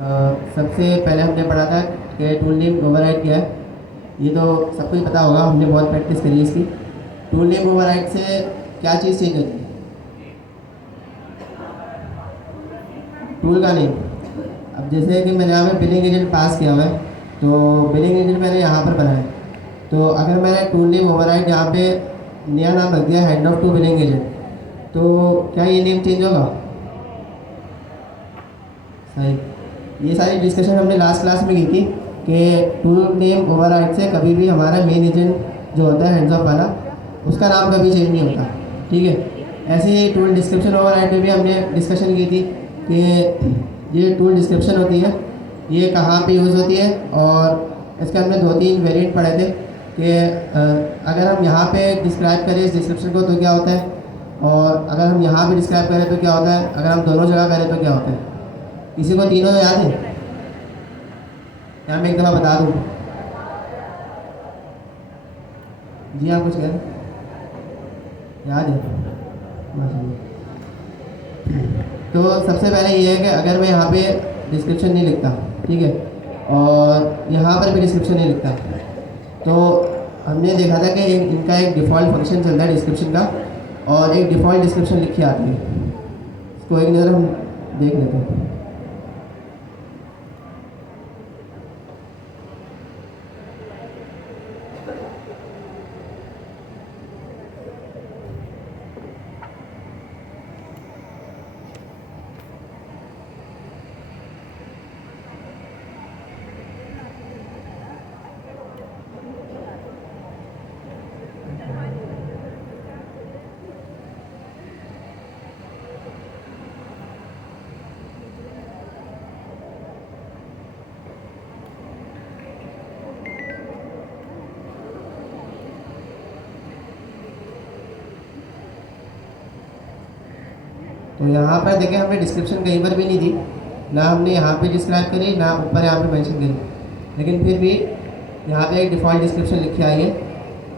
सबसे पहले हमने पढ़ा था कि टूल नेम ओवरराइड क्या है। ये तो सबको ही पता होगा, हमने बहुत प्रैक्टिस करी है इसकी। टूल नेम ओवरराइड से क्या चीज़ चेंज होती है? टूल का नेम। अब जैसे कि मैंने यहाँ पे बिलिंग एजेंट पास किया हुआ है, तो बिलिंग एजेंट मैंने यहाँ पर बनाया है। तो अगर मैंने टूल नेम ओवरराइड यहाँ पे नया नाम रख दिया hand off to billing agent, तो क्या ये नेम चेंज होगा? सही। ये सारी डिस्कशन हमने लास्ट क्लास में की थी कि टूल नेम ओवरराइड से कभी भी हमारा मेन एजेंट जो होता है हैंड्स ऑफ वाला, उसका नाम कभी चेंज नहीं होता। ठीक है। ऐसे ही टूल डिस्क्रिप्शन ओवरराइड में भी हमने डिस्कशन की थी कि ये टूल डिस्क्रिप्शन होती है, ये कहाँ पे यूज़ होती है, और इसके हमने 2-3 वेरिएंट पढ़े थे कि अगर हम यहाँ पे डिस्क्राइब करें इस डिस्क्रिप्शन को तो क्या होता है, और अगर हम यहाँ पे डिस्क्राइब करें तो क्या होता है, अगर हम दोनों जगह करें तो क्या होता है। किसी को तीनों याद है? क्या मैं एक दफ़ा बता दूँ? जी आप कुछ कह रहे हैं? याद है? माशाल्लाह। तो सबसे पहले ये है कि अगर मैं यहाँ पे डिस्क्रिप्शन नहीं लिखता, ठीक है, और यहाँ पर भी डिस्क्रिप्शन नहीं लिखता, तो हमने देखा था कि इनका एक डिफ़ॉल्ट फंक्शन चलता है डिस्क्रिप्शन का, और एक डिफ़ॉल्ट डिस्क्रिप्शन लिखी आती है। इसको एक नज़र हम देख लेते हैं। तो यहाँ पर देखें, हमने डिस्क्रिप्शन कहीं पर भी नहीं दी, ना हमने यहाँ पे डिस्क्राइब करी, ना ऊपर यहाँ पे मेंशन करी, लेकिन फिर भी यहाँ पे एक डिफ़ॉल्ट डिस्क्रिप्शन लिखी आई है।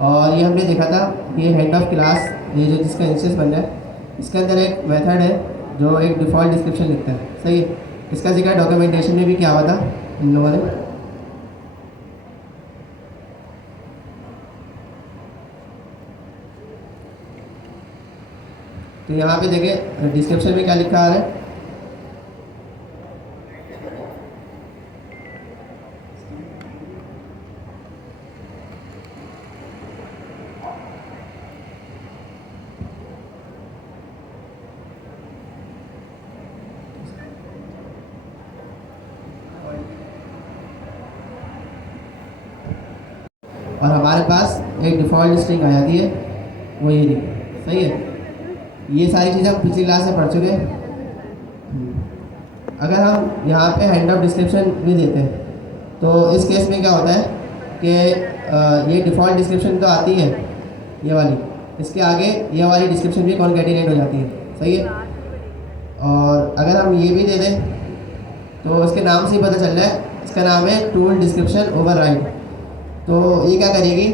और ये हमने देखा था, ये हेड ऑफ क्लास, ये जो जिसका इंस्टेंस बन रहा है, इसके अंदर एक मेथड है जो एक डिफ़ॉल्ट डिस्क्रिप्शन लिखता है। सही है। इसका जिक्र डॉक्यूमेंटेशन में भी क्या हुआ था इन लोगों ने। तो यहाँ पे देखें डिस्क्रिप्शन में क्या लिखा आ रहा है। और हमारे पास एक डिफ़ॉल्ट स्ट्रिंग आ जाती है, वो ये रही। सही है। ये सारी चीज़ें हम पिछली क्लास में पढ़ चुके हैं। अगर हम यहाँ पे हैंड ऑफ डिस्क्रिप्शन भी देते हैं, तो इस केस में क्या होता है कि ये डिफ़ॉल्ट डिस्क्रिप्शन तो आती है ये वाली, इसके आगे ये वाली डिस्क्रिप्शन भी कॉन्कैटिनेट हो जाती है। सही है। और अगर हम ये भी दे दें, तो इसके नाम से ही पता चल रहा है, इसका नाम है टूल डिस्क्रिप्शन ओवरराइड। तो ये क्या करेगी,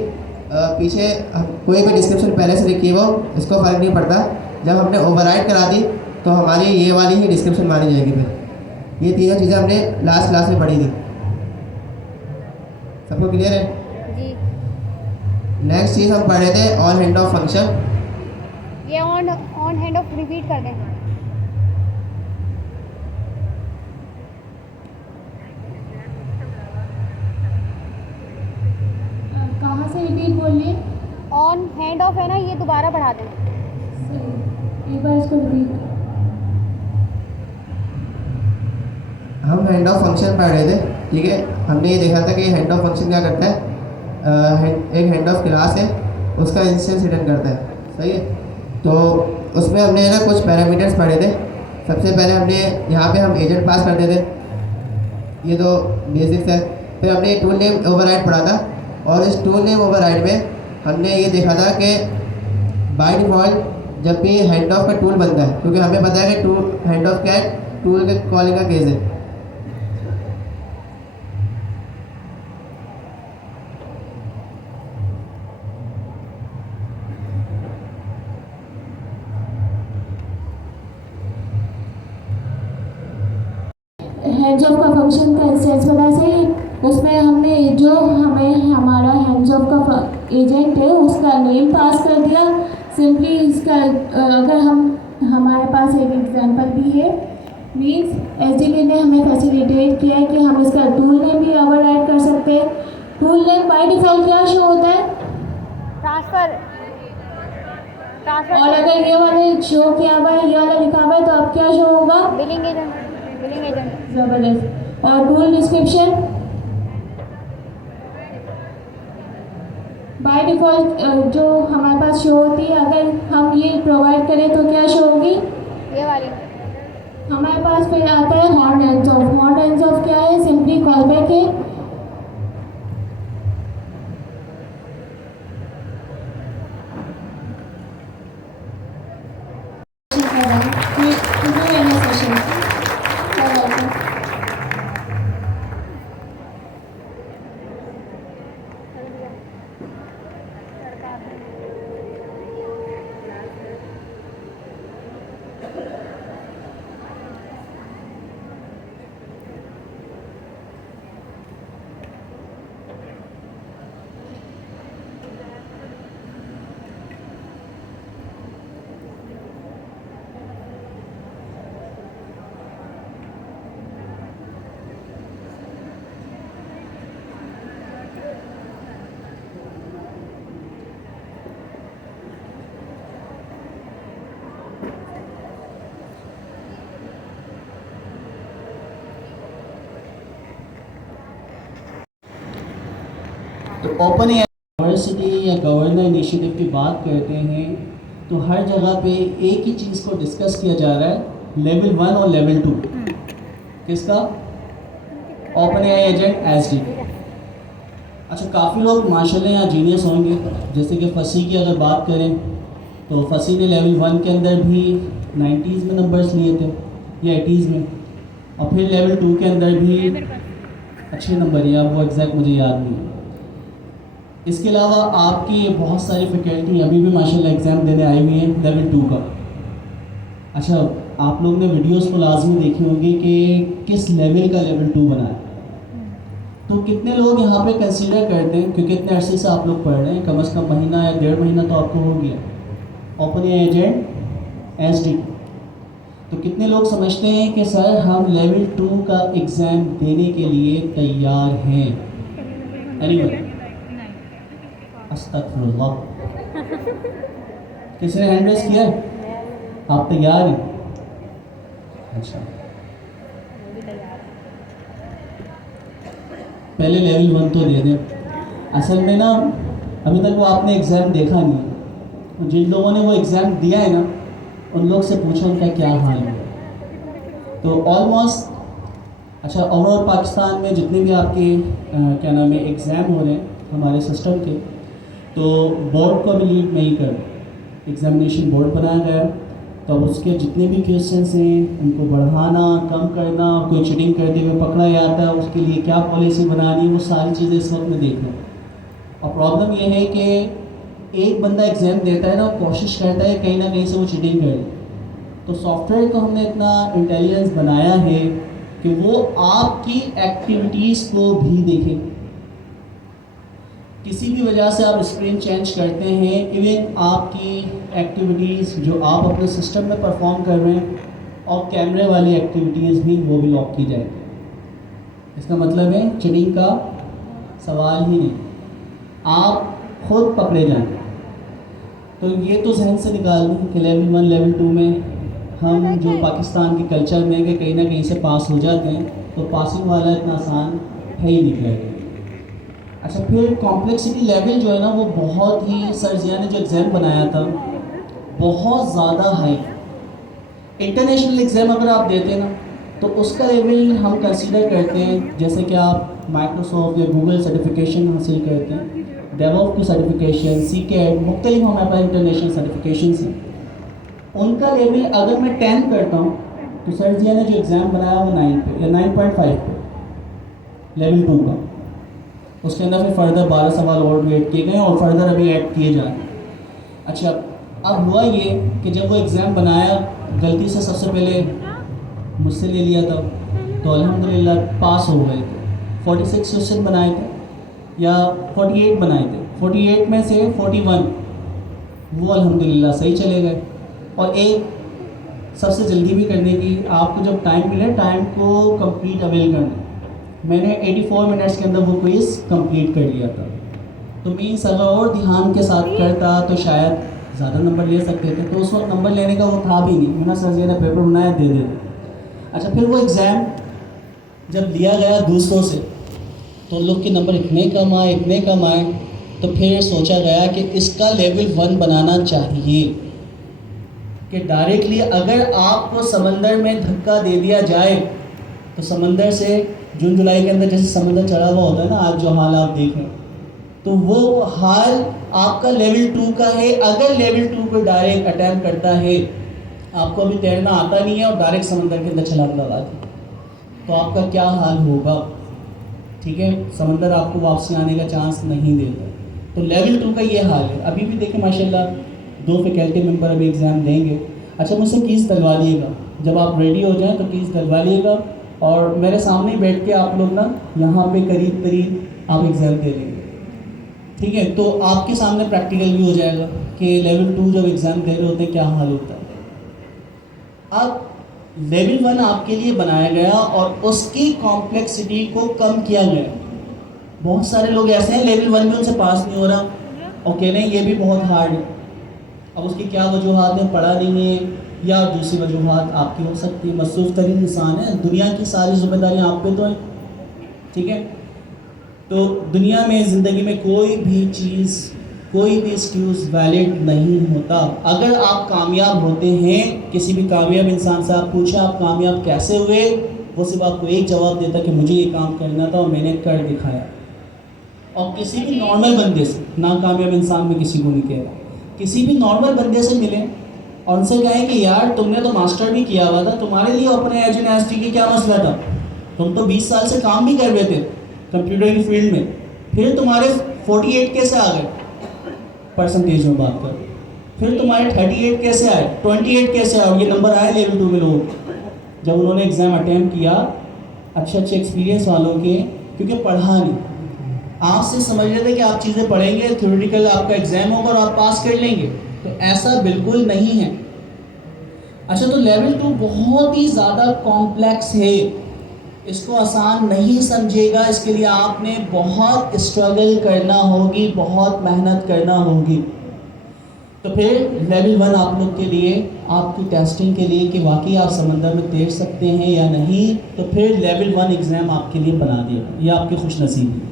पीछे कोई भी डिस्क्रिप्शन पहले से लिखी हो, इसको फ़र्क नहीं पड़ता, जब हमने ओवरराइड करा दी तो हमारी ये वाली ही डिस्क्रिप्शन मानी जाएगी। फिर ये तीनों चीज़ें हमने लास्ट क्लास में पढ़ी थी। सबको क्लियर है? जी। नेक्स्ट चीज़ हम पढ़ रहे थे ऑन हैंड ऑफ फंक्शन। ये on on hand of repeat कर दें। कहाँ से रिपीट बोलिए? ऑन हैंड ऑफ है ना, ये दोबारा बढ़ा दें। सही, एक बार इसको रिपीट। हम हैंड ऑफ फंक्शन पढ़ रहे थे, ठीक है। हमने ये देखा था कि हैंड ऑफ फंक्शन क्या करता है, एक हैंड ऑफ क्लास है, उसका इंस्टेंस रिटर्न करता है। सही है। तो उसमें हमने ना कुछ पैरामीटर्स पढ़े थे। सबसे पहले हमने यहाँ पे हम एजेंट पास करते थे, ये तो बेसिक्स है। फिर हमने टूल नेम ओवरराइड पढ़ा था, और इस टूल नेम ओवरराइड में हमने ये देखा था कि बाय डिफ़ॉल्ट जब भी हैंड ऑफ का टूल बनता है, क्योंकि हमें पता है कि टूल हैंड ऑफ क्या है, टूल के कॉलिंग का केस है। हैंड्स ऑफ का का फंक्शन का इंस्टेंस बताया सही। उसमें हमने जो हमें हमारा हैंड्स ऑफ का एजेंट है उसका नेम पास कर दिया सिंपली। इसका अगर हम हमारे पास एक एग्जांपल भी है मीन्स एसडीके ने हमें फैसिलिटेट किया है कि हम इसका टूल नेम भी ओवरराइड कर सकते हैं। टूल नेम बाय डिफॉल्ट क्या शो होता है ट्रांसफर और अगर ये वाले शो किया हुआ है ये वाला लिखा हुआ है तो अब क्या शो होगा? Billing agent. ज़बरदस्त। और टूल डिस्क्रिप्शन बाय डिफ़ॉल्ट जो हमारे पास शो होती है अगर हम ये प्रोवाइड करें तो क्या शो होगी? ये वाली हमारे पास फिर आता है hot ends of. Hot ends of क्या है? सिंपली कॉलबैक है। तो ओपन यूनिवर्सिटी या गवर्नर इनिशिएटिव की बात करते हैं तो हर जगह पे एक ही चीज़ को डिस्कस किया जा रहा है, लेवल 1 और लेवल 2 किसका? Open AI agent SD. अच्छा, काफ़ी लोग माशाल्लाह यहाँ जीनियस होंगे। जैसे कि फसी की अगर बात करें तो फसी ने लेवल 1 के अंदर भी 90s में नंबर्स लिए थे या 80s में, और फिर लेवल 2 के अंदर भी अच्छे नंबर लिए, अब वो एग्जैक्ट मुझे याद नहीं है। इसके अलावा आपकी बहुत सारी फैकल्टी अभी भी माशाल्लाह एग्ज़ाम देने आई हुई हैं लेवल 2 का। अच्छा, आप लोग ने वीडियोस को लाजमी देखी होंगी कि किस लेवल का लेवल 2 बना है। तो कितने लोग यहाँ पे कंसीडर करते हैं, क्योंकि इतने अरसे से आप लोग पढ़ रहे हैं, कम से कम महीना या 1.5 महीना तो आपको हो गया ओपन एआई एजेंट एसडी। तो कितने लोग समझते हैं कि सर हम लेवल 2 का एग्ज़ाम देने के लिए तैयार हैं? एनीवन? अस्तगफिरुल्लाह, किसी ने हैंड रेज किया? आप तैयार हैं? अच्छा, पहले लेवल 1 तो दे दें। असल में ना अभी तक वो आपने एग्ज़ाम देखा नहीं है। जिन लोगों ने वो एग्ज़ाम दिया है ना उन लोग से पूछो उनका क्या हाल है। तो ऑलमोस्ट अच्छा, ओवरऑल पाकिस्तान में जितने भी आपके क्या नाम है एग्ज़ाम हो रहे हैं हमारे सिस्टम के, तो बोर्ड को भी लीड नहीं कर एग्जामिनेशन बोर्ड बनाया गया। तो अब उसके जितने भी क्वेश्चंस हैं उनको बढ़ाना, कम करना, कोई चीटिंग करते हुए पकड़ा जाता है उसके लिए क्या पॉलिसी बनानी है, वो सारी चीज़ें इस वक्त में देख रहे हैं। और प्रॉब्लम ये है कि एक बंदा एग्ज़ाम देता है ना, कोशिश करता है कहीं ना कहीं से वो चीटिंग करे। तो सॉफ्टवेयर को हमने इतना इंटेलिजेंस बनाया है कि वो आपकी एक्टिविटीज़ को भी देखें। किसी भी वजह से आप स्क्रीन चेंज करते हैं, इवन आपकी एक्टिविटीज़ जो आप अपने सिस्टम में परफॉर्म कर रहे हैं और कैमरे वाली एक्टिविटीज़ भी वो भी लॉक की जाएगी। इसका मतलब है चीटिंग का सवाल ही नहीं, आप खुद पकड़े जाएंगे। तो ये तो जहन से निकाल दें कि लेवल 1 लेवल 2 में हम जो पाकिस्तान के कल्चर में कि कहीं ना कहीं से पास हो जाते हैं, तो पासिंग वाला इतना आसान है ही नहीं। अच्छा, फिर कॉम्प्लेक्सिटी लेवल जो है ना वो बहुत ही, सर जिया ने जो एग्ज़ाम बनाया था बहुत ज़्यादा हाई। इंटरनेशनल एग्ज़ाम अगर आप देते हैं ना तो उसका लेवल हम कंसीडर करते हैं, जैसे कि आप माइक्रोसॉफ्ट या गूगल सर्टिफिकेशन हासिल करते हैं, डेवऑप्स की सर्टिफिकेशन, सीकेट, मुख्तलिफ हमारे पास इंटरनेशनल सर्टिफिकेशन हैं। उनका लेवल अगर मैं 10 करता हूँ तो सर जिया ने जो एग्ज़ाम बनाया वो 9 पे या 9.5 पे लेवल 2 का। उसके अंदर फिर फर्दर 12 सवाल और ऐड किए गए और फर्दर अभी ऐड किए जा रहे हैं। अच्छा, अब हुआ ये कि जब वो एग्ज़ाम बनाया गलती से सबसे पहले मुझसे ले लिया था, तो अल्हम्दुलिल्लाह पास हो गए थे। 46 क्वेश्चन बनाए थे या 48 बनाए थे, 48 में से 41 वो अल्हम्दुलिल्लाह सही चले गए। और एक सबसे जल्दी भी करने की, आपको जब टाइम मिले टाइम को कंप्लीट अवेल करना। मैंने 84 मिनट्स के अंदर वो क्विज़ कंप्लीट कर लिया था। तो मीन्स अगर और ध्यान के साथ करता तो शायद ज़्यादा नंबर ले सकते थे। तो उस वक्त नंबर लेने का वो था भी नहीं, मैंने सर जी ने पेपर बनाया दे देते। अच्छा, फिर वो एग्ज़ाम जब लिया गया दूसरों से तो उन लोग के नंबर इतने कम आए, तो फिर सोचा गया कि इसका लेवल 1 बनाना चाहिए कि डायरेक्टली अगर आपको समंदर में धक्का दे दिया जाए तो समंदर से जून जुलाई के अंदर जैसे समंदर चढ़ा हुआ होता है ना, आज जो हाल आप देख रहे हैं, तो वो हाल आपका लेवल 2 का है। अगर लेवल 2 को डायरेक्ट अटैम्प्ट करता है, आपको अभी तैरना आता नहीं है और डायरेक्ट समंदर के अंदर छलांग लगा दी, तो आपका क्या हाल होगा? ठीक है, समंदर आपको वापसी आने का चांस नहीं देता। तो लेवल 2 का ये हाल है। अभी भी देखें माशाल्लाह 2 फैकल्टी मेंबर अभी एग्ज़ाम देंगे। अच्छा, मुझसे कीज़ डलवा लिएगा, जब आप रेडी हो जाएं तो कीज़ डलवा लिएगा और मेरे सामने बैठ के आप लोग ना यहाँ पे करीब आप एग्ज़ाम दे लेंगे। ठीक है, तो आपके सामने प्रैक्टिकल भी हो जाएगा कि लेवल 2 जब एग्ज़ाम दे रहे होते हैं क्या हाल होता है। अब लेवल 1 आपके लिए बनाया गया और उसकी कॉम्प्लेक्सिटी को कम किया गया। बहुत सारे लोग ऐसे हैं लेवल 1 में उनसे पास नहीं हो रहा और कह रहे हैं ये भी बहुत हार्ड है। अब उसकी क्या वजूहत है, पढ़ा नहीं है या दूसरी वजूहत आपकी हो सकती है। मसरूफ़ तरीन इंसान है, दुनिया की सारी जिम्मेदारियाँ आप पे तो हैं। ठीक है, तो दुनिया में ज़िंदगी में कोई भी चीज़, कोई भी एक्सक्यूज़ वैलिड नहीं होता। अगर आप कामयाब होते हैं, किसी भी कामयाब इंसान से आप पूछें आप कामयाब कैसे हुए, वो सिर्फ आपको एक जवाब देता कि मुझे ये काम करना था और मैंने कर दिखाया। और किसी भी नॉर्मल बंदे से, नाकामयाब इंसान में किसी को नहीं कह रहा, किसी भी नॉर्मल बंदे से मिलें और उनसे कहें कि यार तुमने तो मास्टर भी किया हुआ था, तुम्हारे लिए अपने एज एन एस टी की क्या मसला था? तुम तो 20 साल से काम भी कर रहे थे कंप्यूटर की फील्ड में, फिर तुम्हारे 48 कैसे आ गए? परसेंटेज में बात कर, फिर तुम्हारे 38 कैसे आए, 28 कैसे आए? ये नंबर आए लेवल 2 में लोग जब उन्होंने एग्ज़ाम अटैम्प्ट किया, अच्छे एक्सपीरियंस वालों के, क्योंकि पढ़ा नहीं, आपसे समझ रहे थे कि आप चीज़ें पढ़ेंगे, थ्योरेटिकल आपका एग्ज़ाम होगा और आप पास कर लेंगे, तो ऐसा बिल्कुल नहीं है। अच्छा, तो लेवल 2 बहुत ही ज़्यादा कॉम्प्लेक्स है, इसको आसान नहीं समझेगा, इसके लिए आपने बहुत स्ट्रगल करना होगी, बहुत मेहनत करना होगी। तो फिर लेवल 1 आप लोग के लिए, आपकी टेस्टिंग के लिए कि वाकई आप समंदर में तैर सकते हैं या नहीं, तो फिर लेवल 1 एग्ज़ाम आपके लिए बना दिया, ये आपकी खुशनसीबी।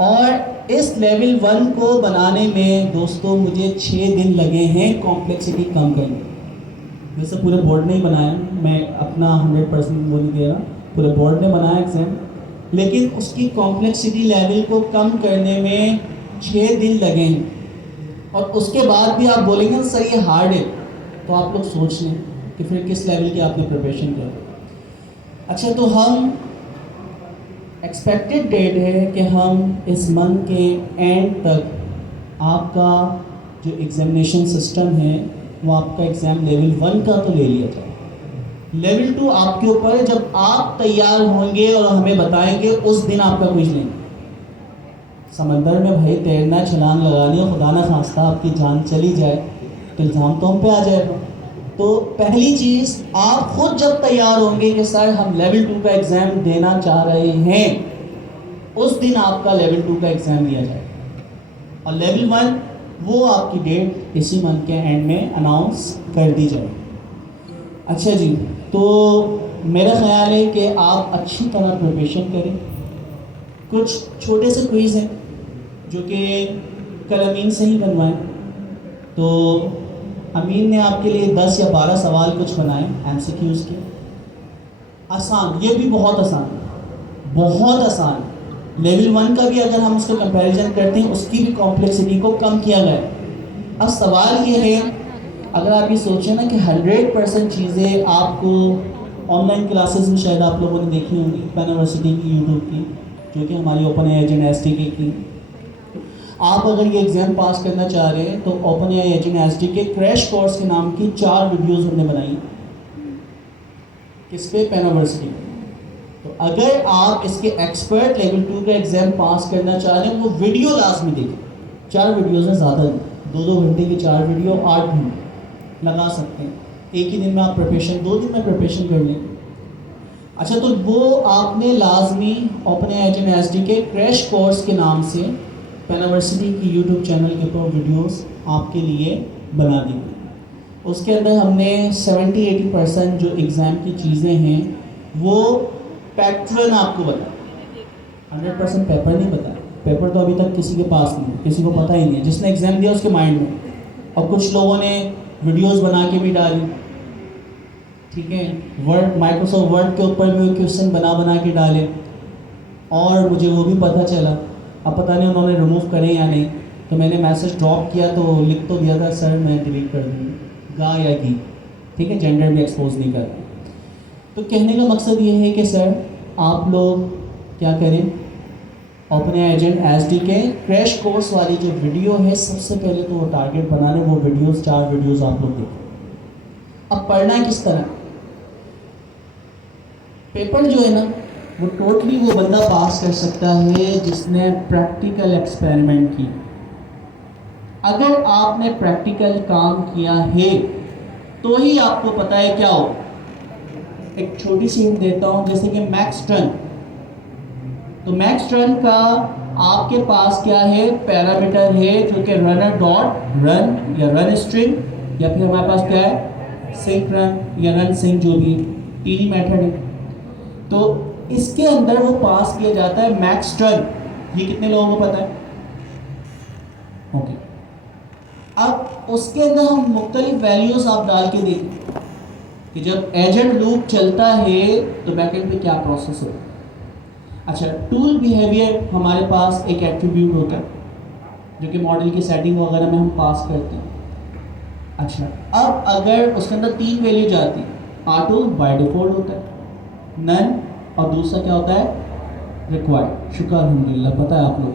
और इस लेवल 1 को बनाने में दोस्तों मुझे 6 दिन लगे हैं कॉम्प्लेक्सिटी कम करने। वैसे पूरे बोर्ड ने ही बनाया, मैं अपना 100% वो नहीं दे रहा, पूरे बोर्ड ने बनाया एग्ज़ाम, लेकिन उसकी कॉम्प्लेक्सिटी लेवल को कम करने में 6 दिन लगे हैं। और उसके बाद भी आप बोलेंगे ना सर ये हार्ड है, तो आप लोग सोच लें कि फिर किस लेवल की आपने प्रिपरेशन कर। अच्छा, तो हम एक्सपेक्टेड डेट है कि हम इस मंथ के एंड तक आपका जो एग्ज़ामिनेशन सिस्टम है वो आपका एग्ज़ाम लेवल 1 का तो ले लिया जाए। लेवल 2 आपके ऊपर है, जब आप तैयार होंगे और हमें बताएंगे उस दिन आपका कुछ नहीं। समंदर में भाई तैरना, छलांग लगानी और खुदा ना खास्ता आपकी जान चली जाए तो इल्ज़ाम तो हम पे आ जाएगा। तो पहली चीज़, आप खुद जब तैयार होंगे कि सर हम लेवल 2 का एग्ज़ाम देना चाह रहे हैं, उस दिन आपका लेवल 2 का एग्ज़ाम लिया जाएगा। और लेवल 1 वो आपकी डेट इसी मंथ के एंड में अनाउंस कर दी जाएगी। अच्छा जी, तो मेरा ख्याल है कि आप अच्छी तरह प्रिपरेशन करें। कुछ छोटे से क्विज़ हैं जो कि कल अमीन से ही बनवाएं। तो अमीन ने आपके लिए 10 या 12 सवाल कुछ बनाए MCQs के, आसान, ये भी बहुत आसान, बहुत आसान। लेवल 1 का भी अगर हम उसका कंपैरिजन करते हैं, उसकी भी कॉम्प्लेक्सिटी को कम किया गया। अब सवाल ये है, अगर आप ये सोचें ना कि 100% चीज़ें आपको ऑनलाइन क्लासेस में शायद आप लोगों ने देखी होंगी, पैन यूनिवर्सिटी की यूट्यूब की, जो कि हमारी ओपन एजेंट SDK की। आप अगर ये एग्ज़ाम पास करना चाह रहे हैं तो open agent SDK crash course के नाम की 4 वीडियोज़ हमने बनाई। किस पे? Pan university. तो अगर आप इसके एक्सपर्ट लेवल 2 का एग्ज़ाम पास करना चाह रहे हैं, वो वीडियो लाजमी देखें। 4 वीडियोज़ हैं, ज़्यादा नहीं, 2-2 घंटे की 4 वीडियो 8 घंटे लगा सकते हैं। एक ही दिन में आप प्रिपरेशन, 2 दिन में प्रिपरेशन कर लेंगे। अच्छा, तो वो आपने लाजमी अपने एजेंट एसडी के क्रैश कोर्स के नाम से पेनावर्सिटी की यूट्यूब चैनल के ऊपर वीडियोस आपके लिए बना दी गई। उसके अंदर हमने 70-80% जो एग्ज़ाम की चीज़ें हैं वो पैटर्न आपको बताया, 100% पेपर नहीं बताया। पेपर तो अभी तक किसी के पास नहीं है, किसी को पता ही नहीं है, जिसने एग्ज़ाम दिया उसके माइंड में। और कुछ लोगों ने वीडियोस बना के भी डाली, ठीक है, वर्ड माइक्रोसॉफ्ट वर्ड के ऊपर भी क्वेश्चन बना के डाले, और मुझे वो भी पता चला। अब पता नहीं उन्होंने रिमूव करें या नहीं, तो मैंने मैसेज ड्रॉप किया तो लिख तो दिया था, सर मैं डिलीट कर दूँगी, गा या गी, ठीक है, जेंडर भी एक्सपोज नहीं कर। तो कहने का मकसद ये है कि सर आप लोग क्या करें, अपने एजेंट एसडी के क्रैश कोर्स वाली जो वीडियो है, सबसे पहले तो वो टारगेट बना लें, वो वीडियोस 4 वीडियोस आप लोग देखें। अब पढ़ना है किस तरह, पेपर जो है ना वो टोटली वो बंदा पास कर सकता है जिसने प्रैक्टिकल एक्सपेरिमेंट की। अगर आपने प्रैक्टिकल काम किया है तो ही आपको पता है क्या हो। एक छोटी सी हिंट देता हूँ, जैसे कि मैक्स टर्न, तो मैक्स टर्न का आपके पास क्या है, पैरामीटर है जो कि रनर डॉट रन या रन स्ट्रिंग, या फिर हमारे पास क्या है, सिंक रन या रन सिंक, जो भी तीन ही मेथड है। तो इसके अंदर वो पास किया जाता है मैक्स टर्न। ये कितने लोगों को पता है? ओके। अब उसके अंदर हम मुख्तलिफ वैल्यूज आप डाल के देखें कि जब एजेंट लूप चलता है तो बैकएंड पे क्या प्रोसेस होता है। अच्छा, टूल बिहेवियर हमारे पास एक एट्रीब्यूट होता है जो कि मॉडल की सेटिंग वगैरह में हम पास करते हैं। अच्छा, अब अगर उसके अंदर 3 वैल्यू जाती है, ऑटो बाय डिफॉल्ट होता है, नन, और दूसरा क्या होता है, रिक्वायर्ड। शुक्र अल्हम्दुलिल्लाह, पता है आप लोग।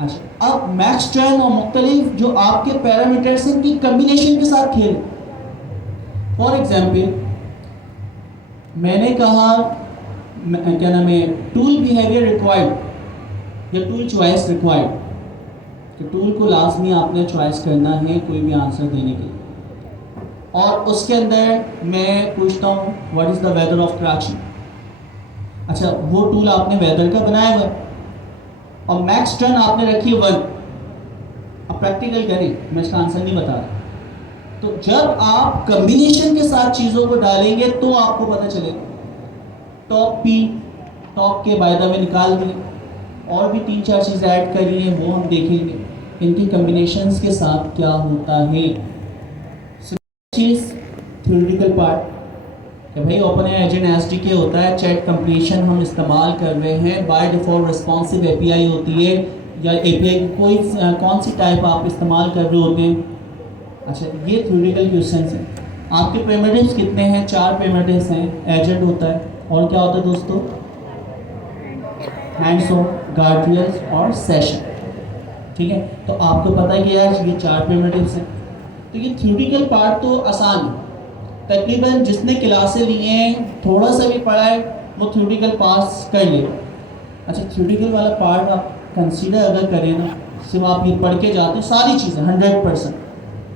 अच्छा, अब मैक्स टर्न और मुख्तलिफ जो आपके पैरामीटर्स हैं की कम्बिनेशन के साथ खेल। फॉर एग्जाम्पल मैंने कहा क्या नाम है, टूल बिहेवियर रिक्वायर्ड या टूल चॉइस रिक्वायर्ड, तो टूल को लाजमी आपने चॉइस करना है कोई भी आंसर देने के लिए। और उसके अंदर मैं पूछता हूँ what is the weather of Karachi. अच्छा, वो टूल आपने वेदर का बनाया हुआ है और मैक्स टर्न आपने रखी है 1। अब प्रैक्टिकल करें, मैं इसका आंसर नहीं बता रहा। तो जब आप कम्बिनेशन के साथ चीज़ों को डालेंगे तो आपको पता चलेगा। टॉप पी, टॉप के बाय द वे निकाल दिए, और भी 3-4 चीज़ें ऐड करी हैं, वो हम देखेंगे इनकी कम्बिनेशंस के साथ क्या होता है। चीज़ थ्योरेटिकल पार्ट कि भाई ओपन एजेंट एसडी के होता है, चैट कंप्लीशन हम इस्तेमाल कर रहे हैं, बाय डिफ़ॉल्ट रिस्पॉन्सिव एपीआई होती है, या एपीआई कोई कौन सी टाइप आप इस्तेमाल कर रहे होते हैं। अच्छा, ये थ्योरेटिकल क्वेश्चंस हैं। आपके पेमेंट्स कितने हैं? 4 पेमेंट्स हैं, एजेंट होता है, और क्या होता है दोस्तों, हैंड्स ऑन, गार्डियंस और सेशन, ठीक है। तो आपको पता है कि यार ये 4 पेमेंट्स हैं। तो ये थ्योरेटिकल पार्ट तो आसान है, तकरीबन जिसने क्लासें ली हैं, थोड़ा सा भी पढ़ा है, वो थ्योरेटिकल पास कर ले। अच्छा, थ्योरेटिकल वाला पार्ट आप कंसीडर अगर करें ना, सिर्फ आप ये पढ़ के जाते हो सारी चीज़ें 100%,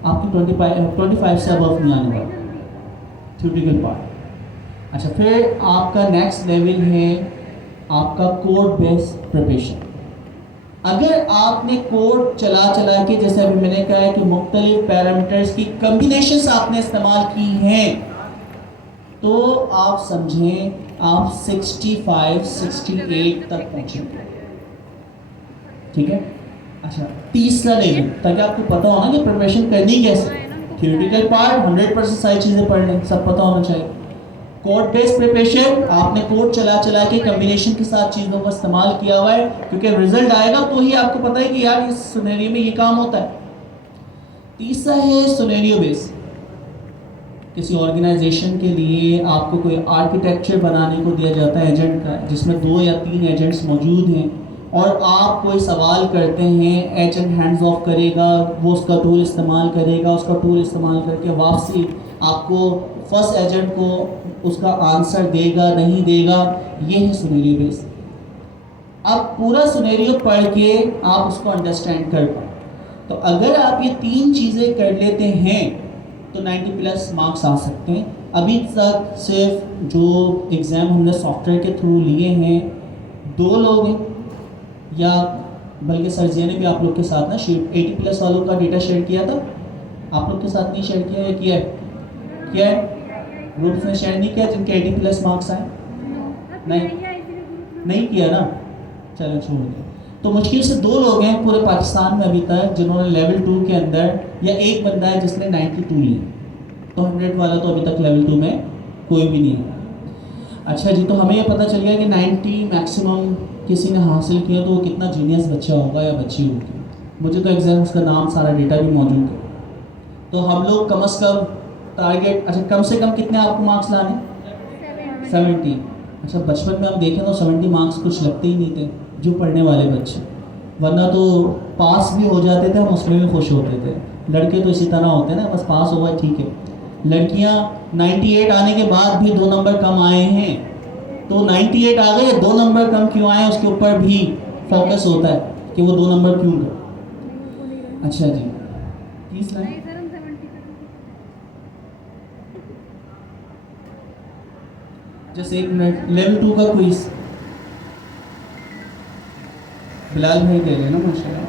आपकी 25 से अबव नहीं आने वाला थ्योरेटिकल पार्ट। अच्छा, फिर आपका नेक्स्ट लेवल है आपका कोड बेस्ड प्रिपरेशन। अगर आपने कोड चला के, जैसे अभी मैंने कहा है कि मुख्तलिफ पैरामीटर्स की कम्बिनेशंस आपने इस्तेमाल की हैं, तो आप समझें आप 65-68 तक पहुँचेंगे, ठीक है। अच्छा, तीसरा लेवल, ताकि आपको पता हो ना कि प्रिपरेशन करनी कैसे। थ्योरेटिकल पार्ट 100% सारी चीज़ें पढ़ लें, सब पता होना चाहिए। कोड बेस्ड प्रिपरेशन, आपने कोड चला के कम्बिनेशन के साथ चीज़ों का इस्तेमाल किया हुआ है, क्योंकि रिजल्ट आएगा तो ही आपको पता है कि यार इस सिनेरियो में ये काम होता है। तीसरा है सिनेरियो बेस्ड। किसी ऑर्गेनाइजेशन के लिए आपको कोई आर्किटेक्चर बनाने को दिया जाता है एजेंट का, जिसमें 2 या 3 एजेंट्स मौजूद हैं, और आप कोई सवाल करते हैं, एजेंट हैंड्स ऑफ करेगा, वो उसका टूल इस्तेमाल करेगा, उसका टूल इस्तेमाल करके वापसी आपको फर्स्ट एजेंट को उसका आंसर देगा नहीं देगा, ये है सिनेरियो बेस। अब पूरा सिनेरियो पढ़ के आप उसको अंडरस्टैंड कर पाओ। तो अगर आप ये 3 चीज़ें कर लेते हैं तो 90+ मार्क्स आ सकते हैं। अभी तक सिर्फ जो एग्ज़ाम हमने सॉफ्टवेयर के थ्रू लिए हैं 2 लोग हैं, या बल्कि सरजिया ने भी आप लोग के साथ ना 80+ वालों का डेटा शेयर किया था, आप लोग के साथ नहीं शेयर किया है? किया है ग्रुप्स में शेयर नहीं किया जिनके 80+ मार्क्स आए? नहीं किया ना, चलो छोड़ दें। तो मुश्किल से 2 लोग हैं पूरे पाकिस्तान में अभी तक जिन्होंने लेवल 2 के अंदर, या एक बंदा है जिसने 92 लिए, तो 100 वाला तो अभी तक लेवल 2 में कोई भी नहीं है। अच्छा जी, तो हमें ये पता चल गया कि 90 मैक्सिमम किसी ने हासिल किया तो वो कितना जीनियस बच्चा होगा या बच्ची होगी। मुझे तो एग्जाम उसका नाम सारा डेटा भी मौजूद है। तो हम लोग कम से कम टारगेट, अच्छा कम से कम कितने आपको मार्क्स लाने? 70। अच्छा बचपन में हम देखें तो 70 मार्क्स कुछ लगते ही नहीं थे जो पढ़ने वाले बच्चे, वरना तो पास भी हो जाते थे, हम उसमें भी खुश होते थे। लड़के तो इसी तरह होते हैं ना, बस पास हुआ ठीक है। लड़कियां 98 आने के बाद भी 2 नंबर कम आए हैं, तो 98 आ गए, 2 नंबर कम क्यों आए उसके ऊपर भी फोकस होता है कि वो 2 नंबर क्यों गए। अच्छा जी 30 लाइन। जैसे 1 मिनट, लेवल 2 का क्विज बिलाल भाई दे लेना माशाल्लाह।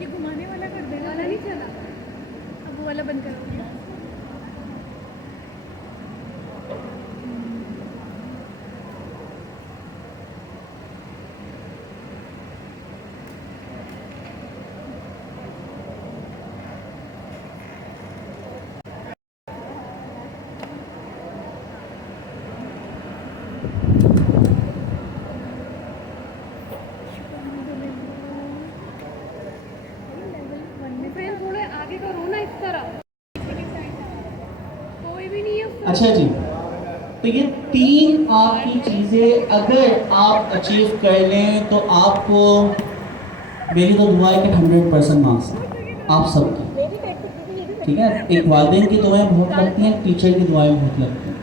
ये घुमाने वाला कर देगा, वाला नहीं चला, अब वो वाला बंद करो। थोड़े आगे करो ना इस तरह, कोई भी नहीं है उस तरफ। अच्छा जी, तो ये 3 आपकी चीज़ें अगर आप अचीव कर लें तो आपको मेरी तो दुआ है कि 100% मार्क्स आप सबकी, ठीक है। एक वालिदैन की दुआएं बहुत लगती हैं, टीचर की दुआएं बहुत लगती हैं,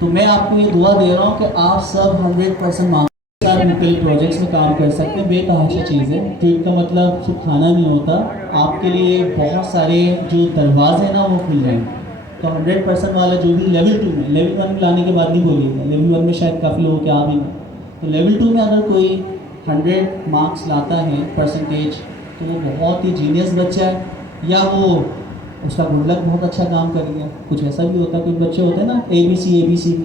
तो मैं आपको ये दुआ दे रहा हूँ कि आप सब 100% मार्क्स के साथ मुख्तलिफ प्रोजेक्ट्स में काम कर सकते हैं। बेतहाशा चीज़ है, ट्रिप का मतलब सिर्फ खाना नहीं होता, आपके लिए बहुत सारे जो दरवाजे हैं ना वो खुल जाएंगे। तो 100% वाला जो भी लेवल 2 में, लेवल 1 में लाने के बाद नहीं बोलिएगा, लेवल 1 में शायद काफ़ी लोगों के आ भी नहीं, तो लेवल 2 में अगर कोई 100 मार्क्स लाता है परसेंटेज, तो वो बहुत ही जीनियस बच्चा है, या वो उसका गुड लक बहुत अच्छा काम कर गया। कुछ ऐसा भी होता है, कुछ बच्चे होते हैं ना ABC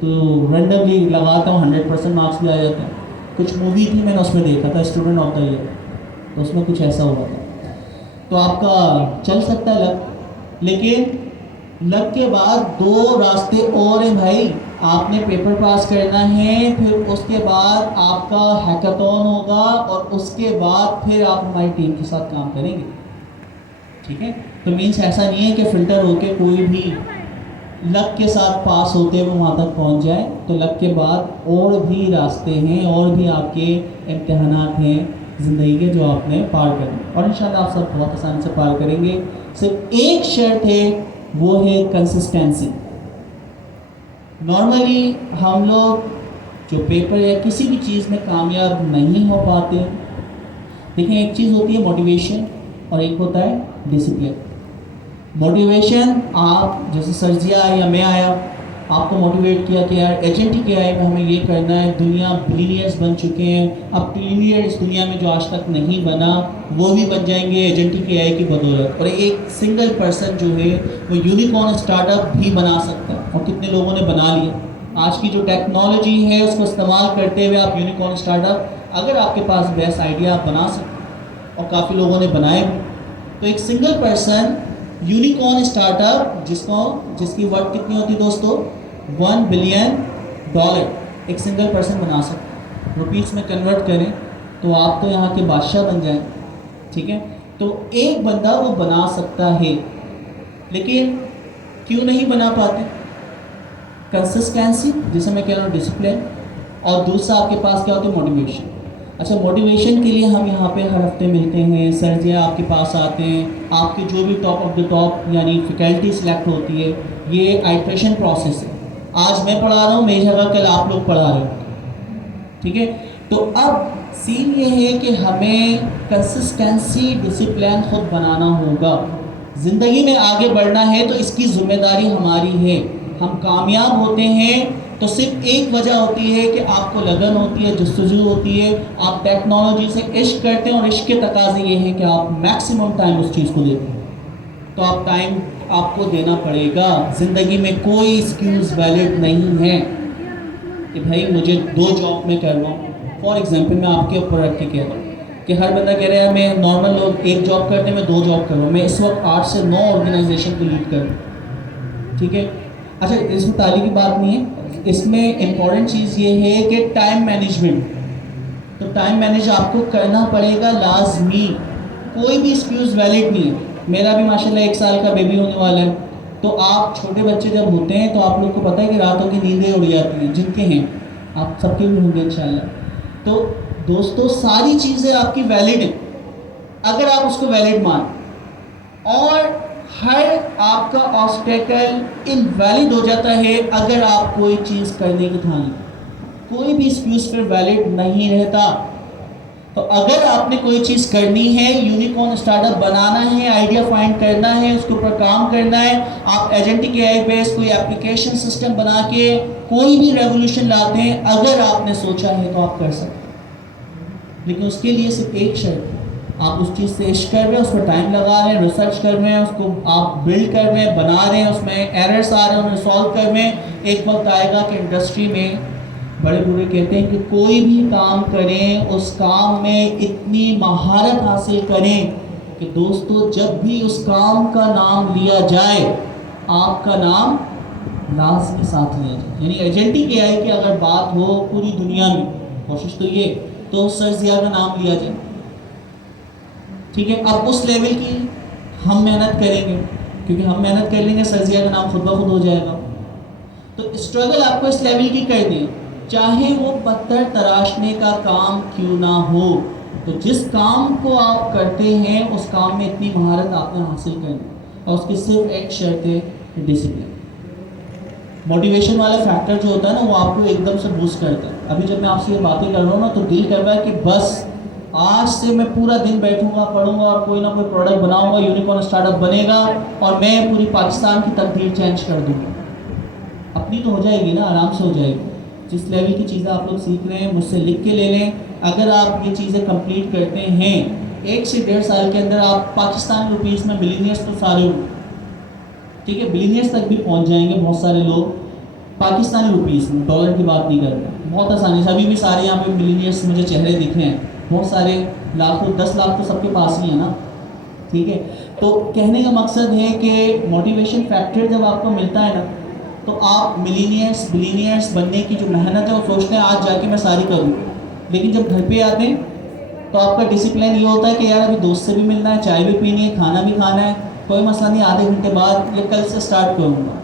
तो रेंडमली लगाता हूँ 100% मार्क्स भी आ जाते हैं। कुछ मूवी थी मैंने उसमें देखा था स्टूडेंट ऑफ द ईयर, तो उसमें कुछ ऐसा हुआ था। तो आपका चल सकता है लक, लेकिन लक के बाद 2 रास्ते और हैं भाई। आपने पेपर पास करना है, फिर उसके बाद आपका हैकाथॉन होगा, और उसके बाद फिर आप हमारी टीम के साथ काम करेंगे, ठीक है। तो मीन्स ऐसा नहीं है कि फ़िल्टर होके कोई भी लक के साथ पास होते हुए वहाँ तक पहुँच जाए। तो लक के बाद और भी रास्ते हैं, और भी आपके इम्तिहानात हैं ज़िंदगी के जो आपने पार करने, और इंशाल्लाह आप सब बहुत आसानी से पार करेंगे। सिर्फ एक शर्त है, वो है कंसिस्टेंसी। नॉर्मली हम लोग जो पेपर या किसी भी चीज़ में कामयाब नहीं हो पाते। देखिए, एक चीज़ होती है मोटिवेशन और एक होता है डिसिप्लिन। मोटिवेशन, आप जैसे सर्जिया या मैं आया, आपको मोटिवेट किया कि यार एजेंट ही क्या है, हमें ये करना है, दुनिया बिलियनियर्स बन चुके हैं, अब ट्रिलियनियर इस दुनिया में जो आज तक नहीं बना वो भी बन जाएंगे एजेंट ही क्या है की बदौलत। और एक सिंगल पर्सन जो है वो यूनिकॉर्न स्टार्टअप भी बना सकता है, और कितने लोगों ने बना लिया। आज की जो टेक्नोलॉजी है उसको इस्तेमाल करते हुए आप यूनिकॉर्न स्टार्टअप, अगर आपके पास बेस्ट आइडिया आप बना सकते हैं, और काफ़ी लोगों ने बनाए भी। तो एक सिंगल पर्सन यूनिकॉर्न स्टार्टअप जिसकी वर्थ कितनी होती है दोस्तों, $1 बिलियन एक सिंगल पर्सन बना सकता है। रुपीस में कन्वर्ट करें तो आप तो यहाँ के बादशाह बन जाएं, ठीक है। तो एक बंदा वो बना सकता है, लेकिन क्यों नहीं बना पाते? कंसिस्टेंसी, जिसे मैं कह रहा हूँ डिसिप्लिन, और दूसरा आपके पास क्या होती है मोटिवेशन। अच्छा, मोटिवेशन के लिए हम यहाँ पे हर हफ्ते मिलते हैं, सर जी आपके पास आते हैं, आपके जो भी टॉप ऑफ द टॉप यानी फैकल्टी सिलेक्ट होती है, ये आइट्रेशन प्रोसेस है। आज मैं पढ़ा रहा हूँ, मेरी जगह कल आप लोग पढ़ा रहे हो, ठीक है। तो अब सीन ये है कि हमें कंसिस्टेंसी, डिसिप्लिन खुद बनाना होगा। ज़िंदगी में आगे बढ़ना है तो इसकी जिम्मेदारी हमारी है। हम कामयाब होते हैं तो सिर्फ एक वजह होती है कि आपको लगन होती है, जस्तजू होती है, आप टेक्नोलॉजी से इश्क करते हैं, और इश्क के तकाजे ये हैं कि आप मैक्सिमम टाइम उस चीज़ को देते हैं। तो आप टाइम आपको देना पड़ेगा। ज़िंदगी में कोई एक्सक्यूज़ वैलिड नहीं है कि भाई मुझे 2 जॉब में कर रहा हूँ। फॉर एग्जांपल मैं आपके ऊपर रख के कह रहा हूँ कि हर बंदा कह रहा है मैं नॉर्मल लोग 1 जॉब करते हैं, मैं 2 जॉब कर रहा हूँ। मैं इस वक्त 8 से 9 ऑर्गेनाइजेशन को लीड कर रहा हूँ, ठीक है। अच्छा, इसमें ताली की बात नहीं है, इसमें इम्पॉर्टेंट चीज़ ये है कि टाइम मैनेजमेंट। तो टाइम मैनेज आपको करना पड़ेगा लाजमी, कोई भी एक्सक्यूज़ वैलिड नहीं है। मेरा भी माशाल्लाह 1 साल का बेबी होने वाला है। तो आप छोटे बच्चे जब होते हैं तो आप लोग को पता है कि रातों की नींदें उड़ जाती हैं, जिनके हैं आप सबके भी होंगे इंशाल्लाह। तो दोस्तों सारी चीज़ें आपकी वैलिड हैं अगर आप उसको वैलिड मान, और हर आपका ऑब्स्टेकल इनवैलिड हो जाता है अगर आप कोई चीज़ करने की ठान लें। कोई भी एक्सक्यूज़ फिर वैलिड नहीं रहता। तो अगर आपने कोई चीज़ करनी है, यूनिकॉर्न स्टार्टअप बनाना है, आइडिया फाइंड करना है, उसके ऊपर काम करना है, आप एजेंटिक एआई बेस्ड कोई एप्लीकेशन सिस्टम बना के कोई भी रेवोल्यूशन लाते हैं, अगर आपने सोचा है तो आप कर सकते हैं। लेकिन उसके लिए सिर्फ एक शर्त है, आप उस चीज़ से इश्क कर रहे हैं, उस पर टाइम लगा रहे हैं, रिसर्च कर रहे हैं, उसको आप बिल्ड कर रहे हैं, बना रहे हैं, उसमें एरर्स आ रहे हैं, उन्हें सॉल्व कर रहे हैं। एक वक्त आएगा कि इंडस्ट्री में बड़े बूढ़े कहते हैं कि कोई भी काम करें उस काम में इतनी महारत हासिल करें कि दोस्तों जब भी उस काम का नाम लिया जाए आपका नाम लाजमी साथ लिया जाए। यानी एजेंटिक एआई की अगर बात हो पूरी दुनिया में, कोशिश तो ये तो सर जिया का नाम लिया जाए, ठीक है। अब उस लेवल की हम मेहनत करेंगे, क्योंकि हम मेहनत कर लेंगे सर जिया का नाम खुद ब खुद हो जाएगा। तो स्ट्रगल आपको इस लेवल की करनी है, चाहे वो पत्थर तराशने का काम क्यों ना हो। तो जिस काम को आप करते हैं उस काम में इतनी महारत आपने हासिल करनी, और उसकी सिर्फ एक शर्त है, डिसिप्लिन। मोटिवेशन वाला फैक्टर जो होता है ना, वो आपको एकदम से बूस्ट करता है। अभी जब मैं आपसे ये बातें कर रहा हूँ ना, तो दिल कर रहा है कि बस आज से मैं पूरा दिन बैठूंगा, पढ़ूंगा और कोई ना कोई प्रोडक्ट बनाऊंगा, यूनिकॉर्न स्टार्टअप बनेगा और मैं पूरी पाकिस्तान की तकदीर चेंज कर दूंगा। अपनी तो हो जाएगी ना, आराम से हो जाएगी। जिस लेवल की चीज़ें आप लोग सीख रहे हैं मुझसे लिख के ले लें। अगर आप ये चीज़ें कंप्लीट करते हैं 1 से 1.5 साल के अंदर, आप पाकिस्तान रुपीज़ में बिलीनियर्स तो सारे हो, ठीक है, बिलीनियर्स तक भी पहुंच जाएंगे बहुत सारे लोग। पाकिस्तानी रुपीज़ में, डॉलर की बात नहीं कर रहा, बहुत आसानी से। अभी भी सारे यहाँ पे बिलीनियर्स मुझे चेहरे दिखे हैं, बहुत सारे, लाखों 10 लाख तो सबके पास ही है ना, ठीक है। तो कहने का मकसद है कि मोटिवेशन फैक्टर जब आपको मिलता है ना, तो आप मिलीनियर्स बिलीनियर्स बनने की जो मेहनत है वो सोचते हैं आज जाके मैं सारी करूँ। लेकिन जब घर पे आते हैं तो आपका डिसिप्लिन ये होता है कि यार अभी दोस्त से भी मिलना है, चाय भी पीनी है, खाना भी खाना है, कोई मसला नहीं, आधे घंटे बाद या कल से स्टार्ट करूँगा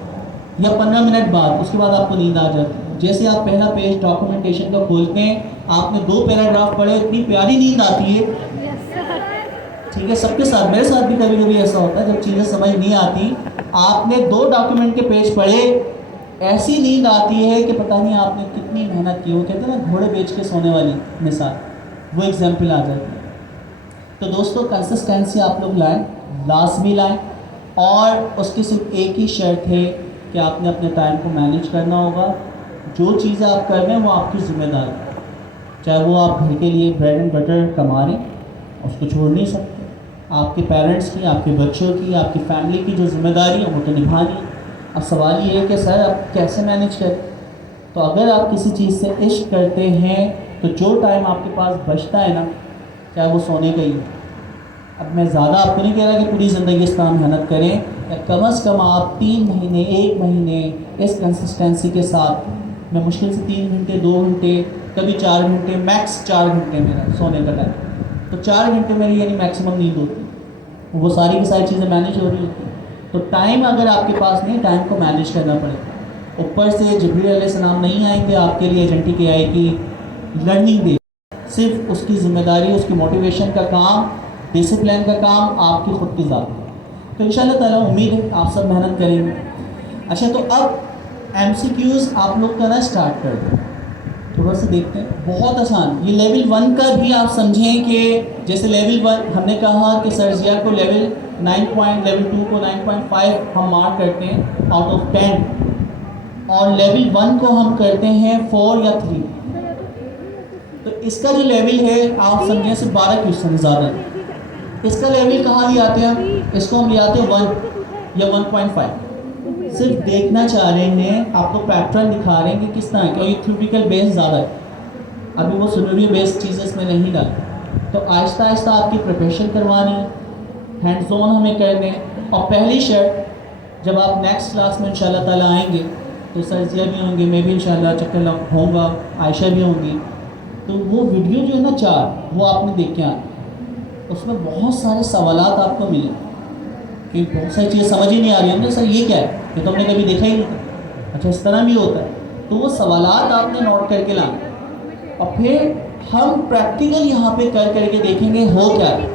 या 15 मिनट बाद, उसके बाद आपको नींद आ जाती है। जैसे आप पहला पेज डॉक्यूमेंटेशन का खोलते हैं, आपने 2 पैराग्राफ पढ़े, इतनी प्यारी नींद आती है, ठीक है। सबके साथ, मेरे साथ भी कभी कभी ऐसा होता है जब चीज़ें समझ नहीं आती, आपने 2 डॉक्यूमेंट के पेज पढ़े, ऐसी नींद आती है कि पता नहीं आपने कितनी मेहनत की। वो कहते हैं ना घोड़े बेच के सोने वाली मिसाल, वो एग्जाम्पल आ जाती है। तो दोस्तों कंसिस्टेंसी आप लोग लाएँ, लाजमी लाएँ, और उसकी सिर्फ एक ही शर्त है कि आपने अपने टाइम को मैनेज करना होगा। जो चीज़ें आप कर रहे हैं वो आपकी जिम्मेदारी है, चाहे वो आप घर के लिए ब्रेड एंड बटर कमा रहे हैं, उसको छोड़ नहीं सकते। आपके पेरेंट्स की, आपके बच्चों की, आपकी फैमिली की जो जिम्मेदारी है वो तो निभानी है। अब सवाल ये है कि सर आप कैसे मैनेज करें। तो अगर आप किसी चीज़ से इश्क करते हैं तो जो टाइम आपके पास बचता है ना, चाहे वो सोने का ही है। अब मैं ज़्यादा आपको नहीं कह रहा कि पूरी ज़िंदगी इस तरह मेहनत करें, या कम से कम आप 3 महीने 1 महीने इस कंसिस्टेंसी के साथ, मैं मुश्किल से 3 घंटे 2 घंटे कभी 4 घंटे, मैक्स 4 घंटे मेरा सोने का टाइम, तो 4 घंटे मेरी यानी मैक्सिमम नींद होती है, वो सारी की सारी चीज़ें मैनेज हो रही होती हैं। तो टाइम अगर आपके पास नहीं, टाइम को मैनेज करना पड़ेगा। ऊपर से जिब्रील अलैहिस्सलाम नहीं आएंगे आपके लिए एजेंटिक एआई की लर्निंग दे, सिर्फ उसकी ज़िम्मेदारी, उसकी मोटिवेशन का काम, डिसिप्लिन का काम आपकी खुद की ज़ात है। तो इंशाल्लाह ताला उम्मीद है आप सब मेहनत करेंगे। अच्छा, तो अब MCQs आप लोग करना स्टार्ट कर दो। थोड़ा सा देखते हैं, बहुत आसान। ये लेवल 1 का भी आप समझें कि जैसे लेवल 1 हमने कहा कि सर्जिया को लेवल 2 को 9.5 हम मार्क करते हैं आउट ऑफ 10, और लेवल 1 को हम करते हैं 4 या 3। तो इसका जो लेवल है आप समझें सिर्फ 12 क्वेश्चन ज़्यादा है। इसका लेवल कहाँ ले आते हैं? इसको हम ले आते हैं 1 या 1.5। सिर्फ देखना चाह रहे हैं, आपको पैटर्न दिखा रहे हैं कि किस तरह, क्योंकि थ्योरेटिकल बेस ज़्यादा है, अभी वो सिनेरियो बेस्ड चीज़ें इसमें नहीं डाली। तो आहिस्ता आहिस्ता आपकी प्रिपरेशन करवानी है, हैंड्स ऑन हमें करने। और पहली शर्त, जब आप नेक्स्ट क्लास में इंशाल्लाह ताला आएंगे तो सर्जिया भी होंगे, मैं भी इंशाल्लाह चक्कर होऊंगा, आयशा भी होंगी, तो वो वीडियो जो है ना 4 वो आपने देख के आना। उसमें बहुत सारे सवालात आपको मिले कि बहुत सारी चीज़ें समझ ही नहीं आ रही होंगी, सर ये क्या है, ये तो हमने कभी देखा ही नहीं था, अच्छा इस तरह भी होता है। तो वो सवालात आपने नोट करके लाना, और फिर हम प्रैक्टिकल यहाँ पे कर करके देखेंगे हो क्या है।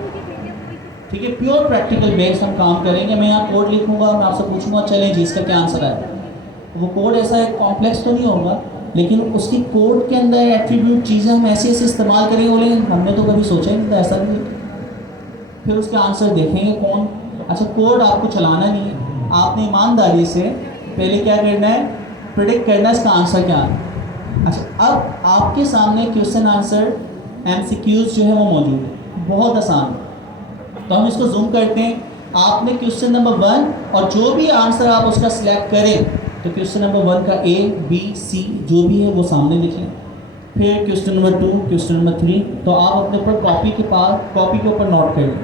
ठीक है, प्योर प्रैक्टिकल बेस हम काम करेंगे। मैं यहाँ कोड लिखूँगा, मैं आपसे पूछूंगा चलें जी इसका क्या आंसर है। वो कोड ऐसा है, कॉम्प्लेक्स तो नहीं होगा, लेकिन उसकी कोड के अंदर एट्रीब्यूट चीज़ें हम ऐसी ऐसी इस्तेमाल करेंगे, बोले हमने तो कभी सोचा ही नहीं था, ऐसा भी। फिर उसके आंसर देखेंगे कौन। अच्छा, कोड आपको चलाना नहीं है, आपने ईमानदारी से पहले क्या करना है, प्रिडिक्ट करना है इसका आंसर क्या है। अच्छा, अब आपके सामने क्वेश्चन आंसर MCQs जो है वो मौजूद है, बहुत आसान। तो हम इसको जूम करते हैं। आपने क्वेश्चन नंबर 1 और जो भी आंसर आप उसका सिलेक्ट करें, तो क्वेश्चन नंबर 1 का A, B, C जो भी है वो सामने लिखें। फिर क्वेश्चन नंबर 2, क्वेश्चन नंबर 3, तो आप अपने ऊपर कॉपी के ऊपर नोट कर लें,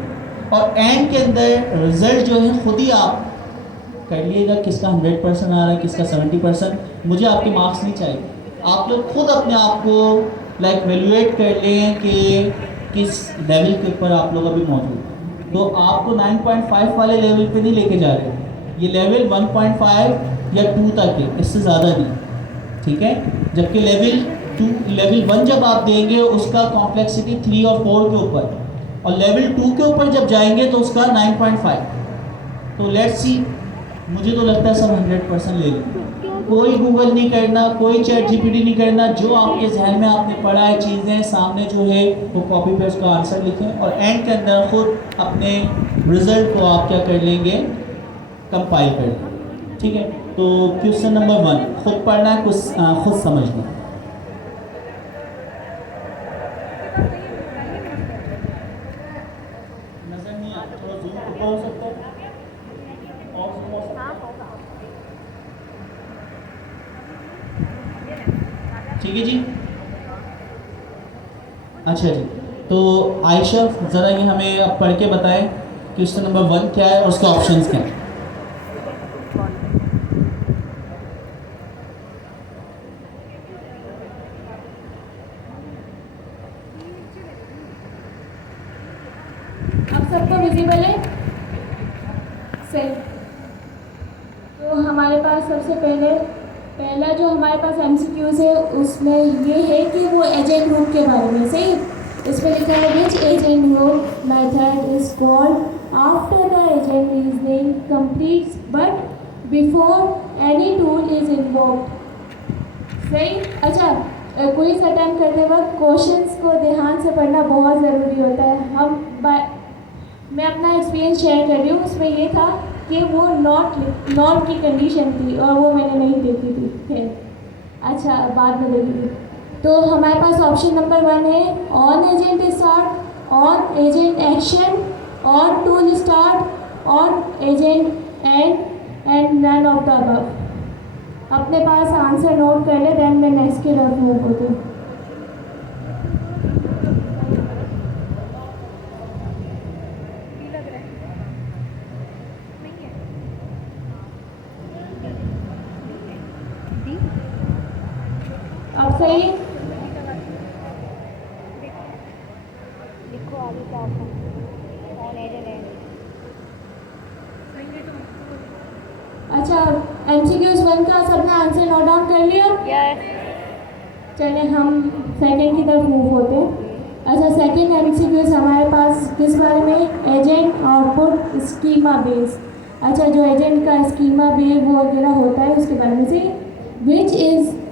और एंड के अंदर रिजल्ट जो है खुद ही आप कर लिएगा, किसका 100% आ रहा है, किसका 70%। मुझे आपके मार्क्स नहीं चाहिए, आप लोग खुद अपने आप को वैल्यूएट कर लें कि किस लेवल के ऊपर आप लोग अभी मौजूद हैं। तो आपको 9.5 वाले लेवल पे नहीं लेके जा रहे, ये लेवल 1.5 या 2 तक है, इससे ज़्यादा नहीं। ठीक है, जबकि लेवल 1 जब आप देंगे उसका कॉम्प्लेक्सिटी 3 और 4 के ऊपर, और लेवल 2 के ऊपर जब जाएंगे तो उसका 9.5। तो लेट्स सी, मुझे तो लगता है सब 100% ले लेंगे। कोई गूगल नहीं करना, कोई चैट GPT नहीं करना, जो आपके जहन में आपने पढ़ा है चीज़ें सामने जो है वो कॉपी पे उसका आंसर लिखें, और एंड के अंदर खुद अपने रिजल्ट को आप क्या कर लेंगे, कंपाइल कर लेंगे। ठीक है, तो क्वेश्चन नंबर 1 खुद पढ़ना है, कुछ खुद समझना। नजर नहीं आता, थोड़ा जूम ऊपर हो सकता है, और zoom हो सकता है। ठीक है जी, अच्छा जी। तो आयशा ज़रा ये हमें अब पढ़ के बताएं क्वेश्चन नंबर 1 क्या है और उसके ऑप्शंस क्या हैं। अब सबको विजिबल है सही। तो हमारे पास सबसे पहला जो हमारे पास MCQs है उसमें ये है कि वो एजेंट रूट के बारे में। सही, इसमें लिखा है which agent root method is called after the agent reasoning completes but before any tool is invoked. सही। अच्छा, क्विज अटेम्प्ट करते वक्त क्वेश्चंस को ध्यान से पढ़ना बहुत ज़रूरी होता है। मैं अपना एक्सपीरियंस शेयर कर रही हूँ, उसमें ये था कि वो नॉट की कंडीशन थी और वो मैंने नहीं देखी थी, फिर अच्छा बाद में देखी थी। तो हमारे पास ऑप्शन नंबर 1 है on agent start, on agent action, on tool start, on agent end none of the above. अपने पास आंसर नोट कर ले, देन मैं नेक्स्ट की तरफ मूव होती हूँ। अब सही है? लिखो आगे क्या ऑन एजेंट। अच्छा, MCQs 1 का सबने आंसर नोट डाउन कर लिया? यस। चले हम सेकंड की तरफ मूव होते हैं। अच्छा, सेकंड एमसीक्यूज हमारे पास किस बारे में, एजेंट आउटपुट स्कीमा बेस। अच्छा, जो एजेंट का स्कीमा बेस वगैरह होता है उसके बारे में से,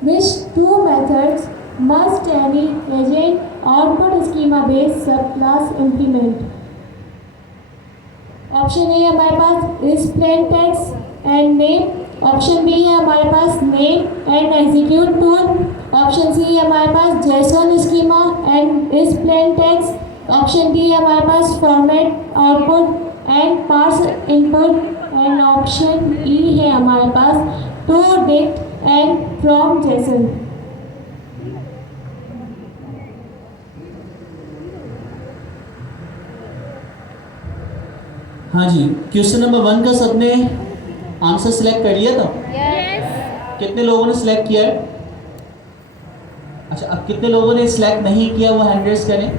which two methods must any agent output schema base sub class implement. Option A हमारे पास is plain text and name. Option B है हमारे पास name and execute tool. Option C है हमारे पास JSON schema and is plain text. Option D है हमारे पास format output and parse input. And option E है हमारे पास to dict and from JSON. हाँ जी, क्वेश्चन नंबर 1 का सबने आंसर सिलेक्ट कर लिया था? यस। कितने लोगों ने सिलेक्ट किया है? अच्छा, अब कितने लोगों ने सिलेक्ट नहीं किया वो हैंड रेज करें,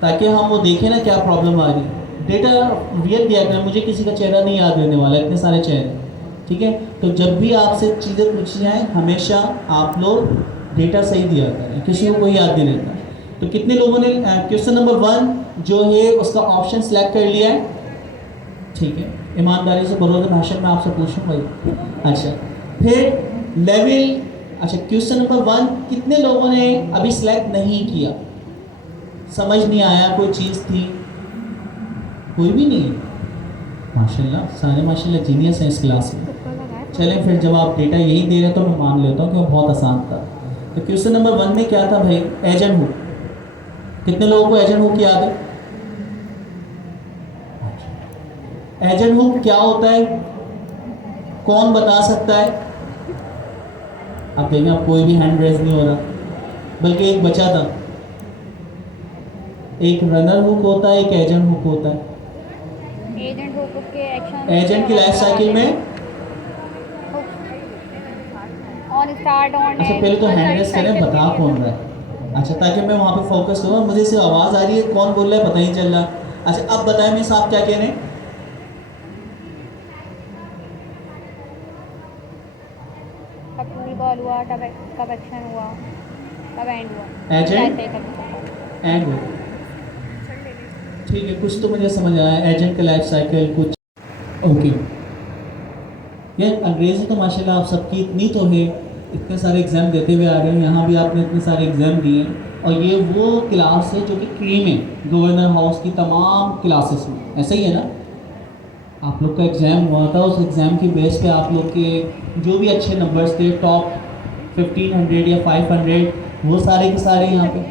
ताकि हम वो देखें ना क्या प्रॉब्लम आ रही है। डेटा रियल दिया करें, मुझे किसी का चेहरा नहीं याद रहने वाला, इतने सारे चेहरे, ठीक है। तो जब भी आपसे चीज़ें पूछी जाएँ हमेशा आप लोग डेटा सही दिया करें, किसी को कोई याद नहीं रहता। तो कितने लोगों ने क्वेश्चन नंबर 1 जो है उसका ऑप्शन सिलेक्ट कर लिया है? ठीक है, ईमानदारी से बरोज़ भाषण में आपसे पूछूँ भाई। अच्छा, फिर लेवल, अच्छा क्वेश्चन नंबर 1 कितने लोगों ने अभी सिलेक्ट नहीं किया? समझ नहीं आया, कोई चीज़ थी? कोई भी नहीं? माशाल्लाह, सारे माशाल्लाह जीनियस हैं इस क्लास में। चलें फिर, जब आप डेटा यही दे रहे हैं तो मैं मान लेता हूँ कि वो बहुत आसान था। तो क्वेश्चन नंबर 1 में क्या था भाई? Agent hook. कितने लोगों को एजेंट हुक याद है? एजेंट हुक क्या होता है, कौन बता सकता है? आप देखें, अब कोई भी हैंड रेज नहीं हो रहा, बल्कि एक बचा था। एक रनर हुक होता है, एक एजेंट हुक होता है। एजेंट हुक के एक्शन, एजेंट की लाइफ साइकिल में ऑन स्टार्ट ऑन। अच्छा, पहले तो हैंड रेज करें, बता कौन रहा है। अच्छा, ताकि मैं वहाँ पे फोकस करूँ। मुझे सिर्फ आवाज़ आ रही है, कौन बोल रहा है पता ही चल रहा। अच्छा, अब बताएं मिस आप क्या कह रहे हैं? कब टूल कॉल हुआ, कब एक्शन हुआ, कब एंड हुआ, एजेंट एंड हो, ठीक है, कुछ तो मुझे समझ आया। एजेंट का लाइफ साइकिल कुछ ओके। यार अंग्रेज़ी तो माशाल्लाह आप सबकी इतनी तो है, इतने सारे एग्ज़ाम देते हुए आ रहे हैं, यहाँ भी आपने इतने सारे एग्ज़ाम दिए। और ये वो क्लास है जो कि क्रीम है गवर्नर हाउस की तमाम क्लासेस में, ऐसा ही है ना? आप लोग का एग्ज़ाम हुआ था, उस एग्ज़ाम की बेस पे आप लोग के जो भी अच्छे नंबर्स थे, टॉप 1500 या 500, वो सारे के सारे यहाँ पे,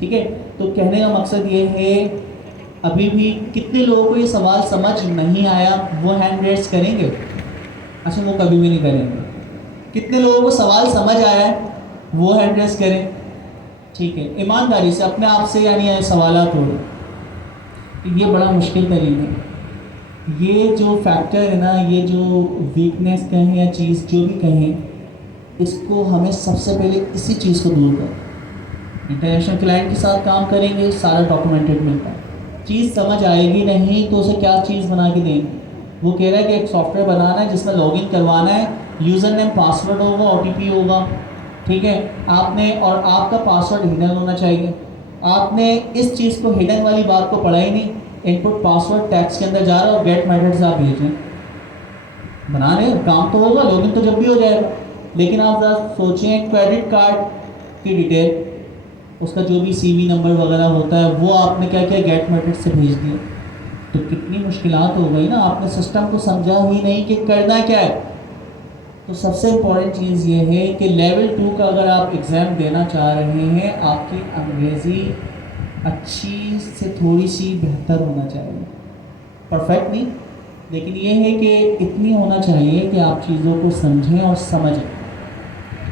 ठीक है। तो कहने का मकसद ये है, अभी भी कितने लोगों को ये सवाल समझ नहीं आया वो हैंड रेज करेंगे? अच्छा, वो कभी भी नहीं करेंगे। कितने लोगों को सवाल समझ आया है वो हैंड रेज करें, ठीक है। ईमानदारी से अपने आप से, यानी सवालात हो, ये बड़ा मुश्किल तरीन है। ये जो फैक्टर है ना, ये जो वीकनेस कहें या चीज़ जो भी कहें, इसको हमें सबसे पहले इसी चीज़ को दूर करें। इंटरनेशनल क्लाइंट के साथ काम करेंगे, सारा डॉक्यूमेंटेड मिलता है। चीज़ समझ आएगी नहीं तो उसे क्या चीज़ बना के देंगे? वो कह रहा है कि एक सॉफ्टवेयर बनाना है जिसमें लॉगिन करवाना है, यूज़र नेम पासवर्ड होगा, OTP होगा, ठीक है। आपने, और आपका पासवर्ड हिडन होना चाहिए। आपने इस चीज़ को, हिडन वाली बात को पढ़ा ही नहीं। इनपुट पासवर्ड टैक्स के अंदर जा रहा है और गेट मेथड से आप भेजें, बना रहे काम तो होगा, लॉगिन तो जब भी हो जाएगा। लेकिन आप ज़रा सोचें, क्रेडिट कार्ड की डिटेल, उसका जो भी CV नंबर वगैरह होता है, वो आपने क्या किया, गेट मेथड से भेज दिया, तो कितनी मुश्किलात हो गई ना। आपने सिस्टम को समझा ही नहीं कि करना क्या है। तो सबसे इम्पॉर्टेंट चीज़ ये है कि लेवल 2 का अगर आप एग्ज़ाम देना चाह रहे हैं, आपकी अंग्रेज़ी अच्छी से थोड़ी सी बेहतर होना चाहिए, परफेक्ट नहीं, लेकिन ये है कि इतनी होना चाहिए कि आप चीज़ों को समझें और समझें।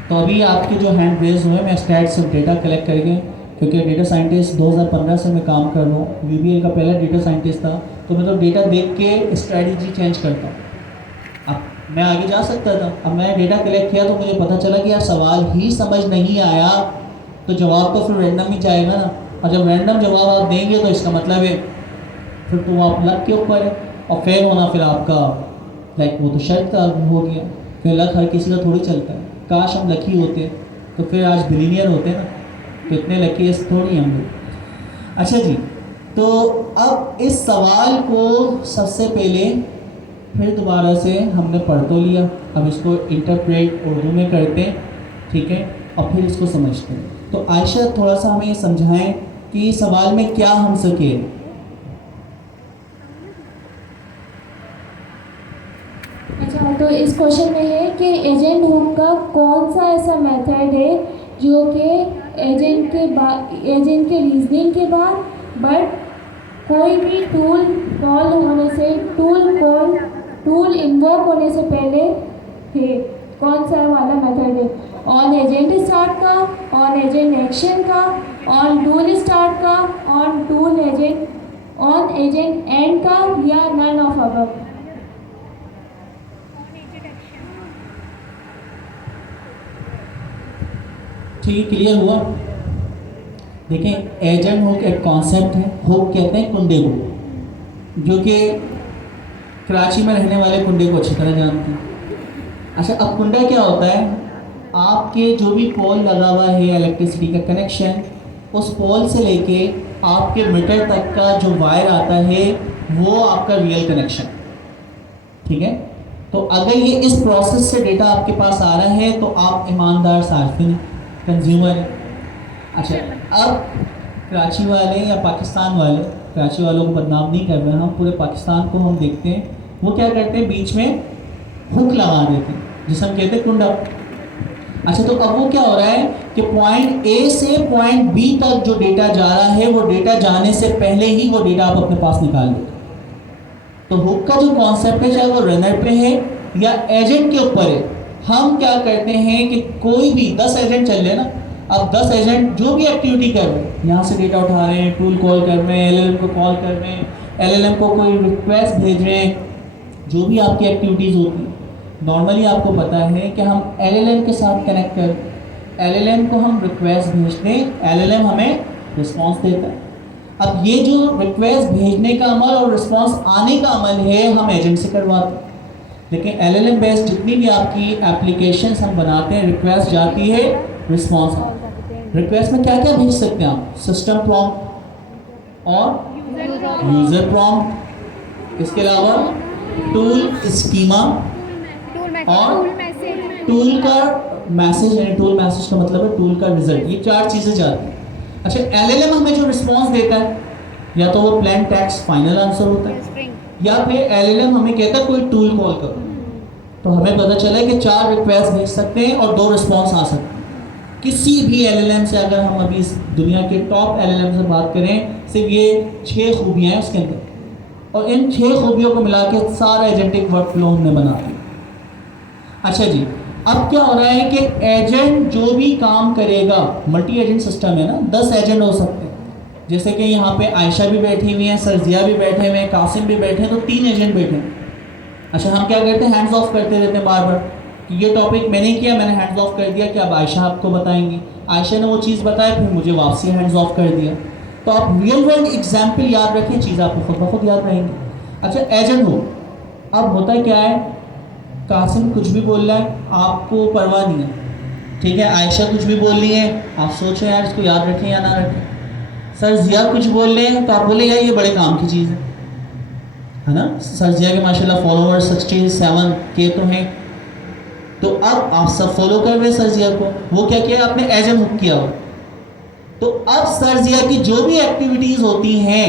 तो अभी आपके जो हैंड रेज हुए, मैं स्टैट्स और डेटा कलेक्ट करके, क्योंकि डेटा साइंटिस्ट 2015 से मैं काम कर रहा हूँ, VBL का पहला डेटा साइंटिस्ट था, तो मैं तो डेटा देख के स्ट्रैटेजी चेंज करता हूँ। अब मैं आगे जा सकता था, अब मैं डेटा कलेक्ट किया तो मुझे पता चला कि यार सवाल ही समझ नहीं आया, तो जवाब तो फिर रैंडम ही जाएगा ना। और जब रैंडम जवाब आप देंगे तो इसका मतलब है फिर तो आप लक के ऊपर है, और फेल होना फिर आपका लाइक वो तो शर्त का हो गया। फिर लक हर किसी का थोड़ी चलता है। काश हम लकी होते तो फिर आज बिलीनियर होते ना, तो इतने लकी थोड़ी हम लोग। अच्छा जी, तो अब इस सवाल को सबसे पहले फिर दोबारा से हमने पढ़ तो लिया, अब इसको इंटरप्रेट उर्दू में करते हैं, ठीक है, और फिर इसको समझते हैं। तो आयशा थोड़ा सा हमें ये समझाएं कि सवाल में क्या हमसे कह रहे। अच्छा, तो इस क्वेश्चन में है कि एजेंट हुक का कौन सा ऐसा मेथड है जो कि एजेंट के रीजनिंग के बाद बट कोई भी टूल कॉल होने से टूल इन्वोक होने से पहले है, कौन सा वाला मेथड है? ऑन एजेंट स्टार्ट का, ऑन एजेंट एक्शन का, ऑन टूल स्टार्ट का, ऑन एजेंट एंड का, या नन ऑफ अबव? ठीक, क्लियर हुआ? देखें, एजेंट हुक एक कॉन्सेप्ट है। हुक कहते हैं कुंडे को, जो कि कराची में रहने वाले कुंडे को अच्छी तरह जानते हैं। अच्छा, अब कुंडा क्या होता है? आपके जो भी पोल लगा हुआ है इलेक्ट्रिसिटी का कनेक्शन, उस पोल से लेके आपके मीटर तक का जो वायर आता है वो आपका रियल कनेक्शन, ठीक है। तो अगर ये इस प्रोसेस से डेटा आपके पास आ रहा है तो आप ईमानदार सार्फिन कंज्यूमर है। अच्छा, अब कराची वाले या पाकिस्तान वाले, कराची वालों को बदनाम नहीं कर रहे हम, पूरे पाकिस्तान को हम देखते हैं, वो क्या करते हैं, बीच में हुक लगा देते हैं जिसे हम कहते हैं कुंडा। अच्छा, तो अब वो क्या हो रहा है कि पॉइंट ए से पॉइंट बी तक जो डेटा जा रहा है वो डेटा जाने से पहले ही वो डेटा आप अपने पास निकाल लेते। तो हुक का जो कॉन्सेप्ट है, चाहे वो रनर पे है या एजेंट के ऊपर है, हम क्या करते हैं कि कोई भी 10 एजेंट चल रहे ना, अब 10 एजेंट जो भी एक्टिविटी कर रहे हैं, यहाँ से डेटा उठा रहे हैं, टूल कॉल कर रहे हैं, एलएलएम को कॉल कर रहे हैं, एलएलएम को कोई रिक्वेस्ट भेज रहे हैं, जो भी आपकी एक्टिविटीज़ होती है, नॉर्मली आपको पता है कि हम एलएलएम के साथ कनेक्ट कर, एलएलएम को हम रिक्वेस्ट भेजते हैं, एलएलएम हमें रिस्पॉन्स देता है। अब ये जो रिक्वेस्ट भेजने का अमल और रिस्पॉन्स आने का अमल है, हम एजेंट से करवाते हैं। लेकिन एलएलएम बेस्ड जितनी भी आपकी एप्लीकेशंस हम बनाते हैं, रिक्वेस्ट जाती है, रिस्पॉन्स आता है। रिक्वेस्ट में क्या क्या भेज सकते हैं आप? सिस्टम प्रॉम्प्ट और यूज़र प्रॉम्प्ट, इसके अलावा टूल स्कीमा और टूल का मैसेज, यानी टूल मैसेज का मतलब है टूल का रिजल्ट, ये 4 चीज़ें जाती हैं। अच्छा, एलएलएम हमें जो रिस्पॉन्स देता है, या तो वो प्लेन टेक्स्ट फाइनल आंसर होता है, या फिर एलएलएम हमें कहता है कोई टूल कॉल करो। तो हमें पता चला है कि 4 रिक्वेस्ट भेज सकते हैं और 2 रिस्पॉन्स आ सकते हैं। किसी भी एलएलएम से, अगर हम अभी इस दुनिया के टॉप एलएलएम से बात करें, सिर्फ ये 6 खूबियाँ हैं उसके अंदर, और इन 6 खूबियों को मिला के सारा एजेंटिक वर्कफ्लो हमने बना दिया। अच्छा जी, अब क्या हो रहा है कि एजेंट जो भी काम करेगा, मल्टी एजेंट सिस्टम है ना, 10 एजेंट हो सकते हैं। जैसे कि यहाँ पे आयशा भी बैठी हुई हैं, सरजिया भी बैठे हुए हैं, कासिम भी बैठे हैं, तो 3 एजेंट बैठे हैं। अच्छा, हम क्या करते हैं, हैंड्स ऑफ करते रहते हैं बार बार कि ये टॉपिक मैंने किया, मैंने हैंड्स ऑफ कर दिया कि अब आयशा आपको बताएंगी, आयशा ने वो चीज़ बताया, फिर मुझे वापसी हैंड्स ऑफ कर दिया। तो आप रियल वर्ल्ड एग्जाम्पल याद रखें, चीज़ आपको खुद ब खुद याद रहेंगी। अच्छा, एजेंट हो, अब होता क्या है, कासिम कुछ भी बोल रहा है, आपको परवाह नहीं है, ठीक है, आयशा कुछ भी बोल रही है, आप सोचें यार इसको याद रखें या ना रखें। सर जिया कुछ बोल रहे हैं तो आप बोले यार ये बड़े काम की चीज़ है ना। सर जिया के माशाल्लाह फॉलोअर्स 67K तो हैं, तो अब आप सब फॉलो कर रहे हैं सर जिया को, वो क्या किया आपने, एजेंट हुक किया हो। तो अब सर जिया की जो भी एक्टिविटीज़ होती हैं,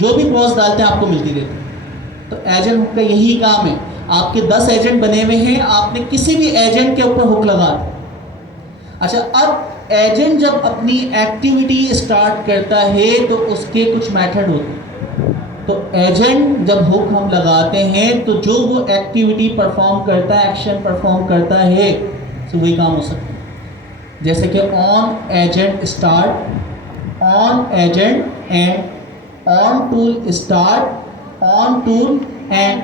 जो भी पोस्ट डालते हैं, आपको मिलती रहती है। तो एजेंट हुक का यही काम है, आपके 10 एजेंट बने हुए हैं, आपने किसी भी एजेंट के ऊपर हुक लगा दिया। अच्छा, अब एजेंट जब अपनी एक्टिविटी स्टार्ट करता है तो उसके कुछ मेथड होते हैं। तो एजेंट जब हुक हम लगाते हैं तो जो वो एक्टिविटी परफॉर्म करता है, एक्शन परफॉर्म करता है, तो वही काम हो सकता है। जैसे कि on agent start, on agent and, on tool start, on tool and.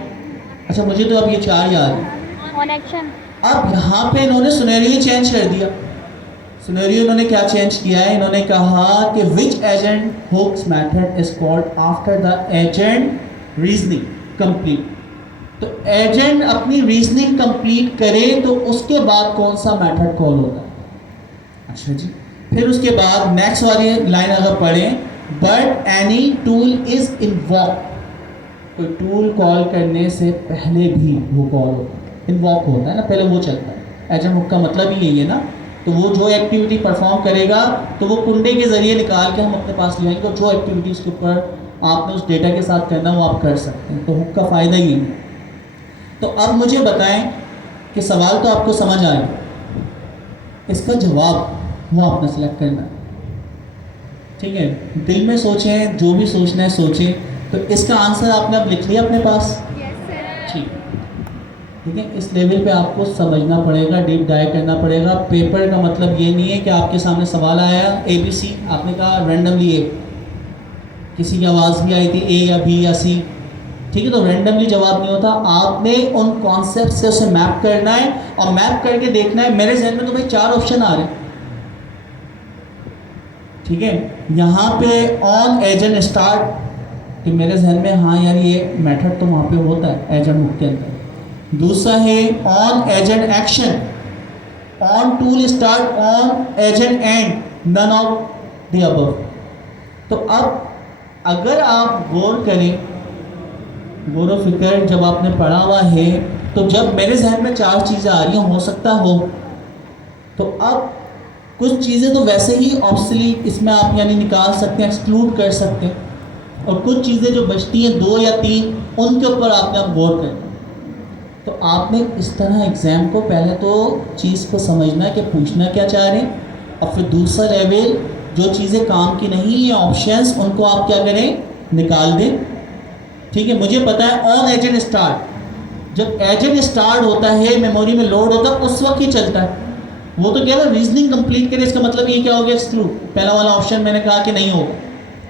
अच्छा, मुझे तो अब ये 4 याद है। On action. अब यहाँ पे इन्होंने सिनेरियो चेंज कर दिया। सिनेरियो इन्होंने क्या चेंज किया है, इन्होंने कहा कि which agent hooks method is called after the agent reasoning complete. तो एजेंट अपनी रीजनिंग कंप्लीट करे तो उसके बाद कौन सा मेथड कॉल होता है। अच्छा जी, फिर उसके बाद नेक्स्ट वाली लाइन अगर पढ़ें, but any tool is invoke, कोई टूल कॉल करने से पहले भी वो कॉल इन्वॉक होता है ना, पहले वो चलता है। एजेंट हुक का मतलब ही यही है ना। तो वो जो एक्टिविटी परफॉर्म करेगा तो वो कुंडे के ज़रिए निकाल के हम अपने पास ले आएंगे, और जो एक्टिविटी उसके ऊपर आपने उस डेटा के साथ करना वो आप कर सकते हैं। तो हुक का फ़ायदा ही है। तो अब मुझे बताएं कि सवाल तो आपको समझ आया, इसका जवाब वो आपने सेलेक्ट करना है। ठीक है, दिल में सोचें, जो भी सोचना है सोचें। तो इसका आंसर आपने अब लिख लिया अपने पास? ठीक है, इस लेवल पे आपको समझना पड़ेगा, डीप डाइव करना पड़ेगा। पेपर का मतलब ये नहीं है कि आपके सामने सवाल आया ABC, आपने कहा रैंडमली ए, किसी की आवाज़ भी आई थी A या B या C, ठीक है, तो रैंडमली जवाब नहीं होता। आपने उन कॉन्सेप्ट से उसे मैप करना है, और मैप करके देखना है। मेरे जहन में तो भाई 4 ऑप्शन आ रहे हैं, ठीक है। यहाँ पे ऑन एजेंट स्टार्ट, कि मेरे जहन में हाँ यार ये मेथड तो वहाँ पे होता है एजेंट हुक के अंदर। दूसरा है on agent action, on tool start, on agent end, none of the above. तो अब अगर आप गौर करें, गौर व फिक्र जब आपने पढ़ा हुआ है, तो जब मेरे जहन में 4 चीज़ें आ रही हो सकता हो, तो अब कुछ चीज़ें तो वैसे ही ऑब्सोलीट इसमें आप यानी निकाल सकते हैं, एक्सक्लूड कर सकते हैं, और कुछ चीज़ें जो बचती हैं 2 या 3, उनके ऊपर आपने अब गौर करना। तो आपने इस तरह एग्ज़ाम को पहले तो चीज़ को समझना है कि पूछना क्या चाह रहे हैं, और फिर दूसरा लेवल जो चीज़ें काम की नहीं है ऑप्शंस, उनको आप क्या करें, निकाल दें। ठीक है, मुझे पता है ऑन एजेंट स्टार्ट, जब एजेंट स्टार्ट होता है, मेमोरी में लोड होता है, उस वक्त ही चलता है। वो तो क्या है, रीजनिंग कंप्लीट करे, इसका मतलब ये क्या हो गया, एक्सक्लूड। पहला वाला ऑप्शन मैंने कहा कि नहीं होगा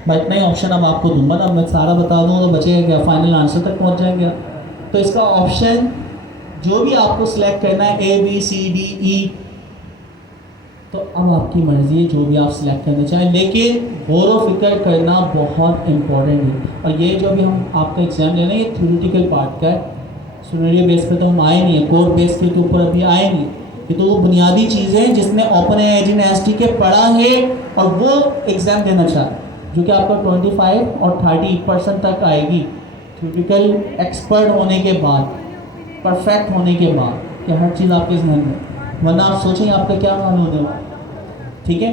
भाई, इतना ही ऑप्शन अब आपको दूंगा ना, अब मैं सारा बता दूँ तो बचेगा क्या, फाइनल आंसर तक पहुँच जाएंगे। तो इसका ऑप्शन जो भी आपको सिलेक्ट करना है A B C D E, तो अब आपकी मर्ज़ी है जो भी आप सिलेक्ट करना चाहें, लेकिन गौर व फिक्र करना बहुत इम्पॉर्टेंट है। और ये जो भी हम आपका एग्ज़ाम ले रहे हैं ये थ्योरेटिकल पार्ट का है, सिनेरियो बेस पे तो हम आए नहीं है, कोर बेस के ऊपर अभी आए नहीं। ये तो वो बुनियादी चीज़ें जिसने ओपन एजेंट SDK पढ़ा है और वो एग्ज़ाम देना चाहता है, जो कि आपका 25 और 30% तक आएगी थ्योरेटिकल एक्सपर्ट होने के बाद, परफेक्ट होने के बाद, कि हर चीज़ आपके जहन में, वरना आप सोचें आपका क्या हाल होने वाला। ठीक है,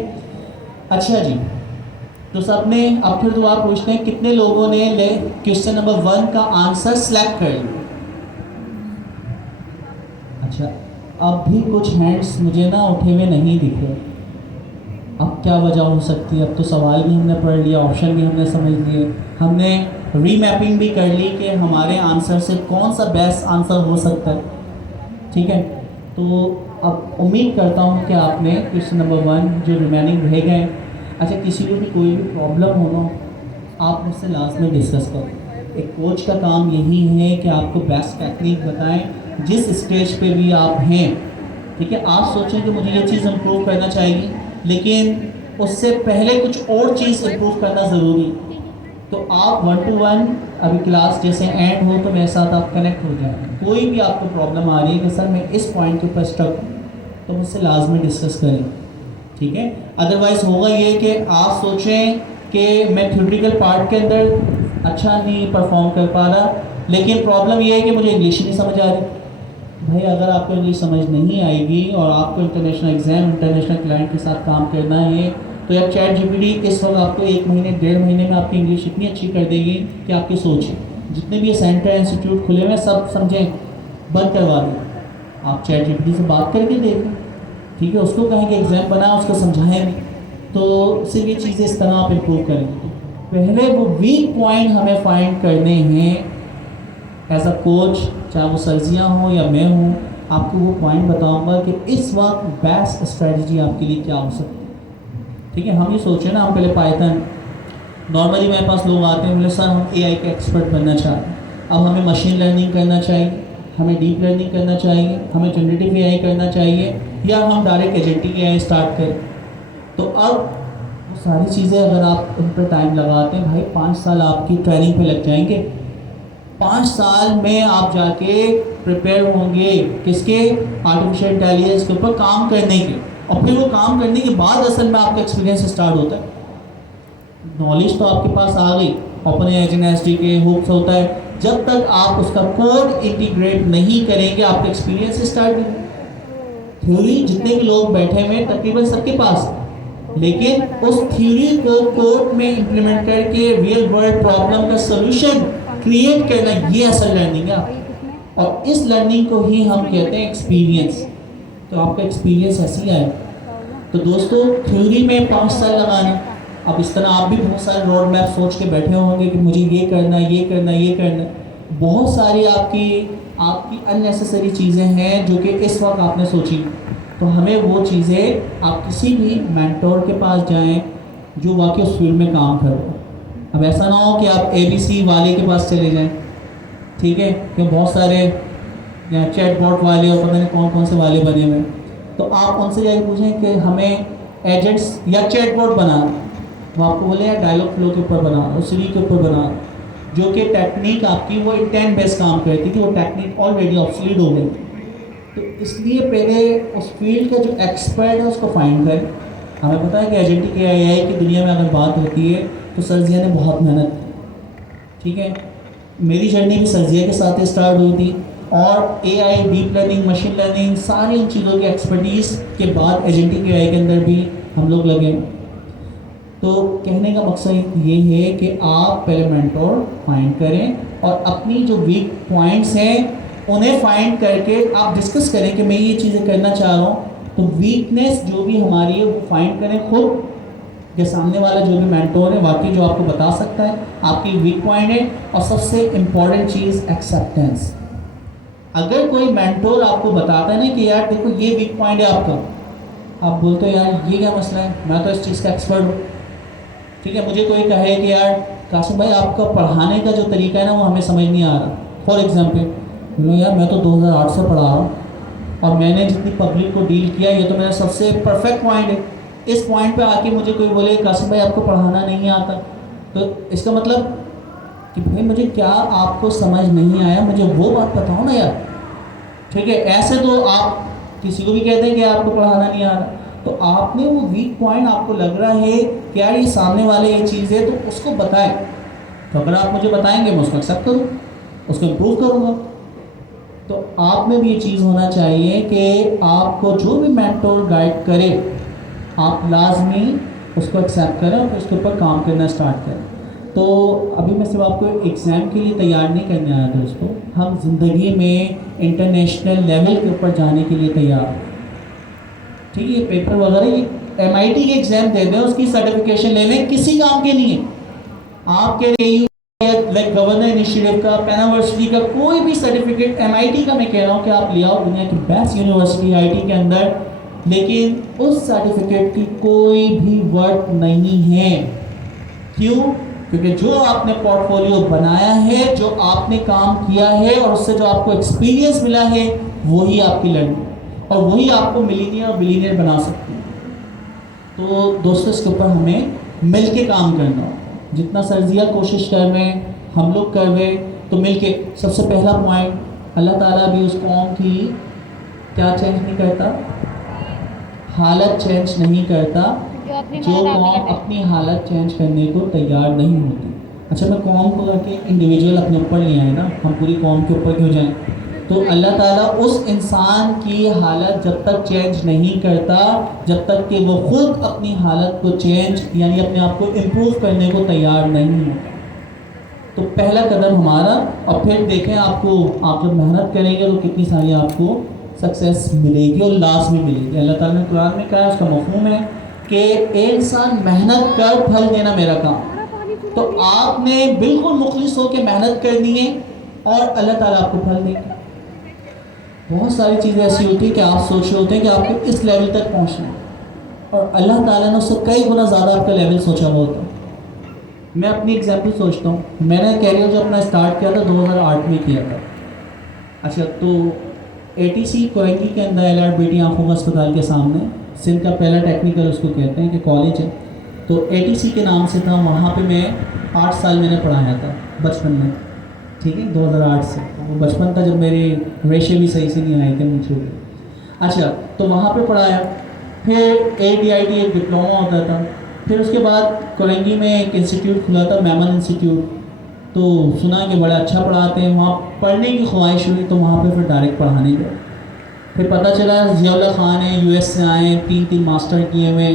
अच्छा जी, तो सबने अब फिर दुआ पूछते हैं कितने लोगों ने ले क्वेश्चन नंबर 1 का आंसर सेलेक्ट कर लिया। अच्छा, अब भी कुछ हैंड्स मुझे ना उठे हुए नहीं दिख रहे। अब क्या वजह हो सकती है, अब तो सवाल भी हमने पढ़ लिया, ऑप्शन भी हमने समझ लिए, हमने रीमैपिंग भी कर ली कि हमारे आंसर से कौन सा बेस्ट आंसर हो सकता है। ठीक है, तो अब उम्मीद करता हूँ कि आपने क्वेश्चन नंबर 1 जो रिमेनिंग रह गए, अच्छा किसी को भी कोई भी प्रॉब्लम हो ना, आप मुझसे लास्ट में डिस्कस करें। एक कोच का काम यही है कि आपको बेस्ट टेक्निक बताएं जिस स्टेज पे भी आप हैं। ठीक है, आप सोचें कि मुझे ये चीज़ इम्प्रूव करना चाहिए, लेकिन उससे पहले कुछ और चीज़ इम्प्रूव करना ज़रूरी। तो आप 1 to 1 अभी क्लास जैसे एंड हो तो मेरे साथ आप कनेक्ट हो जाएं। कोई भी आपको प्रॉब्लम आ रही है कि सर मैं इस पॉइंट के ऊपर स्टक हूँ, तो मुझसे लाजमी डिस्कस करें। ठीक है, अदरवाइज़ होगा ये कि आप सोचें कि मैं थ्योरेटिकल पार्ट के अंदर अच्छा नहीं परफॉर्म कर पा रहा, लेकिन प्रॉब्लम ये है कि मुझे इंग्लिश ही नहीं समझ आ रही। भाई अगर आपको इंग्लिश समझ नहीं आएगी और आपको इंटरनेशनल एग्ज़ाम, इंटरनेशनल क्लाइंट के साथ काम करना है, तो यार चैट GPT इस वक्त आपको 1 महीने 1.5 महीने में आपकी इंग्लिश इतनी अच्छी कर देगी कि आपकी सोच, जितने भी ये सेंटर इंस्टीट्यूट खुले हुए सब समझें बंद करवा दें। आप चैट GPT से बात करके देखें, ठीक है, उसको कहें कि एग्ज़ाम बनाए, उसको समझाएं भी, तो सिर्फ ये चीज़ें इस तरह आप इम्प्रूव करेंगे। पहले वो वीक पॉइंट हमें फाइंड करने हैं एज अ कोच, चाहे वो सर्जियाँ हों या मैं हूँ, आपको वो पॉइंट बताऊँगा कि इस वक्त बेस्ट स्ट्रेटजी आपके लिए क्या हो सकती है। ठीक है, हम ये सोचें ना, हम पहले पाइथन, नॉर्मली मेरे पास लोग आते हैं बोले सर हम AI के एक्सपर्ट बनना चाहते हैं, अब हमें मशीन लर्निंग करना चाहिए, हमें डीप लर्निंग करना चाहिए, हमें जनरेटिव AI करना चाहिए, या हम डायरेक्ट एजेंटिक AI स्टार्ट करें। तो अब वो सारी चीज़ें अगर आप उन पर टाइम लगाते हैं, भाई 5 साल आपकी ट्रेनिंग पे लग जाएंगे। 5 साल में आप जाके प्रिपेयर होंगे किसके, आर्टिफिशियल इंटेलिजेंस के ऊपर काम करने के, और फिर वो काम करने के बाद असल में आपका एक्सपीरियंस स्टार्ट होता है। नॉलेज तो आपके पास आ गई, ओपन एजेंट एसडीके हुक्स होता है, जब तक आप उसका कोड इंटीग्रेट नहीं करेंगे आपका एक्सपीरियंस स्टार्ट नहीं। थ्योरी जितने भी लोग बैठे हुए तकरीबन सबके पास, लेकिन उस थ्योरी को कोड में इंप्लीमेंट करके रियल वर्ल्ड प्रॉब्लम का सॉल्यूशन क्रिएट करना, ये असल लर्निंग है। और इस लर्निंग को ही हम कहते हैं एक्सपीरियंस। तो आपका एक्सपीरियंस ऐसे ही आएगा। तो दोस्तों, थ्योरी में 5 साल लगाना, अब इस तरह आप भी बहुत सारे रोड मैप सोच के बैठे होंगे कि मुझे ये करना है, ये करना है, ये करना है। बहुत सारी आपकी अननेसेसरी चीज़ें हैं जो कि इस वक्त आपने सोची। तो हमें वो चीज़ें, आप किसी भी मेंटोर के पास जाएं जो वाकई उस फील्ड में काम कर रहे हो। अब ऐसा ना हो कि आप ABC वाले के पास चले जाएं, ठीक है, क्योंकि बहुत सारे यहाँ चैटबॉट वाले और पता नहीं कौन कौन से वाले बने हुए हैं। तो आप उनसे जाके पूछें कि हमें एजेंट्स या चैटबॉट बनाना, वो आपको बोले या डायलॉग फ्लो के ऊपर बना, और सीरी के ऊपर बना, जो कि टेक्निक आपकी वो इंटेंट बेस्ड काम करती थी, वो टेक्निक ऑलरेडी ऑब्सोलीट हो गई। तो इसलिए पहले उस फील्ड का जो एक्सपर्ट है उसको फाइंड करें। हमें पता है कि एजेंटिक AI की दुनिया में अगर बात होती है तो सर्जिया ने बहुत मेहनत की, ठीक है। मेरी जर्नी भी सर्जिया के साथ स्टार्ट हुई थी, और AI, deep learning, machine learning, सारी उन चीज़ों की एक्सपर्टीज़ के बाद एजेंटिक AI के अंदर भी हम लोग लगे। तो कहने का मकसद ये है कि आप पहले मेंटोर फाइंड करें और अपनी जो वीक पॉइंट्स हैं उन्हें फाइंड करके आप डिस्कस करें कि मैं ये चीज़ें करना चाह रहा हूँ। तो वीकनेस जो भी हमारी है वो फाइंड करें खुद, के सामने वाला जो भी मेंटोर है वाकई जो आपको बता सकता है आपकी वीक पॉइंट है। और सबसे इम्पॉर्टेंट चीज़ एक्सेप्टेंस। अगर कोई मेंटोर आपको बताता है ना कि यार देखो ये वीक पॉइंट है आपका, आप बोलते हो यार ये क्या मसला है, मैं तो इस चीज़ का एक्सपर्ट हूँ, ठीक है। मुझे कोई कहे कि यार कासिम भाई आपका पढ़ाने का जो तरीका है ना वो हमें समझ नहीं आ रहा। फॉर एग्जांपल, बोलो यार मैं तो 2008 से पढ़ा रहा हूँ और मैंने जितनी पब्लिक को डील किया ये तो मेरा सबसे परफेक्ट पॉइंट है। इस पॉइंट पे आके मुझे कोई बोले कासिम भाई आपको पढ़ाना नहीं आता, तो इसका मतलब कि भाई मुझे क्या आपको समझ नहीं आया, मुझे वो बात बताओ ना यार, ठीक है। ऐसे तो आप किसी को भी कहते हैं कि आपको पढ़ाना नहीं आ रहा, तो आपने वो वीक पॉइंट आपको लग रहा है कि यार ये सामने वाले ये चीज़ है तो उसको बताएं। तो अगर आप मुझे बताएंगे मैं उसको एक्सेप्ट करूँ, उसको इम्प्रूव करूँगा। तो आप में भी ये चीज़ होना चाहिए कि आपको जो भी मेंटोर गाइड करे आप लाजमी उसको एक्सेप्ट करें और उसके ऊपर काम करना स्टार्ट करें। तो अभी मैं सिर्फ आपको एग्ज़ाम के लिए तैयार नहीं करने आया दोस्तों, हम ज़िंदगी में इंटरनेशनल लेवल के ऊपर जाने के लिए तैयार हैं, ठीक है। ये पेपर वगैरह ये MIT के एग्ज़ाम दे दें, उसकी सर्टिफिकेशन ले लें, किसी काम के नहीं है आपके लिए। लाइक गवर्नर इनिशिएटिव का, पेन यूनिवर्सिटी का कोई भी सर्टिफिकेट, MIT का मैं कह रहा हूँ कि आप ले आओ, दुनिया की बेस्ट यूनिवर्सिटी IT के अंदर, लेकिन उस सर्टिफिकेट की कोई भी वर्थ नहीं है। क्यों? क्योंकि जो आपने पोर्टफोलियो बनाया है, जो आपने काम किया है और उससे जो आपको एक्सपीरियंस मिला है वही आपकी लर्निंग और वही आपको मिलीनियर और बिलीनियर बना सकती है। तो दोस्तों इसके ऊपर हमें मिल के काम करना हो, जितना सर्जिया कोशिश कर रहे हैं हम लोग कर रहे, तो मिल के। सबसे पहला पॉइंट, अल्लाह ताला भी उस कौम की क्या चेंज नहीं करता, हालत चेंज नहीं करता, जो कौम अपनी हालत चेंज करने को तैयार नहीं होती। अच्छा, मैं कौम को करके इंडिविजुअल अपने ऊपर नहीं आए ना, हम पूरी कौम के ऊपर क्यों जाएं। तो अल्लाह ताला उस इंसान की हालत जब तक चेंज नहीं करता, जब तक कि वो खुद अपनी हालत को चेंज यानी अपने आप को इम्प्रूव करने को तैयार नहीं होता। तो पहला कदम हमारा, और फिर देखें आपको, आप जब मेहनत करेंगे तो कितनी सारी आपको सक्सेस मिलेगी और लास्ट में मिलेगी। अल्लाह ताला ने कुरान में कहा, उसका मफ़हूम है कि एक इंसान मेहनत कर फल देना मेरा काम। तो आपने बिल्कुल मुखलिस होकर मेहनत करनी है और अल्लाह ताला आपको फल देगा। बहुत सारी चीज़ें ऐसी होती हैं कि आप सोच रहे होते हैं कि आपको इस लेवल तक पहुंचना है और अल्लाह ताला ने उससे कई गुना ज़्यादा आपका लेवल सोचा हुआ होता है। मैं अपनी एग्जाम्पल सोचता हूँ, मैंने कैरियर जो अपना स्टार्ट किया था 2008 में किया था। अच्छा, तो ATC कोयंगी के अंदर LR बेटी आँखों का अस्पताल के सामने, सिंध का पहला टेक्निकल उसको कहते हैं कि कॉलेज है, तो ATC के नाम से था। वहाँ पे मैं 8 साल मैंने पढ़ाया था बचपन में, ठीक है, 2008 से। वो बचपन था जब मेरे रेशे भी सही से नहीं आए थे मुझे। अच्छा, तो वहाँ पे पढ़ाया। फिर ADIT एक डिप्लोमा होता था, फिर उसके बाद कोलंगी में एक इंस्टीट्यूट खुला था, मैमन इंस्टीट्यूट। तो सुना कि बड़ा अच्छा पढ़ाते हैं, वहाँ पढ़ने की ख्वाहिश हुई तो वहाँ पे फिर डायरेक्ट पढ़ाने गए। फिर पता चला ज़ियाउल्लाह ख़ान है, यूएस से आए, 3 मास्टर किए हुए।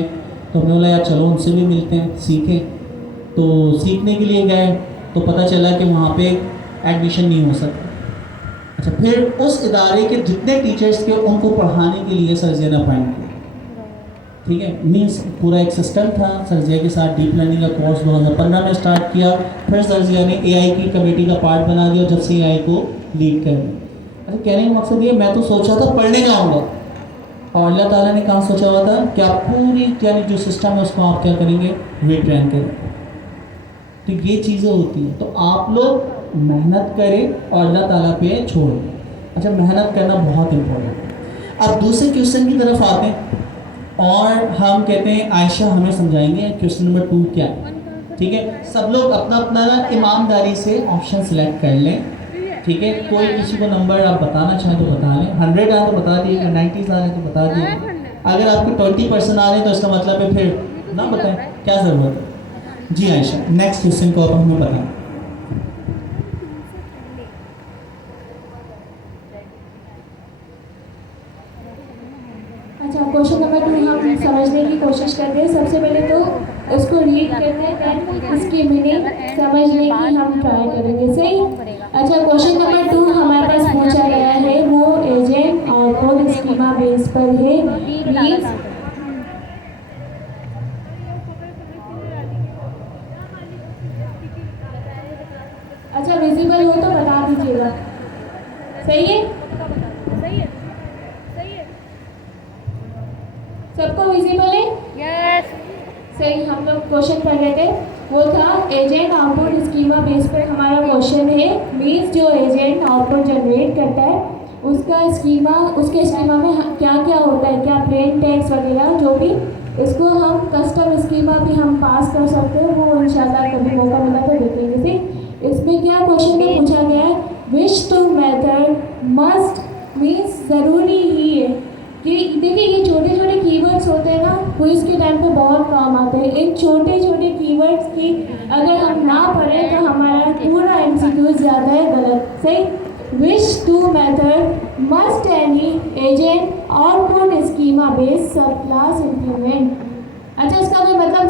तो हमने बोला यार चलो उनसे भी मिलते हैं, सीखें। तो सीखने के लिए गए तो पता चला कि वहाँ पे एडमिशन नहीं हो सकता। अच्छा, फिर उस इदारे के जितने टीचर्स थे उनको पढ़ाने के लिए सर ज़िया ने अपॉइंट किया। ठीक है, मीन्स पूरा एक सिस्टम था। सर ज़िया के साथ डीप लर्निंग का कोर्स 2015 में स्टार्ट किया। फिर सर ज़िया ने एआई की कमेटी का पार्ट बना दिया, जब से एआई को लीड कर रहे। अच्छा, कहने का मकसद ये, मैं तो सोचा था पढ़ने जाऊँगा और अल्लाह ताला ने कहाँ सोचा हुआ था कि आप पूरी यानी जो सिस्टम है उसको आप क्या करेंगे, रीट्रेन करेंगे। तो ये चीज़ें होती हैं, तो आप लोग मेहनत करें और अल्लाह ताला पे छोड़ें। अच्छा, मेहनत करना बहुत इम्पोर्टेंट है। अब दूसरे क्वेश्चन की तरफ आते हैं और हम कहते हैं आयशा हमें समझाएंगे क्वेश्चन नंबर 2 क्या है। ठीक है, सब लोग अपना अपना ना ईमानदारी से ऑप्शन सिलेक्ट कर लें। ठीक है, कोई किसी को नंबर आप बताना चाहें तो बता लें। 100 आए तो बता दिए, 90 आ रहे तो बता दिए। अगर आपके 20% आ रहे हैं तो इसका मतलब है फिर ना बताएं, क्या ज़रूरत है। जी आयशा, नेक्स्ट क्वेश्चन को अब हमें बताएं। अच्छा, क्वेश्चन नंबर 2 हम समझने की कोशिश करते हैं। सबसे पहले तो उसको रीड करते हैं, देन इसकी मीनिंग समझने की हम ट्राई करेंगे। सही। अच्छा, क्वेश्चन नंबर 2 हमारे पास पूछा गया है, वो एजेंट आउटपुट स्कीमा बेस पर है। मीन्स अच्छा, विजिबल हो तो बता दीजिएगा। सही है, सबको विजिबल है? यस। सही। हम लोग क्वेश्चन पढ़ रहे थे, वो था एजेंट आउटपुट स्कीमा बेस पर हमारा क्वेश्चन है। मीन्स जो एजेंट आउटपुट जनरेट करता है उसका स्कीमा, उसके स्कीमा में क्या क्या होता है, क्या प्लेन टेक्स्ट वगैरह जो भी, इसको हम कस्टम स्कीमा भी हम पास कर सकते हैं। वो इंशाल्लाह कभी मौका मिला तो देखेंगे। ठीक, इसमें क्या क्वेश्चन में पूछा गया है, विच टू मेथड मस्ट मीन्स ज़रूरी ही है कि देखिए ये छोटे छोटे कीवर्ड्स होते हैं ना, क्विज के टाइम पे बहुत काम आते हैं। इन छोटे छोटे कीवर्ड्स की अगर हम ना पढ़ें तो हमारा पूरा एमसीक्यू ज़्यादा है गलत। सही। Which two method must any agent output schema base sub class implement. अच्छा, इसका कोई मतलब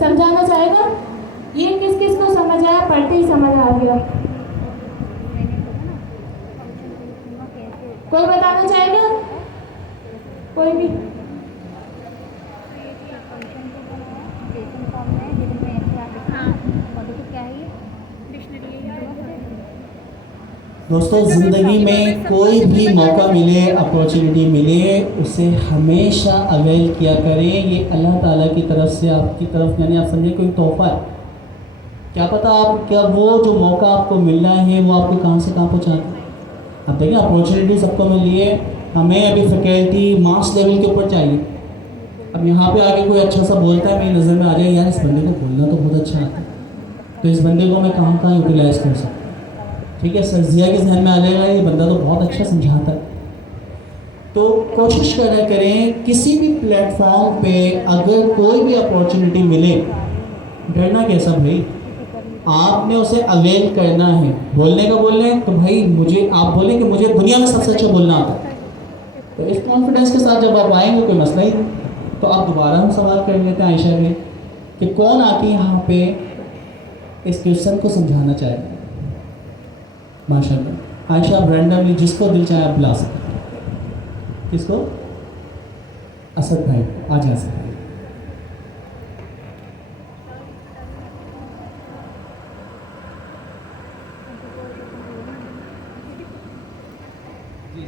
समझाना चाहेगा? ये किस किस को समझ आया, पढ़ते ही समझ आ गया? कोई बताना चाहेगा? कोई भी? दोस्तों, ज़िंदगी में कोई भी मौका मिले, अपॉर्चुनिटी मिले, उसे हमेशा अवेल किया करें। ये अल्लाह ताला की तरफ से आपकी तरफ, यानी आप समझे कोई तोहफ़ा है। क्या पता आप क्या वो जो मौका आपको मिल रहा है वो आपको कहाँ से कहाँ पहुँचा दे। अब देखिए, अपॉर्चुनिटी सबको मिली है, हमें अभी फैकल्टी मास लेवल के ऊपर चाहिए। अब यहाँ पे आके कोई अच्छा सा बोलता है, मेरी नज़र में आ जाए यार इस बंदे को बोलना तो बहुत अच्छा आता है, तो इस बंदे को मैं कहाँ कहाँ यूटिलाइज़ कर सकता हूँ। ठीक है, सर ज़िया के जहन में आ जाएगा ये बंदा तो बहुत अच्छा समझाता है। तो कोशिश करें किसी भी प्लेटफॉर्म पे अगर कोई भी अपॉर्चुनिटी मिले, डरना कैसा भाई, आपने उसे अवेल करना है। बोलने का बोल रहे हैं तो भाई मुझे आप बोलें कि मुझे दुनिया में सबसे अच्छा बोलना आता है, तो इस कॉन्फिडेंस के साथ जब आप आएंगे कोई मसला ही नहीं। तो आप दोबारा हम सवाल कर लेते हैं आयशा में कि कौन आके यहाँ पे इस क्वेश्चन को समझाना चाहेगा। माशाल्लाह, आयशा आप रैंडमली जिसको दिल चाहे आप बुला सकते हैं। किसको? असद भाई, आ जा सकते।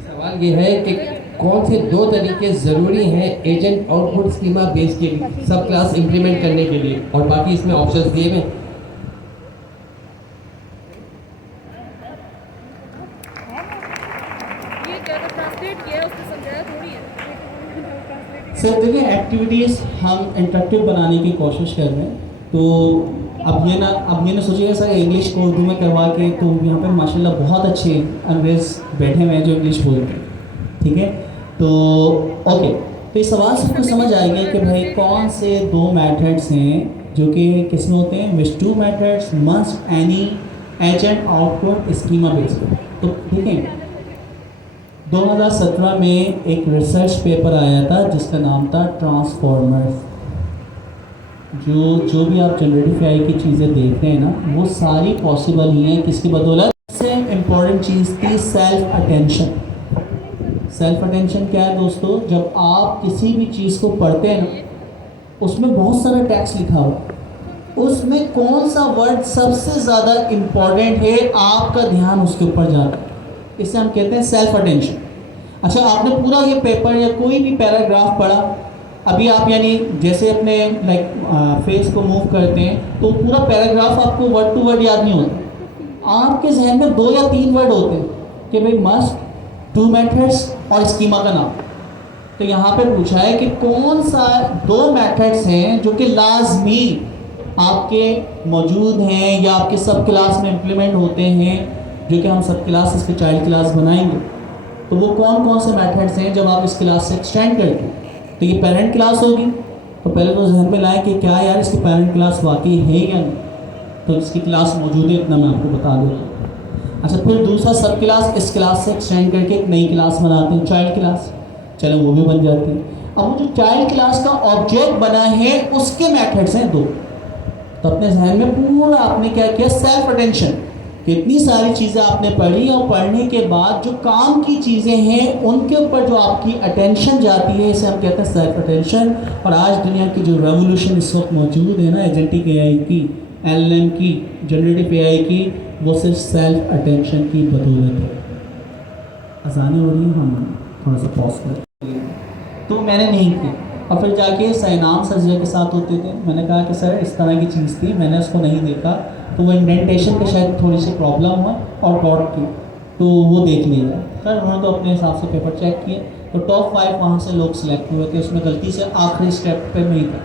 सवाल ये है कि कौन से 2 तरीके ज़रूरी हैं एजेंट आउटपुट स्कीमा बेस के लिए सब क्लास इंप्लीमेंट करने के लिए, और बाकी इसमें ऑप्शंस दिए हुए। सर देखिए, एक्टिविटीज़ हम इंटरेक्टिव बनाने की कोशिश कर रहे हैं। तो अब ये ना सोचिएगा सर इंग्लिश को उर्दू में करवा के, तो यहाँ पे माशाल्लाह बहुत अच्छे अंग्रेज़ बैठे हुए हैं जो इंग्लिश बोलते हैं। ठीक है, तो ओके, तो इस सवाल से आपको समझ आएगा कि भाई कौन से दो मेथड्स हैं जो कि किसमें होते हैं, which two methods must any agent output schema based. तो ठीक है, 2017 में एक रिसर्च पेपर आया था जिसका नाम था ट्रांसफॉर्मर्स। जो भी आप जनरेटिव एआई की चीज़ें देख रहे हैं ना, वो सारी पॉसिबल ही हैं किसकी बदौलत। सबसे इम्पॉर्टेंट चीज़ थी सेल्फ अटेंशन। सेल्फ अटेंशन क्या है दोस्तों, जब आप किसी भी चीज़ को पढ़ते हैं ना, उसमें बहुत सारा टेक्स्ट लिखा हुआ, उसमें कौन सा वर्ड सबसे ज़्यादा इम्पॉर्टेंट है, आपका ध्यान उसके ऊपर जाता है, इसे हम कहते हैं सेल्फ अटेंशन। अच्छा, आपने पूरा ये पेपर या कोई भी पैराग्राफ पढ़ा, अभी आप यानी जैसे अपने फेस को मूव करते हैं तो पूरा पैराग्राफ आपको वर्ड टू वर्ड याद नहीं होता, आपके जहन में 2 या 3 वर्ड होते हैं कि भाई मस्ट, टू मेथड्स और स्कीमा का नाम। तो यहाँ पे पूछा है कि कौन सा 2 मेथड्स हैं जो कि लाजमी आपके मौजूद हैं या आपके सब क्लास में इम्प्लीमेंट होते हैं, जो कि हम सब क्लास इसके चाइल्ड क्लास बनाएंगे। तो वो कौन कौन से मेथड्स हैं जब आप इस क्लास से एक्सटेंड करते हैं। तो ये पेरेंट क्लास होगी, तो पहले तो जहन में लाएं कि क्या यार इसकी पेरेंट क्लास वाकई है या नहीं, तो इसकी क्लास मौजूद है, इतना मैं आपको बता दूँ। अच्छा, फिर दूसरा सब क्लास इस क्लास से एक्सटेंड करके एक नई क्लास बनाते हैं, चाइल्ड क्लास, चलो वो भी बन जाती है। अब वो जो चाइल्ड क्लास का ऑब्जेक्ट बना है उसके मेथड्स हैं 2। तो अपने जहन में पूरा आपने क्या किया, सेल्फ अटेंशन, कितनी सारी चीज़ें आपने पढ़ी और पढ़ने के बाद जो काम की चीज़ें हैं उनके ऊपर जो आपकी अटेंशन जाती है, इसे हम कहते हैं सेल्फ अटेंशन। और आज दुनिया की जो रेवोल्यूशन इस वक्त मौजूद है ना, एजेंटिक एआई की, एलएलएम की, जनरेटिव एआई की, वो सिर्फ सेल्फ अटेंशन की बदौलत है। आसानी हो रही है, हम थोड़ा सा पॉज करें। तो मैंने नहीं की, और फिर जाके सैनाम सर के साथ होते थे, मैंने कहा कि सर इस तरह की चीज़ थी, मैंने उसको नहीं देखा, तो वो इंडेंटेशन पे शायद थोड़ी सी प्रॉब्लम हुआ और डॉट की, तो वो देख लिया। सर उन्होंने तो अपने हिसाब से पेपर चेक किए, तो टॉप 5 वहाँ से लोग सिलेक्ट हुए थे, उसमें गलती से आखिरी स्टेप पे मैं ही था,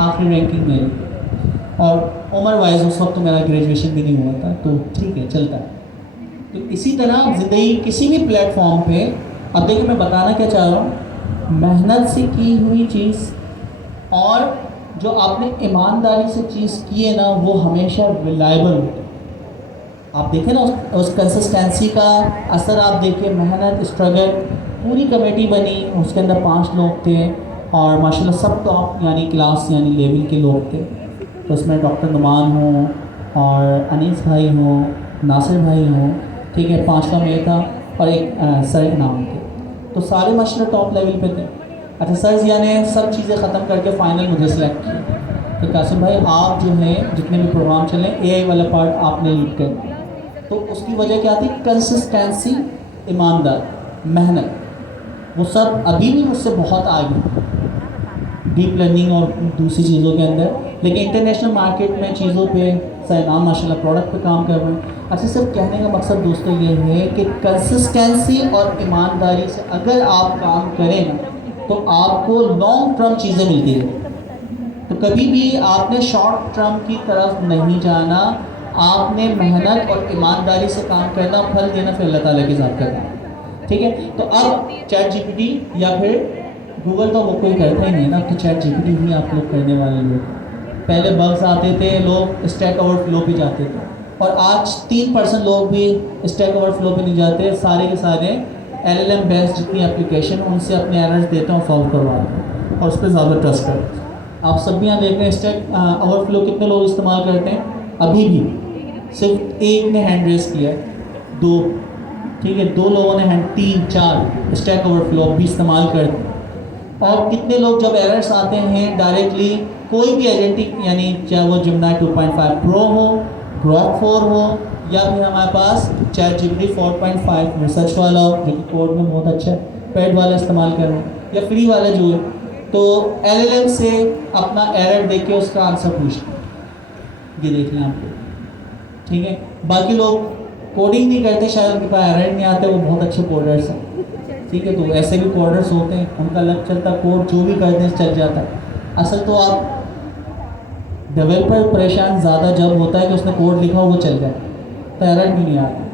आखिरी रैंकिंग मेरी, और उम्र वाइज उस वक्त तो मेरा ग्रेजुएशन भी नहीं हुआ था, तो ठीक है, चलता है। तो इसी तरह ज़िंदगी किसी भी प्लेटफॉर्म पे, अब देखिए मैं बताना क्या चाह रहा हूँ, मेहनत से की हुई चीज़ और जो आपने ईमानदारी से चीज़ की है ना, वो हमेशा रिलायबल होती है। आप देखें ना उस कंसिस्टेंसी का असर, आप देखिए, मेहनत, स्ट्रगल, पूरी कमेटी बनी, उसके अंदर 5 लोग थे और माशाल्लाह सब टॉप यानी क्लास यानी लेवल के लोग थे। तो उसमें डॉक्टर नुमान हो और अनीस भाई हो, नासिर भाई हो, ठीक है, 5 का मैं था और एक सर नाम थे, तो सारे माशाल्लाह टॉप लेवल पे थे। अच्छा, सर जिया ने सब चीज़ें ख़त्म करके फ़ाइनल मुझे सेलेक्ट किया कि कासिम भाई आप जो हैं जितने भी प्रोग्राम चले एआई वाला पार्ट आपने लीड कर। तो उसकी वजह क्या थी, कंसिस्टेंसी, ईमानदार, मेहनत, वो सब अभी भी मुझसे बहुत आगे, डीप लर्निंग और दूसरी चीज़ों के अंदर, लेकिन इंटरनेशनल मार्केट में चीज़ों पे सैनाम माशाल्लाह प्रोडक्ट पे काम कर रहे हैं। अच्छा, सिर्फ कहने का मकसद दोस्तों ये है कि कंसिस्टेंसी और ईमानदारी से अगर आप काम करें ना, तो आपको लॉन्ग टर्म चीज़ें मिलती है। तो कभी भी आपने शॉर्ट टर्म की तरफ नहीं जाना, आपने मेहनत और ईमानदारी से काम करना, फल देना फिर अल्लाह ताला के साथ करना, ठीक है। तो अब चैट जीपीटी या फिर गूगल तो वो कोई करता ही नहीं है ना, तो चैट जीपीटी ही आप लोग करने वाले लोग। पहले बग्स आते थे, लोग स्टैक ओवरफ्लो पे जाते थे, और आज 3% लोग भी स्टैक ओवरफ्लो पे नहीं जाते, सारे के सारे एलएलएम बेस्ड जितनी एप्लीकेशन उनसे अपने एरर्स देते हैं, सॉल्व करवाते हैं और उस पर ज़्यादा ट्रस्ट करते हैं। आप सब भी यहाँ देख रहे हैं स्टैक ओवरफ्लो कितने लोग इस्तेमाल करते हैं, अभी भी सिर्फ एक ने हैंड रेस किया है, 2, ठीक है, 2 लोगों ने हैंड, 3, 4 स्टैक ओवरफ्लो भी इस्तेमाल करते हैं। और कितने लोग जब एरर्स आते हैं डायरेक्टली कोई भी एजेंटिक यानी चाहे वो जिमनाई 2.5 प्रो हो, ग्रॉक 4 हो, या फिर हमारे पास चैट जीपीटी 4.5 रिसर्च वाला हो जो कि कोड में बहुत अच्छा है, पेड वाला इस्तेमाल कर रहे हैं, या फ्री वाला जो है, तो एलएलएम से अपना एरर देख के उसका आंसर पूछना, ये देख लें आप लोग, ठीक है। बाकी लोग कोडिंग नहीं करते, शायद उनके पास एरर नहीं आते, वो बहुत अच्छे कोडर्स हैं, ठीक है। तो ऐसे भी कोडर्स होते हैं, उनका लग चलता, कोड जो भी करते हैं चल जाता है। असल तो आप डेवलपर परेशान ज़्यादा जब होता है कि उसने कोड लिखा वो चल जाए, तो एरर भी नहीं आता,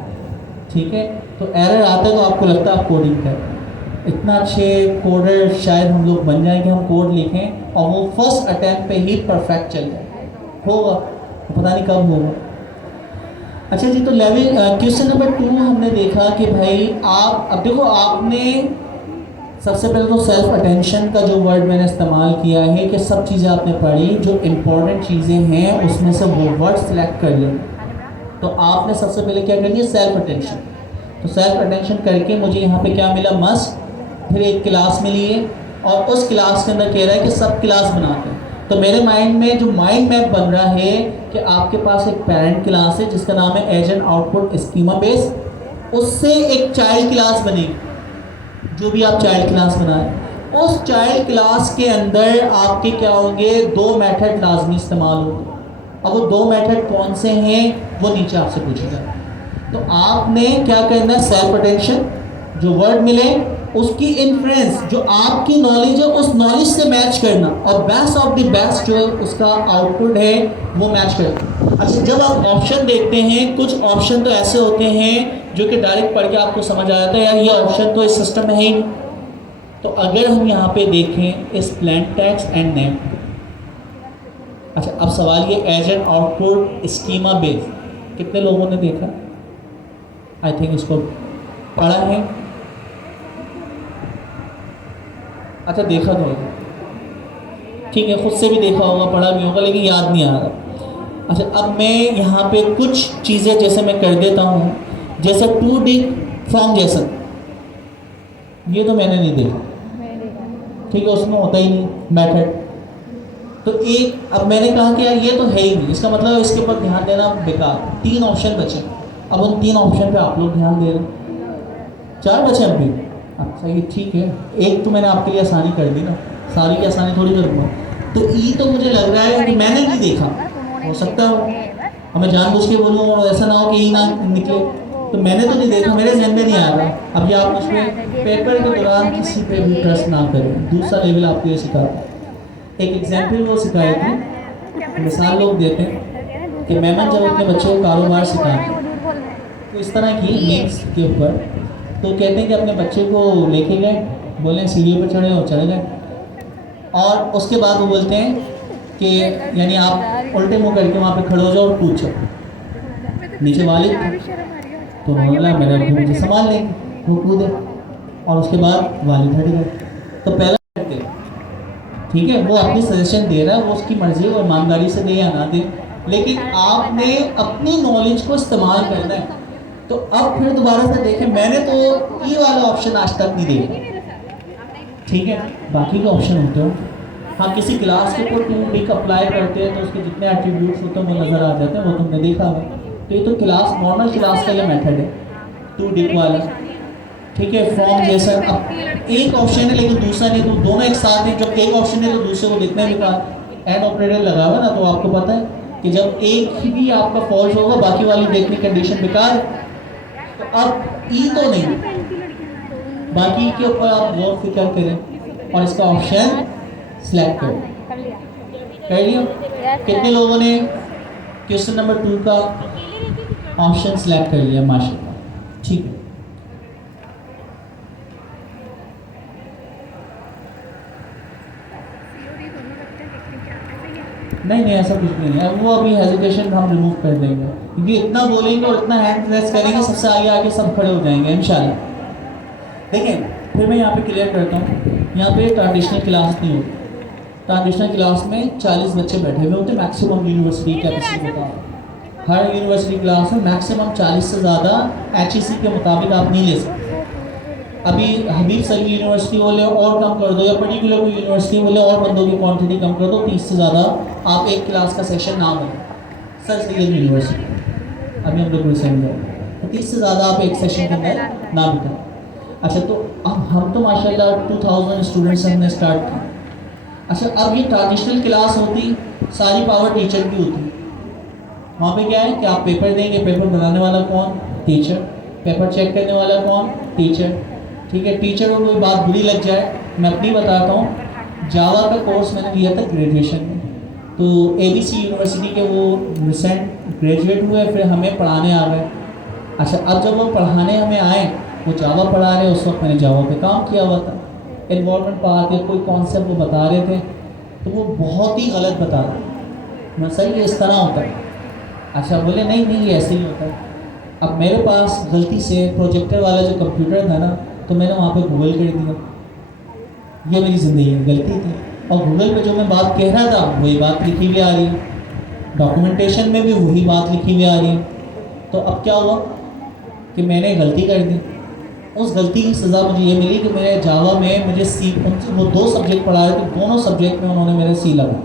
ठीक है। तो एरर आता है तो आपको लगता है आप कोडिंग कर, इतना अच्छे कोडर शायद हम लोग बन जाएं कि हम कोड लिखें और वो फर्स्ट अटैम्प्ट पे ही परफेक्ट चल जाए। होगा, पता नहीं कब होगा। अच्छा जी, तो लेवल क्वेश्चन नंबर 2 हमने देखा कि भाई आप, अब देखो आपने सबसे पहले तो सेल्फ अटेंशन का जो वर्ड मैंने इस्तेमाल किया है कि सब चीज़ें आपने पढ़ी, जो इम्पोर्टेंट चीज़ें हैं उसमें से वो वर्ड सेलेक्ट कर लें। तो आपने सबसे पहले क्या करनी है, सेल्फ अटेंशन। तो सेल्फ अटेंशन करके मुझे यहाँ पे क्या मिला, मस्ट, फिर एक क्लास मिली है और उस क्लास के अंदर कह रहा है कि सब क्लास बनाते हैं। तो मेरे माइंड में जो माइंड मैप बन रहा है कि आपके पास एक पेरेंट क्लास है जिसका नाम है एजेंट आउटपुट स्कीमा बेस, उससे एक चाइल्ड क्लास बनेगी, जो भी आप चाइल्ड क्लास बनाएं उस चाइल्ड क्लास के अंदर आपके क्या होंगे, 2 मेथड लाजमी इस्तेमाल होंगे। अब वो 2 मेथड कौन से हैं वो नीचे आपसे पूछेगा। तो आपने क्या करना है, सेल्फ अटेंशन, जो वर्ड मिले उसकी इन्फ्लुएंस, जो आपकी नॉलेज है उस नॉलेज से मैच करना, और बेस्ट ऑफ द बेस्ट जो उसका आउटपुट है वो मैच करना। अच्छा, जब आप ऑप्शन देखते हैं, कुछ ऑप्शन तो ऐसे होते हैं जो कि डायरेक्ट पढ़ के आपको समझ आ जाता है यार ये ऑप्शन तो इस सिस्टम में है ही नहीं। तो अगर हम यहाँ पे देखें इस प्लेन टेक्स्ट एंड नेम, अच्छा अब सवाल ये एजेंट आउटपुट स्कीमा बेस कितने लोगों ने देखा? आई थिंक इसको पढ़ा है। अच्छा देखा तो होगा, ठीक है, खुद से भी देखा होगा, पढ़ा भी होगा, लेकिन याद नहीं आ रहा। अच्छा अब मैं यहाँ पे कुछ चीज़ें जैसे मैं कर देता हूँ, जैसे 2D फॉर्म जैसा, ये तो मैंने नहीं देखा, ठीक है, उसमें होता ही नहीं मेथड। तो एक, अब मैंने कहा कि यार ये तो है ही नहीं, इसका मतलब इसके ऊपर ध्यान देना बेकार। 3 ऑप्शन बचे, अब उन 3 ऑप्शन पे आप लोग ध्यान दे रहे हैं। 4 बचे अब भी, अच्छा ये ठीक है, एक तो मैंने आपके लिए आसानी कर दी ना, सारी की आसानी थोड़ी करूँगा। तो ई तो मुझे लग रहा है कि मैंने नहीं देखा, हो सकता हो हमें जानबूझ के बोलूँ और ऐसा ना हो कि ई ना निकले, तो मैंने तो नहीं देखा, मेरे जहन में नहीं आ रहा। अब ये आप उसमें पेपर के दौरान किसी पे भी ट्रस्ट ना करें। दूसरा लेवल आपको ये सिखाता है, एक एग्जाम्पल वो सिखाए थे, मिसाल लोग देते हैं कि मैमन जब अपने बच्चों को कारोबार सिखाते तो इस तरह की मीम्स के ऊपर, तो कहते हैं कि अपने बच्चे को लेके गए, बोले सीढ़ियों पर चढ़े और चढ़े गए, और उसके बाद वो बोलते हैं कि यानी आप उल्टे मुंह करके वहाँ पे खड़े हो जाओ और पूछो, नीचे वालिद तो बोला मेरे अभी मुझे संभाल लेंगे, वो कूदे और उसके बाद वालिद हट गए। तो पहला ठीक है, वो अपनी सजेशन दे रहा है, वो उसकी मर्जी और ईमानदारी से दे या ना दे, लेकिन आपने अपनी नॉलेज को इस्तेमाल करना है। तो अब फिर दोबारा से देखें, मैंने तो ये वाला ऑप्शन आज तक नहीं देखा, ठीक है, बाकी के ऑप्शन होते हो। हाँ, किसी क्लास के ऊपर 2D अप्लाई करते हैं तो उसके जितने एट्रीब्यूट्स होते हैं वो नज़र आ जाते हैं, वो तुमने देखा है। तो ये तो क्लास, नॉर्मल क्लास का ये मेथड है 2D वाला, ठीक है, फॉर्म जैसा। अब एक ऑप्शन है लेकिन दूसरा नहीं, तो दोनों एक साथ हैं। जब एक ऑप्शन है तो दूसरे को देखने में एंड ऑपरेटर लगा हुआ ना, तो आपको पता है कि जब एक ही भी आपका फॉल्स होगा बाकी वाली देखने कंडीशन बेकार है। तो अब ई तो नहीं, बाकी के ऊपर आप गौर फिक्र करें और इसका ऑप्शन सिलेक्ट करें। कर लिया? कितने लोगों ने क्वेश्चन नंबर 2 का ऑप्शन सिलेक्ट कर लिया? माशाल्लाह, ठीक है। नहीं नहीं, ऐसा कुछ नहीं है, अब वो अभी हेजिटेशन हम रिमूव कर देंगे, क्योंकि इतना बोलेंगे और इतना हैंड रेस करेंगे, सबसे आगे आके सब खड़े हो जाएंगे इंशाल्लाह। देखिए फिर मैं यहाँ पे क्लियर करता हूँ, यहाँ पे ट्रांजिशनल क्लास नहीं होती। ट्रांजिशनल क्लास में 40 बच्चे बैठे हुए होते, मैक्सिमम यूनिवर्सिटी कैपेसिटी होता है। हर यूनिवर्सिटी क्लास में मैक्सिमम 40 से ज़्यादा HEC के मुताबिक आप नहीं ले सकते। अभी हबीब सलीम यूनिवर्सिटी वाले और कम कर दो, या पर्टिकुलर कोई यूनिवर्सिटी वाले और बंदों की क्वांटिटी कम कर दो, 30 से ज़्यादा आप एक क्लास का सेशन ना हो। सर सैयद यूनिवर्सिटी अभी हम लोग समझ तो 30 से ज़्यादा आप एक सेशन के अंदर ना बिताएं। अच्छा, तो अब हम तो माशाल्लाह 2000 स्टूडेंट्स हमने स्टार्ट किया। अच्छा, अब ये ट्रांजिशनल क्लास होती, सारी पावर टीचर की होती। वहाँ पे क्या है कि आप पेपर देंगे, पेपर बनाने वाला कौन? टीचर। पेपर चेक करने वाला कौन? टीचर। ठीक है, टीचर को कोई बात बुरी लग जाए, मैं अपनी बताता हूँ, जावा का कोर्स मैंने लिया था ग्रेजुएशन में, तो ABC यूनिवर्सिटी के वो रिसेंट ग्रेजुएट हुए, फिर हमें पढ़ाने आ गए। अच्छा, अब जब वो पढ़ाने हमें आए वो जावा पढ़ा रहे, उस वक्त मैंने जावा पे काम किया हुआ था। इन्वॉल्वमेंट पार्ट या कोई कॉन्सेप्ट वो बता रहे थे तो वो बहुत ही गलत बता रहे, मैं सही इस तरह होता है। अच्छा बोले नहीं नहीं ये ऐसे ही होता है। अब मेरे पास गलती से प्रोजेक्टर वाला जो कंप्यूटर था ना, तो मैंने वहाँ पे गूगल कर दिया। ये मेरी ज़िंदगी में गलती थी, और गूगल पे जो मैं बात कह रहा था वही बात लिखी हुई आ रही है, डॉक्यूमेंटेशन में भी वही बात लिखी हुई आ रही है। तो अब क्या हुआ कि मैंने गलती कर दी। उस गलती की सज़ा मुझे ये मिली कि मेरे जावा में मुझे सी, वो 2 सब्जेक्ट पढ़ा रहे थे, दोनों सब्जेक्ट में उन्होंने मेरे सी लगा,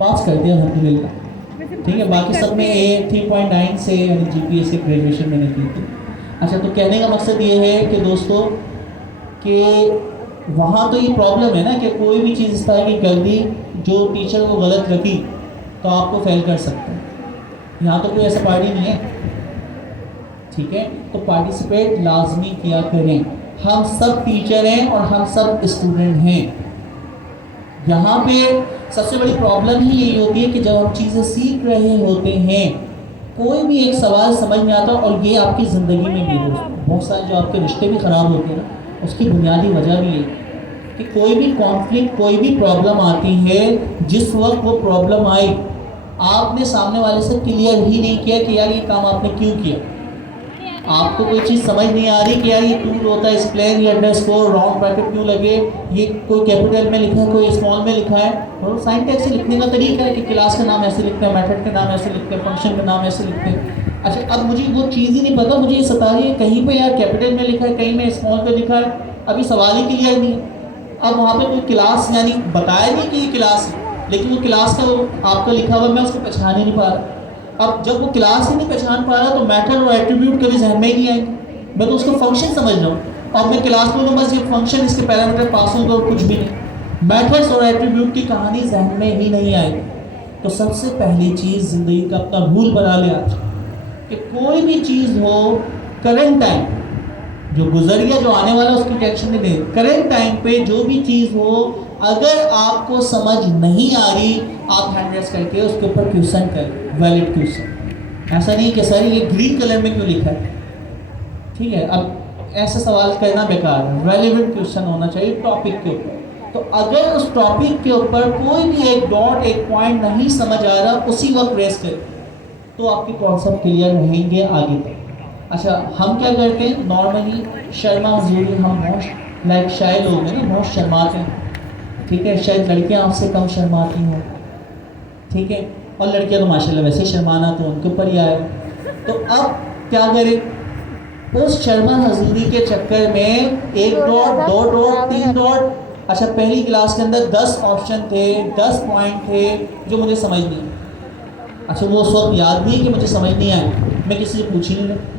पास कर दिया अल्हम्दुलिल्लाह। ठीक है, बाकी सब में ए 3.9 से यानी GPA से ग्रेजुएशन मैंने की थी। अच्छा, तो कहने का मकसद ये है कि दोस्तों कि वहाँ तो ये प्रॉब्लम है ना कि कोई भी चीज़ इस तरह की कर दी जो टीचर को गलत रखी तो आपको फेल कर सकते हैं। यहाँ तो कोई ऐसा पार्टी नहीं है, ठीक है। तो पार्टिसिपेट लाजमी किया करें। हम सब टीचर हैं और हम सब स्टूडेंट हैं। यहाँ पे सबसे बड़ी प्रॉब्लम ही यही होती है कि जब हम चीज़ें सीख रहे होते हैं, कोई भी एक सवाल समझ में आता, और ये आपकी ज़िंदगी में भी बहुत सारे जो आपके रिश्ते भी ख़राब होते हैं ना, उसकी बुनियादी वजह भी है कि कोई भी कॉन्फ्लिक्ट, कोई भी प्रॉब्लम आती है, जिस वक्त वो प्रॉब्लम आई आपने सामने वाले से क्लियर ही नहीं किया कि यार ये काम आपने क्यों किया। आपको कोई चीज़ समझ नहीं आ रही कि यार ये टूल होता है स्प्लेन या अंडरस्कोर राउंड ब्रैकेट क्यों लगे, ये कोई कैपिटल में लिखा है कोई स्मॉल में लिखा है, और साइंटेक्स से लिखने का तरीका है कि क्लास का नाम ऐसे लिखते हैं, मेथड का नाम ऐसे लिखते हैं, फंक्शन का नाम ऐसे लिखते हैं। अच्छा, अब मुझे वो चीज़ ही नहीं पता, मुझे ये सता रही है कहीं पे यार कैपिटल में लिखा है, कहीं में स्मॉल पे लिखा है, अभी सवाल ही क्लियर नहीं है। अब वहाँ पे कोई क्लास यानी बताया नहीं कि ये क्लास है, लेकिन वो क्लास का आपका लिखा हुआ मैं उसको पहचान ही नहीं पा रहा। अब जब वो क्लास ही नहीं पहचान पा रहा तो मैथड और एट्रीब्यूट कभी जहन में ही नहीं आएंगे। मैं तो उसको फंक्शन समझ रहा हूँ और मैं क्लास में बस ये फंक्शन इसके पैरामीटर पास होगा और कुछ भी नहीं। मैथड्स और एट्रीब्यूट की कहानी जहन में ही नहीं आएगी। तो सबसे पहली चीज़ ज़िंदगी का अपना रूल बना ले आज कि कोई भी चीज़ हो, करंट टाइम जो गुजर गया जो आने वाला उसकी टेंशन नहीं ले, करंट टाइम पे जो भी चीज़ हो, अगर आपको समझ नहीं आ रही आप हैंड रेस करके उसके ऊपर क्वेश्चन करें, वैलिड क्वेश्चन। ऐसा नहीं कि सर ये ग्रीन कलर में क्यों लिखा है, ठीक है। अब ऐसा सवाल करना बेकार है, रेलेवेंट क्वेश्चन होना चाहिए टॉपिक के ऊपर। तो अगर उस टॉपिक के ऊपर कोई भी एक डॉट एक पॉइंट नहीं समझ आ रहा उसी वक्त रेस करें तो आपकी कॉन्सेप्ट क्लियर रहेंगे आगे तक। अच्छा, हम क्या करते हैं नॉर्मली, शर्मा हुजूरी, हम मोस्ट लाइक शायद लोग हैं ना, बहुत शर्माते हैं, ठीक है। शायद लड़कियां आपसे कम शर्माती हों, ठीक है, और लड़कियां तो माशाल्लाह वैसे शर्माना तो उनके ऊपर ही आए। तो अब क्या करें, उस शर्मा हुजूरी के चक्कर में 1 डॉट 2 डॉट 3 डॉट, अच्छा पहली क्लास के अंदर 10 ऑप्शन थे, 10 पॉइंट थे जो मुझे समझ नहीं आए। अच्छा, वो उस वक्त याद नहीं है कि मुझे समझ नहीं आए, मैं किसी से पूछ ही नहीं रहा।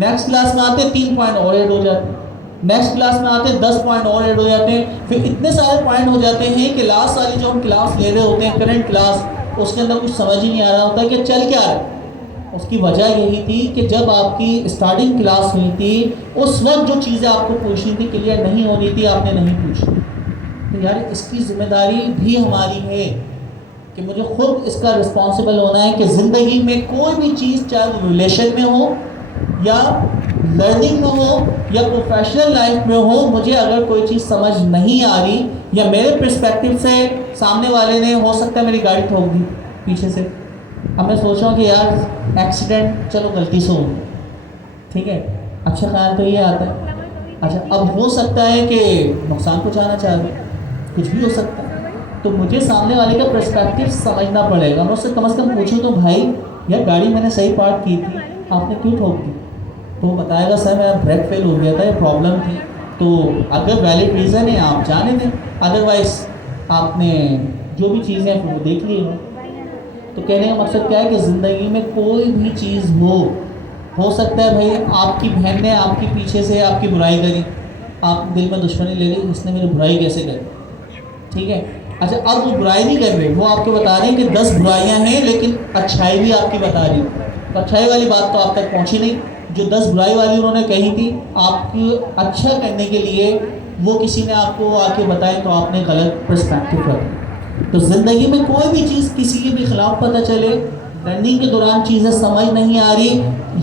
नेक्स्ट क्लास में आते 3 पॉइंट और ऐड हो जाते, नेक्स्ट क्लास में आते 10 पॉइंट और ऐड हो जाते हैं, फिर इतने सारे पॉइंट हो जाते हैं कि लास्ट वाली जो हम क्लास ले रहे होते हैं करंट क्लास, उसके अंदर कुछ समझ ही नहीं आ रहा होता कि चल क्या रहा है। उसकी वजह यही थी कि जब आपकी स्टार्टिंग क्लास हुई थी उस वक्त जो चीज़ें आपको पूछनी थी क्लियर नहीं हो रही थी, आपने नहीं पूछी। तो यार इसकी जिम्मेदारी भी हमारी है कि मुझे खुद इसका रिस्पॉन्सिबल होना है कि ज़िंदगी में कोई भी चीज़ चाहे रिलेशन में हो या लर्निंग में हो या प्रोफेशनल लाइफ में हो, मुझे अगर कोई चीज़ समझ नहीं आ रही या मेरे पर्सपेक्टिव से सामने वाले ने हो सकता है मेरी गाड़ी ठोक दी पीछे से, अब मैं सोच रहा हूँ कि यार एक्सीडेंट चलो गलती से हो, ठीक है, अच्छा ख्याल तो ये आता है। अच्छा, अब हो सकता है कि नुकसान पहुँचाना चाह रहे, कुछ भी हो सकता है, तो मुझे सामने वाले का पर्सपेक्टिव समझना पड़ेगा। मैं उससे कम से कम पूछूँ तो भाई यार गाड़ी मैंने सही पार्क की थी, आपने क्यों ठोक दी, तो बताएगा सर मेरा ब्रेक फेल हो गया था, ये प्रॉब्लम थी। तो अगर वैलिड रीज़न है आप जाने दें, अदरवाइज़ आपने जो भी चीज़ें हैं वो देख ली हो। तो कहने का मकसद क्या है कि ज़िंदगी में कोई भी चीज़ हो सकता है भाई आपकी बहन ने आपके पीछे से आपकी बुराई करी, आप दिल में दुश्मनी ले ली, इसने मेरी बुराई कैसे करी, ठीक है। अच्छा, अब वो बुराई नहीं कर रहे, वो आपको बता रहे हैं कि 10 बुराइयाँ हैं लेकिन अच्छाई भी आपकी बता रही है। तो अच्छाई वाली बात तो आप तक पहुँची नहीं, जो 10 बुराई वाली उन्होंने कही थी आपकी अच्छा करने के लिए वो किसी ने आपको आके बताए तो आपने गलत पर्सपेक्टिव रखा। तो ज़िंदगी में कोई भी चीज़ किसी के भी खिलाफ पता चले, लर्निंग के दौरान चीज़ें समझ नहीं आ रही,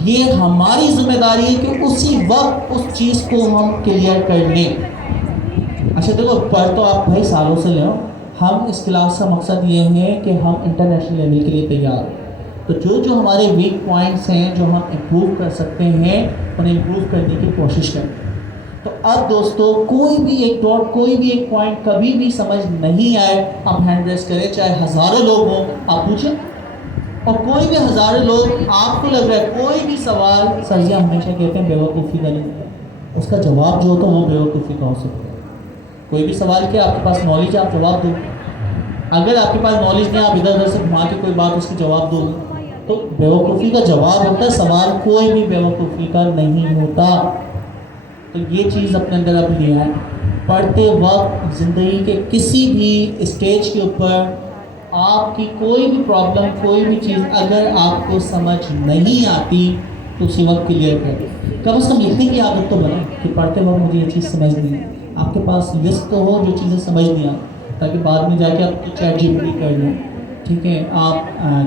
ये हमारी जिम्मेदारी है कि उसी वक्त उस चीज़ को हम क्लियर कर लें। अच्छा देखो, पढ़ तो आप भाई सालों से ले, हम इस क्लास का मकसद ये है कि हम इंटरनेशनल लेवल के लिए तैयार हैं। तो जो जो हमारे वीक पॉइंट्स हैं, जो हम इम्प्रूव कर सकते हैं, उन्हें इम्प्रूव करने की कोशिश करें। तो अब दोस्तों, कोई भी एक डॉट, कोई भी एक पॉइंट कभी भी समझ नहीं आए, आप हैंड रेस करें, चाहे हज़ारों लोग हों, आप पूछें। और कोई भी हज़ारों लोग, आपको लग रहा है कोई भी सवाल, सर जी हमेशा कहते हैं बेवकूफ़ी का नहीं, उसका जवाब जो होता है वो बेवकूफ़ी का हो सकता है। कोई भी सवाल के आपके पास नॉलेज है, आप जवाब दो। अगर आपके पास नॉलेज नहीं, आप इधर उधर से घुमा के कोई बात उसकी जवाब दो, तो बेवकूफ़ी का जवाब होता है, सवाल कोई भी बेवकूफ़ी का नहीं होता। तो ये चीज़ अपने अंदर अब लिया है। पढ़ते वक्त ज़िंदगी के किसी भी स्टेज के ऊपर आपकी कोई भी प्रॉब्लम, कोई भी चीज़ अगर आपको समझ नहीं आती तो उसी वक्त क्लियर करें। कम से कम लिखने की आदत तो बनाए कि पढ़ते वक्त मुझे ये चीज़ समझ नहीं है। आपके पास लिस्ट तो हो जो चीज़ें समझ नहीं आ, ताकि बाद में जाके आप ChatGPT कर लें। ठीक है, आप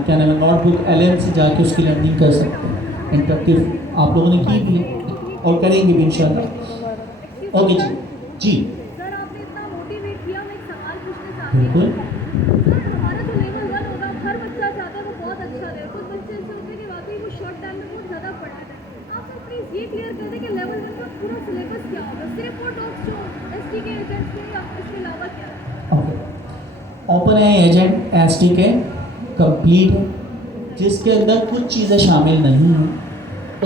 क्या नाम है, नोटबुक LM से जाके उसकी लर्निंग कर सकते हैं। इंटरेक्टिव आप लोगों ने की भी है और करेंगे भी इंशाल्लाह। ओके जी जी सर, आपने इतना मोटिवेट किया, मैं एक सवाल पूछना चाहती हूँ। बिल्कुल। सर, हमारा जो लेवल 1 होगा, हर बच्चा चाहता है वो बहुत अच्छा दे। कुछ बच्चे ऐसे होते हैं कि वाकई वो शॉर्ट टाइम में बहुत ज़्यादा पढ़ते हैं। आप सर प्लीज़ ये क्लियर कर दें कि लेवल 1 का पूरा सिलेबस क्या होगा, सिर्फ वो टॉप्स जो ST के एजेंट्स के, या इसके अलावा क्या है? ओके, ओपन है एजेंट STK कंप्लीट है, जिसके अंदर कुछ चीज़ें शामिल नहीं हैं।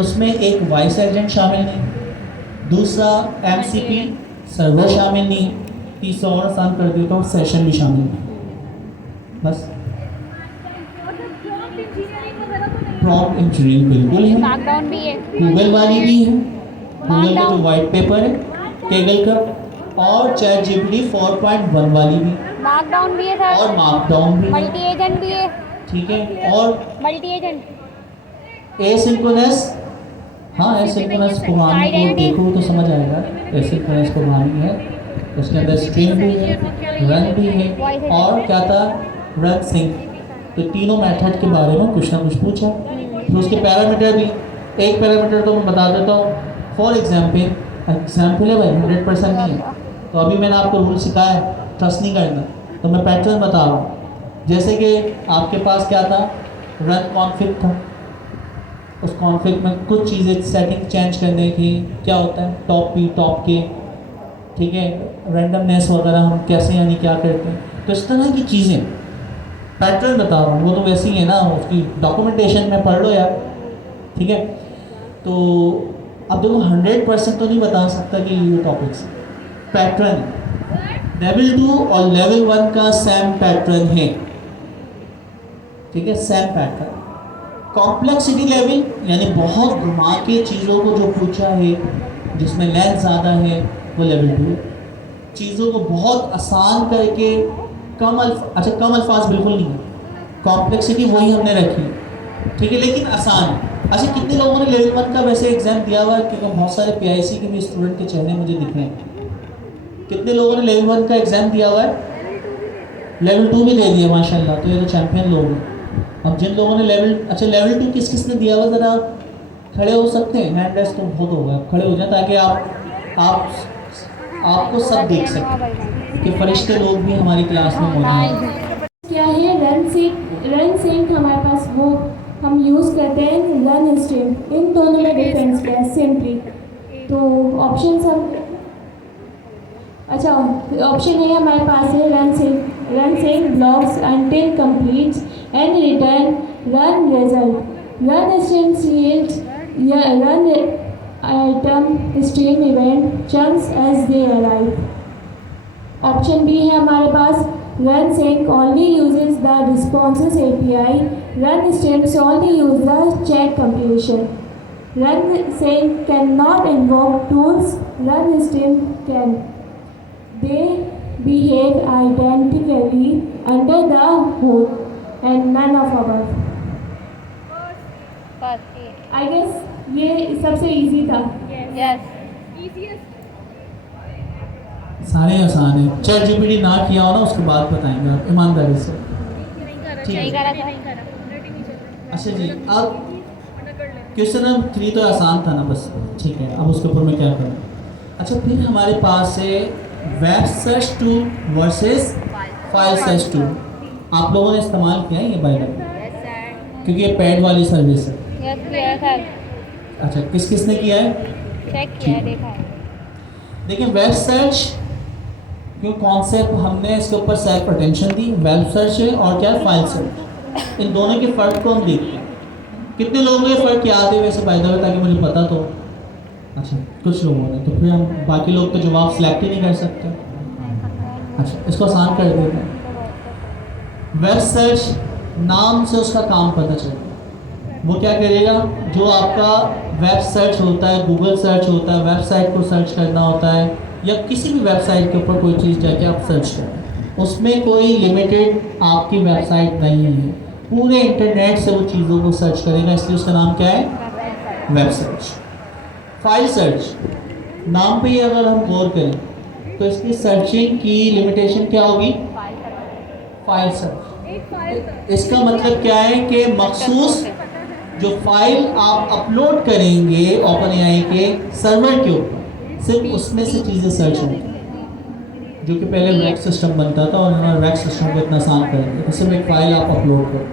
उसमें एक वॉइस एजेंट शामिल नहीं, दूसरा MCP सर्वर शामिल नहीं, तीसरा और आसान कर देता हूँ, सेशन भी शामिल नहीं। बस और सर प्रॉम्प्ट इंजीनियरिंग वगैरह तो नहीं है? प्रॉम्प्ट इंजीनियरिंग बिल्कुल है, मार्कडाउन भी है। गूगल वाली भी है, गूगल का जो वाइट पेपर है केगल का, और ChatGPT 4.1 वाली भी, मार्कडाउन भी है सर, और मार्कडाउन भी है। मल्टी एजेंट भी है, ठीक है, और मल्टी एजेंट। एसिंक्रोनस, हाँ एसिंक्रोनस प्रोग्रामिंग को देखो तो समझ आएगा। एसिंक्रोनस प्रोग्रामिंग है, उसके अंदर स्ट्रीम भी है, रन भी है, और क्या था, रन सिंक। तो तीनों मेथड के बारे में कुछ ना कुछ पूछा। फिर उसके पैरामीटर भी, एक पैरामीटर तो मैं बता देता हूँ, फॉर एग्जाम्पल है भाई, 100% नहीं है। तो अभी मैंने आपको रूल सिखाया, ट्रस्ट नहीं करना, तो मैं पैटर्न बता रहा हूँ। जैसे कि आपके पास क्या था, रन कॉन्फिग था, उस कॉन्फिग में कुछ चीज़ें सेटिंग चेंज करने की, क्या होता है, टॉप P टॉप K, ठीक है, रैंडमनेस वगैरह हम कैसे यानी क्या करते हैं। तो इस तरह की चीज़ें पैटर्न बता रहा हूँ, वो तो वैसे ही है ना, उसकी डॉक्यूमेंटेशन में पढ़ लो यार। ठीक है, तो अब देखो 100% तो नहीं बता सकता कि ये टॉपिक्स पैटर्न लेवल 2 और लेवल 1 का सेम पैटर्न है। ठीक है, सेम पैटर्न। कॉम्प्लेक्सिटी लेवल यानी बहुत घुमा के चीज़ों को जो पूछा है, जिसमें लेंथ ज़्यादा है, वो लेवल 2 है। चीज़ों को बहुत आसान करके कम अल्फाज बिल्कुल नहीं है, कॉम्प्लेक्सिटी वही हमने रखी। ठीक है, लेकिन आसान है। अच्छा, कितने लोगों ने लेवल 1 का वैसे एग्जाम दिया हुआ है? क्योंकि बहुत सारे PIC के भी स्टूडेंट के चेहरे मुझे दिख रहे हैं। कितने लोगों ने लेवल 1 का एग्ज़ाम दिया हुआ है? लेवल 2 भी दे दिया माशाल्लाह, तो ये तो चैम्पियन लोग हैं। अब जिन लोगों ने लेवल 2 किस किस ने दिया हुआ, ज़रा खड़े हो सकते हैं? हैंड रेस तो बहुत होगा, खड़े हो जाए ताकि आपको सब देख सकें कि फरिश्ते लोग भी हमारी क्लास में मौजूद हैं। क्या है, रन सिंक हमारे पास वो हम यूज़ करते हैं, रन स्ट्रीम, इन दोनों में डिफरेंस क्या है सिंपली। तो ऑप्शन हम, अच्छा ऑप्शन है हमारे पास है run sync blocks until completes and return run result. Run streams yield run item stream event chunks as they arrive. Option B है हमारे पास, run sync only uses the responses API. Run streams only use the chat computation. Run sync cannot invoke tools. Run stream can. They behave identically under the hood and none of above. बस ये। I guess ये सबसे easy था. Yes. Easiest. सारे आसान है। ChatGPT ना किया हो ना, उसके बाद बताएंगे आप ईमानदारी से। नहीं करा, ठीक है। नहीं करा था। नहीं करा, रेटिंग नहीं चल रही। अच्छा जी, अब क्वेश्चन नंबर 3 तो आसान था ना, बस ठीक है। अब उसके ऊपर मैं क्या करूँ? अच्छा, फिर हमारे पास है web search tool versus file search tool. आप लोगों ने इस्तेमाल किया है ये by the way, yes sir. क्योंकि ये पेड वाली सर्विस है। यस किया सर। अच्छा, किस किस ने किया है? चेक किया, देखा है। देखिए, वेब सर्च क्यों कॉन्सेप्ट हमने इसके ऊपर सेल्फ अटेंशन दी। वेब सर्च है और क्या है, फाइल सर्च। इन दोनों के फ़र्क को हम देखते हैं। कितने लोगों को ये फ़र्क याद है वैसे बाय द वे, ताकि मुझे पता तो। अच्छा, कुछ लोगों ने, तो फिर हम बाकी लोग तो जवाब सिलेक्ट ही नहीं कर सकते। अच्छा, इसको आसान कर देते हैं। वेब सर्च नाम से उसका काम पता चलता है। वो क्या करेगा, जो आपका वेब सर्च होता है, गूगल सर्च होता है, वेबसाइट को सर्च करना होता है, या किसी भी वेबसाइट के ऊपर कोई चीज़ जाके आप सर्च करें, उसमें कोई लिमिटेड आपकी वेबसाइट नहीं है, पूरे इंटरनेट से वो चीज़ों को सर्च करेगा, इसलिए उसका नाम क्या है, वेब सर्च। फाइल सर्च नाम पे ही अगर हम गौर करें तो इसकी सर्चिंग की लिमिटेशन क्या होगी, फाइल सर्च। एक फाइल तक इसका मतलब क्या है कि मखसूस जो फाइल आप अपलोड करेंगे OpenAI के सर्वर के ऊपर, सिर्फ उसमें से चीज़ें सर्च होंगी, जो कि पहले रैक सिस्टम बनता था और उन्होंने रैक सिस्टम को इतना आसान कर दिया, सिर्फ एक फाइल आप अपलोड करो,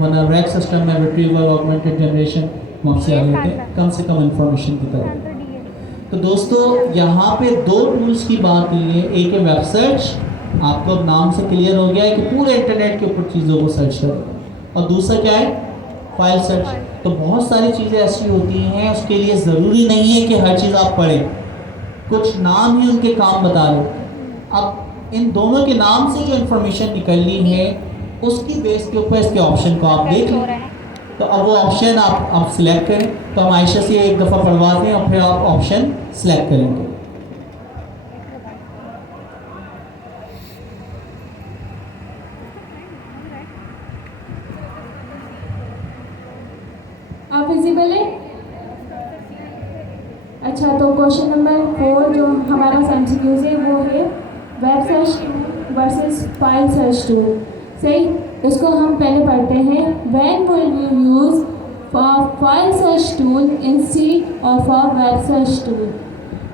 वरना रैक सिस्टम में रिट्रीवल, ऑगमेंटेड जनरेशन आपसे आ रहे थे कम से कम इंफॉर्मेशन की तरह। तो दोस्तों, यहाँ पे दो टूल्स की बात हुई है। एक है वेब सर्च, आपको अब नाम से क्लियर हो गया है कि पूरे इंटरनेट के ऊपर चीज़ों को सर्च करें, और दूसरा क्या है, फाइल सर्च। तो बहुत सारी चीज़ें ऐसी होती हैं, उसके लिए ज़रूरी नहीं है कि हर चीज़ आप पढ़ें, कुछ नाम ही उनके काम बता रहे। अब इन दोनों के नाम से जो इन्फॉर्मेशन निकलनी है, उसकी बेस के ऊपर इसके ऑप्शन को आप देख लें। तो अब वो ऑप्शन आप सिलेक्ट करें। तो हम आयशा से एक दफ़ा पढ़वाते हैं और फिर आप ऑप्शन सिलेक्ट करेंगे। आप विजिबल है? अच्छा, तो क्वेश्चन नंबर 4 जो हमारा MCQs है वो है web search versus file search tool. सही, इसको हम पहले पढ़ते हैं। When will you use file search tool instead of a web search tool.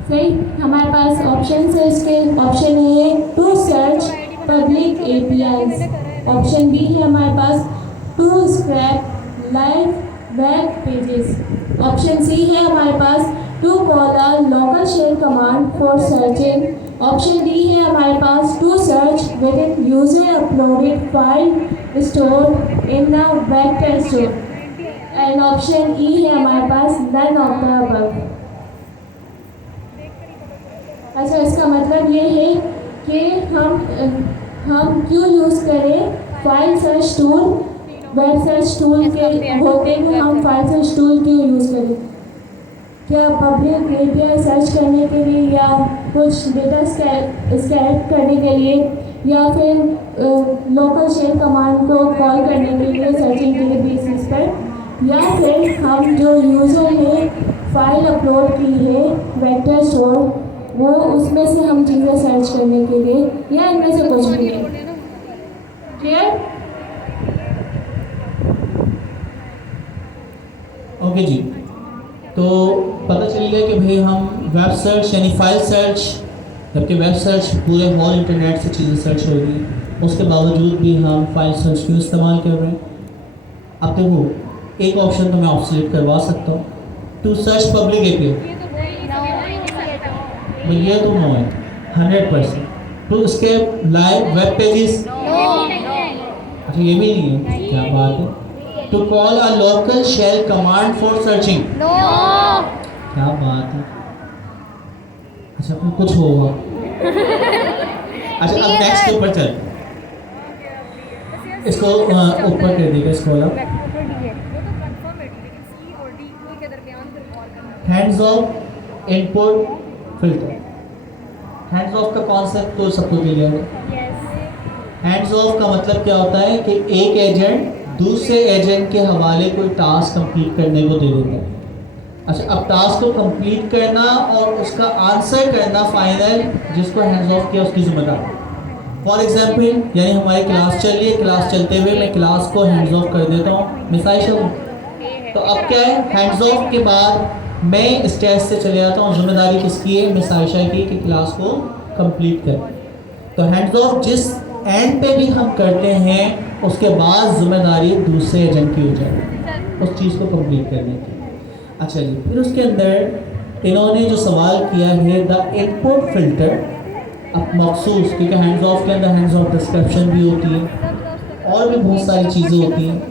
सही, हमारे पास ऑप्शन है, इसके ऑप्शन है to search public APIs, option B है हमारे पास to scrape live web pages, option C है हमारे पास to call a local shell command for searching, option D है हमारे पास to search with in user uploaded file store in the vector store, and option E है हमारे पास none of the above. अच्छा, इसका मतलब ये है कि हम क्यों यूज़ करें file search tool, web search tool के होते हुए हम फाइल सर्च टूल क्यों यूज़ करें? क्या पब्लिक API सर्च करने के लिए, या कुछ डेटा स्कैन करने के लिए, या फिर लोकल शेल कमांड को कॉल करने के लिए सर्चिंग के बेसिस पर, या फिर हम जो यूज़र ने फाइल अपलोड की है वेक्टर स्टोर, वो उसमें से हम चीज़ें सर्च करने के लिए, या इनमें से कुछ भी नहीं। क्लियर? ओके जी, तो पता चल गया कि भाई हम वेब सर्च यानी फाइल सर्च, जबकि वेब सर्च पूरे होल इंटरनेट से चीज़ें सर्च होगी, उसके बावजूद भी हम फाइल सर्च क्यों इस्तेमाल कर रहे हैं। अब देखो, एक ऑप्शन तो मैं ऑब्सोल्यूट करवा सकता हूँ, टू सर्च पब्लिक API, भैया तो नो है 100%। टू उसके लाइव वेब पेजेस, अच्छा ये भी नहीं है, क्या बात है। To call a local shell command for searching, क्या बात है। अच्छा, फिर कुछ होगा। अच्छा, अब नेक्स्ट के ऊपर चल, इसको ऊपर कर देगा, इसको वाला वो तो कंफर्म है, लेकिन C और D कोई के दरमियान फिर और करना। Hands of input filter. Hands of का कॉन्सेप्ट तो सबको क्लियर है। हैंड्स ऑफ का मतलब क्या होता है कि एक एजेंट दूसरे एजेंट के हवाले कोई टास्क कंप्लीट करने को दे देता है। अच्छा, अब टास्क को कंप्लीट करना और उसका आंसर करना फाइनल जिसको हैंड्स ऑफ किया उसकी जिम्मेदारी। फॉर एग्जाम्पल, यानी हमारी क्लास चल रही है, क्लास चलते हुए मैं क्लास को हैंड्स ऑफ कर देता हूँ, मिसाइल तो अब क्या है, हैंड्स ऑफ के बाद मैं स्टेज से चले जाता हूँ। जिम्मेदारी किसकी है? मिस आयशा की, कि क्लास को कंप्लीट करें। तो हैंड्स ऑफ जिस एंड पे भी हम करते हैं उसके बाद जिम्मेदारी दूसरे एजेंट की हो जाएगी उस चीज़ को कंप्लीट करने की। अच्छा जी, फिर उसके अंदर इन्होंने जो सवाल किया है द इनपुट फिल्टर, अब मखसूस, क्योंकि हैंड्स ऑफ के अंदर हैंड्स ऑफ डिस्क्रिप्शन भी होती है और भी बहुत सारी चीज़ें होती हैं,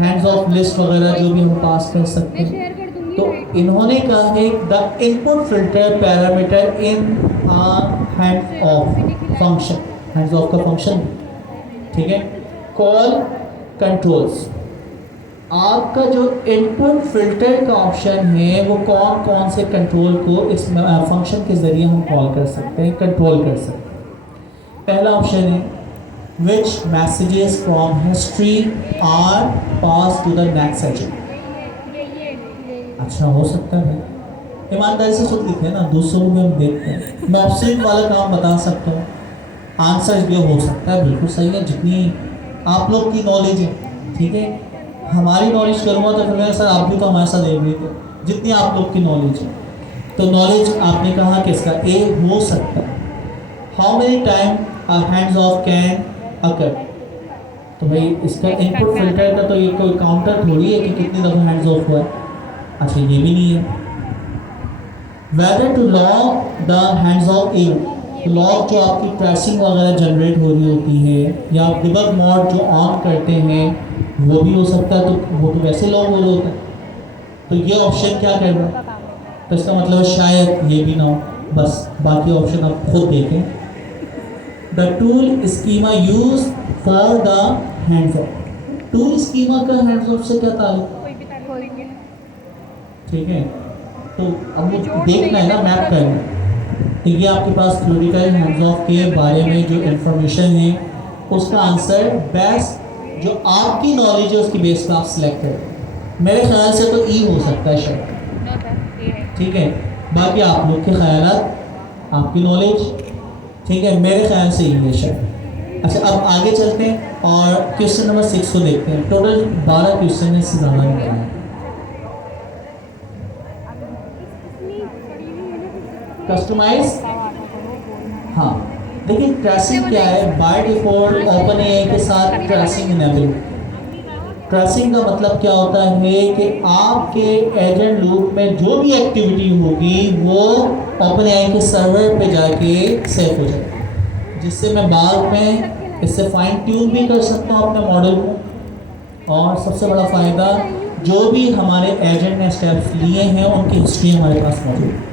हैंड्स ऑफ लिस्ट वगैरह जो भी हम पास कर सकते हैं। तो इन्होंने कहा है the input filter parameter in hands of function, hands of का फंक्शन, ठीक है, कॉल कंट्रोल्स। आपका जो इनपुट फिल्टर का ऑप्शन है वो कौन कौन से कंट्रोल को इस फंक्शन के ज़रिए हम कॉल कर सकते हैं, कंट्रोल कर सकते हैं। पहला ऑप्शन है which messages from history are passed to the next section। अच्छा, हो सकता है, ईमानदारी से खुद लिखे ना, दूसरों को भी हम देखते हैं। मैं ऑप्शन वाला काम बता सकता हूँ, आंसर ये हो सकता है, बिल्कुल सही है। जितनी आप लोग की नॉलेज है, ठीक है, हमारी नॉलेज करूँगा तो फिर सर आप भी तो हमारे साथ देख रहे थे, जितनी आप लोग की नॉलेज है। तो नॉलेज आपने कहा कि इसका ए हो सकता है। How many time hands of can occur, तो भाई इसका इनपुट फिल्टर का तो ये कोई काउंटर थोड़ी है कि कितनी दफ़ा हैंड्स ऑफ हुआ है। अच्छा, ये भी नहीं है। Whether to log the hands off event, log जो आपकी ट्रेसिंग वगैरह जनरेट हो रही होती है या आप डिबग मोड जो ऑन करते हैं वो भी हो सकता है, तो वो तो वैसे लॉग हो रहे होते हैं। तो ये ऑप्शन क्या कर रहा है, तो इसका मतलब शायद ये भी ना हो। बस बाकी ऑप्शन आप खुद देखें। The tool schema use for the hands of, tool schema का हैंड्स ऑफ से क्या ताल्लुक, ठीक है, तो अब वो देखना है ना, मैप करना। तो ये आपके पास थ्योरेटिकल हैंड्स ऑफ के बारे में जो इंफॉर्मेशन है उसका आंसर बेस्ट जो आपकी नॉलेज है उसकी बेस पर आप सिलेक्ट करें। मेरे ख्याल से तो ई हो सकता है शायद, ठीक है, बाकी आप लोग के ख्यालात, आपकी नॉलेज, ठीक है, मेरे ख्याल से ये शायद। अच्छा, अब आगे चलते हैं और क्वेश्चन नंबर 6 को देखते हैं। टोटल 12 क्वेश्चन है, इससे ज़्यादा नहीं करना। कस्टमाइज, हाँ देखिए ट्रेसिंग क्या है, बाय डिफॉल्ट ओपन एआई के साथ ट्रेसिंग इनेबल। ट्रेसिंग का मतलब क्या होता है कि आपके एजेंट लूप में जो भी एक्टिविटी होगी वो ओपन एआई के सर्वर पे जाके सेव हो जाएगी, जिससे मैं बाद में इससे फाइन ट्यून भी कर सकता हूँ अपने मॉडल को। और सबसे बड़ा फ़ायदा, जो भी हमारे एजेंट ने स्टेप्स लिए हैं उनकी हिस्ट्री हमारे पास मौजूद है।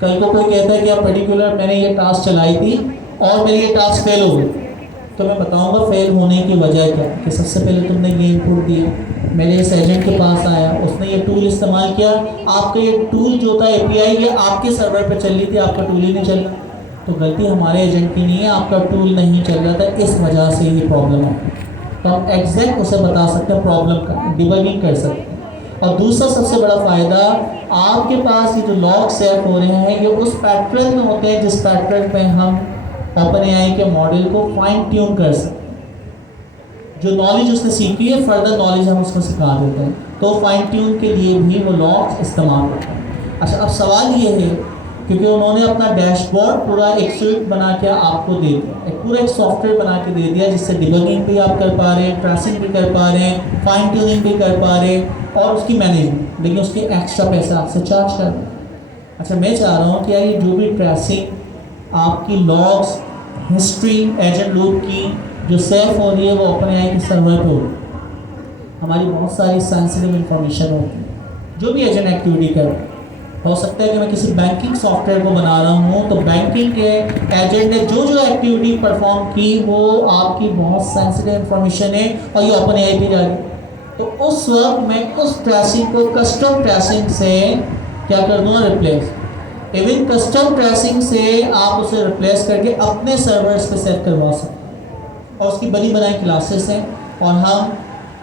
कल को कोई कहता है कि आप पर्टिकुलर मैंने ये टास्क चलाई थी और मेरी ये टास्क फेल हो गई, तो मैं बताऊंगा फेल होने की वजह क्या, कि सबसे पहले तुमने ये इनपुट दिया, मेरे इस एजेंट के पास आया, उसने ये टूल इस्तेमाल किया, आपका ये टूल जो था एपीआई ये आपके सर्वर पे चल रही थी, आपका टूल ही नहीं चल रहा। तो गलती हमारे एजेंट की नहीं है, आपका टूल नहीं चल रहा था, इस वजह से ये प्रॉब्लम है। तो हम एग्जैक्ट उसे बता सकते हैं, प्रॉब्लम का डिबगिंग कर सकते हैं। और दूसरा सबसे बड़ा फ़ायदा, आपके पास ये जो लॉग सेव हो रहे हैं ये उस पैटर्न में होते हैं जिस पैटर्न में हम ओपन एआई के मॉडल को फाइन ट्यून कर सकते हैं। जो नॉलेज उसने सीखी है फर्दर नॉलेज हम उसको सिखा देते हैं, तो फाइन ट्यून के लिए भी वो लॉग्स इस्तेमाल होते हैं। अच्छा, अब सवाल ये है, क्योंकि उन्होंने अपना डैशबोर्ड पूरा एक स्विफ्ट बना के आपको दे दिया, एक पूरा एक सॉफ्टवेयर बना के दे दिया जिससे डिबगिंग भी आप कर पा रहे हैं, ट्रेसिंग भी कर पा रहे हैं, फाइन ट्यूनिंग भी कर पा रहे हैं और उसकी मैनेजमेंट, लेकिन उसके एक्स्ट्रा पैसा आपसे चार्ज कर रहे हैं। अच्छा, मैं चाह रहा हूँ कि यार ये जो भी ट्रेसिंग आपकी लॉग्स, हिस्ट्री एजेंट लूप की जो सेव हो रही है वो ओपन एआई के सर्वर पे हो, हमारी बहुत सारी सेंसिटिव इंफॉर्मेशन होती है। जो भी एजेंट एक्टिविटी कर, हो सकता है कि मैं किसी बैंकिंग सॉफ्टवेयर को बना रहा हूँ, तो बैंकिंग के एजेंट ने जो जो एक्टिविटी परफॉर्म की वो आपकी बहुत सेंसिटिव इंफॉर्मेशन है और ये ओपन एआई पे जा रही है। तो उस वक्त मैं उस ट्रेसिंग को कस्टम ट्रेसिंग से क्या कर दूँगा, रिप्लेस। इवन कस्टम ट्रेसिंग से आप उसे रिप्लेस करके अपने सर्वर्स पे सेट करवा सकते हैं। और उसकी बनी बनाई क्लासेस हैं और हम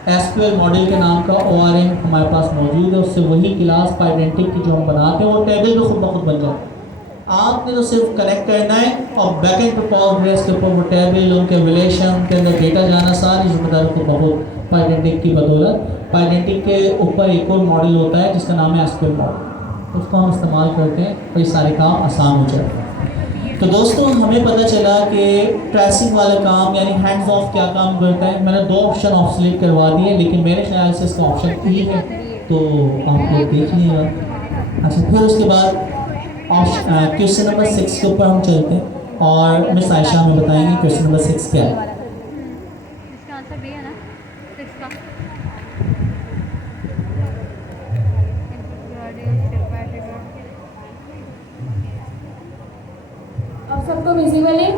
एसक्यूएल मॉडल के नाम का ORM हमारे पास मौजूद है, उससे वही क्लास पाइडेंटिक की जो हम बनाते हैं वो टेबल में खुद ब खुद बन जाता है। आपने तो सिर्फ कनेक्ट करना है और बैकएंड पे पावर बेस के ऊपर वो टेबल उनके रिलेशन के अंदर डेटा जाना सारी जिम्मेदारी को बहुत पाइडेंटिक की बदौलत। पाइडेंटिक के ऊपर एक और मॉडल होता है जिसका नाम है एसक्यूएल मॉडल, उसको हम इस्तेमाल करते हैं तो ये सारे काम आसान हो जाते हैं। तो दोस्तों हमें पता चला कि ट्रेसिंग वाला काम यानी हैंड्स ऑफ क्या काम करता है। मैंने 2 ऑप्शन ऑब्सोल्यूट करवा दिए, लेकिन मेरे ख्याल से इसका ऑप्शन ई है, तो आप लोग देख लीजिएगा। अच्छा, फिर उसके बाद क्वेश्चन नंबर 6 के ऊपर हम चलते हैं और मिस आयशा हमें बताएंगे क्वेश्चन नंबर 6 क्या है। इसका आंसर बी है ना 6 का। अब सबको विजिबल है?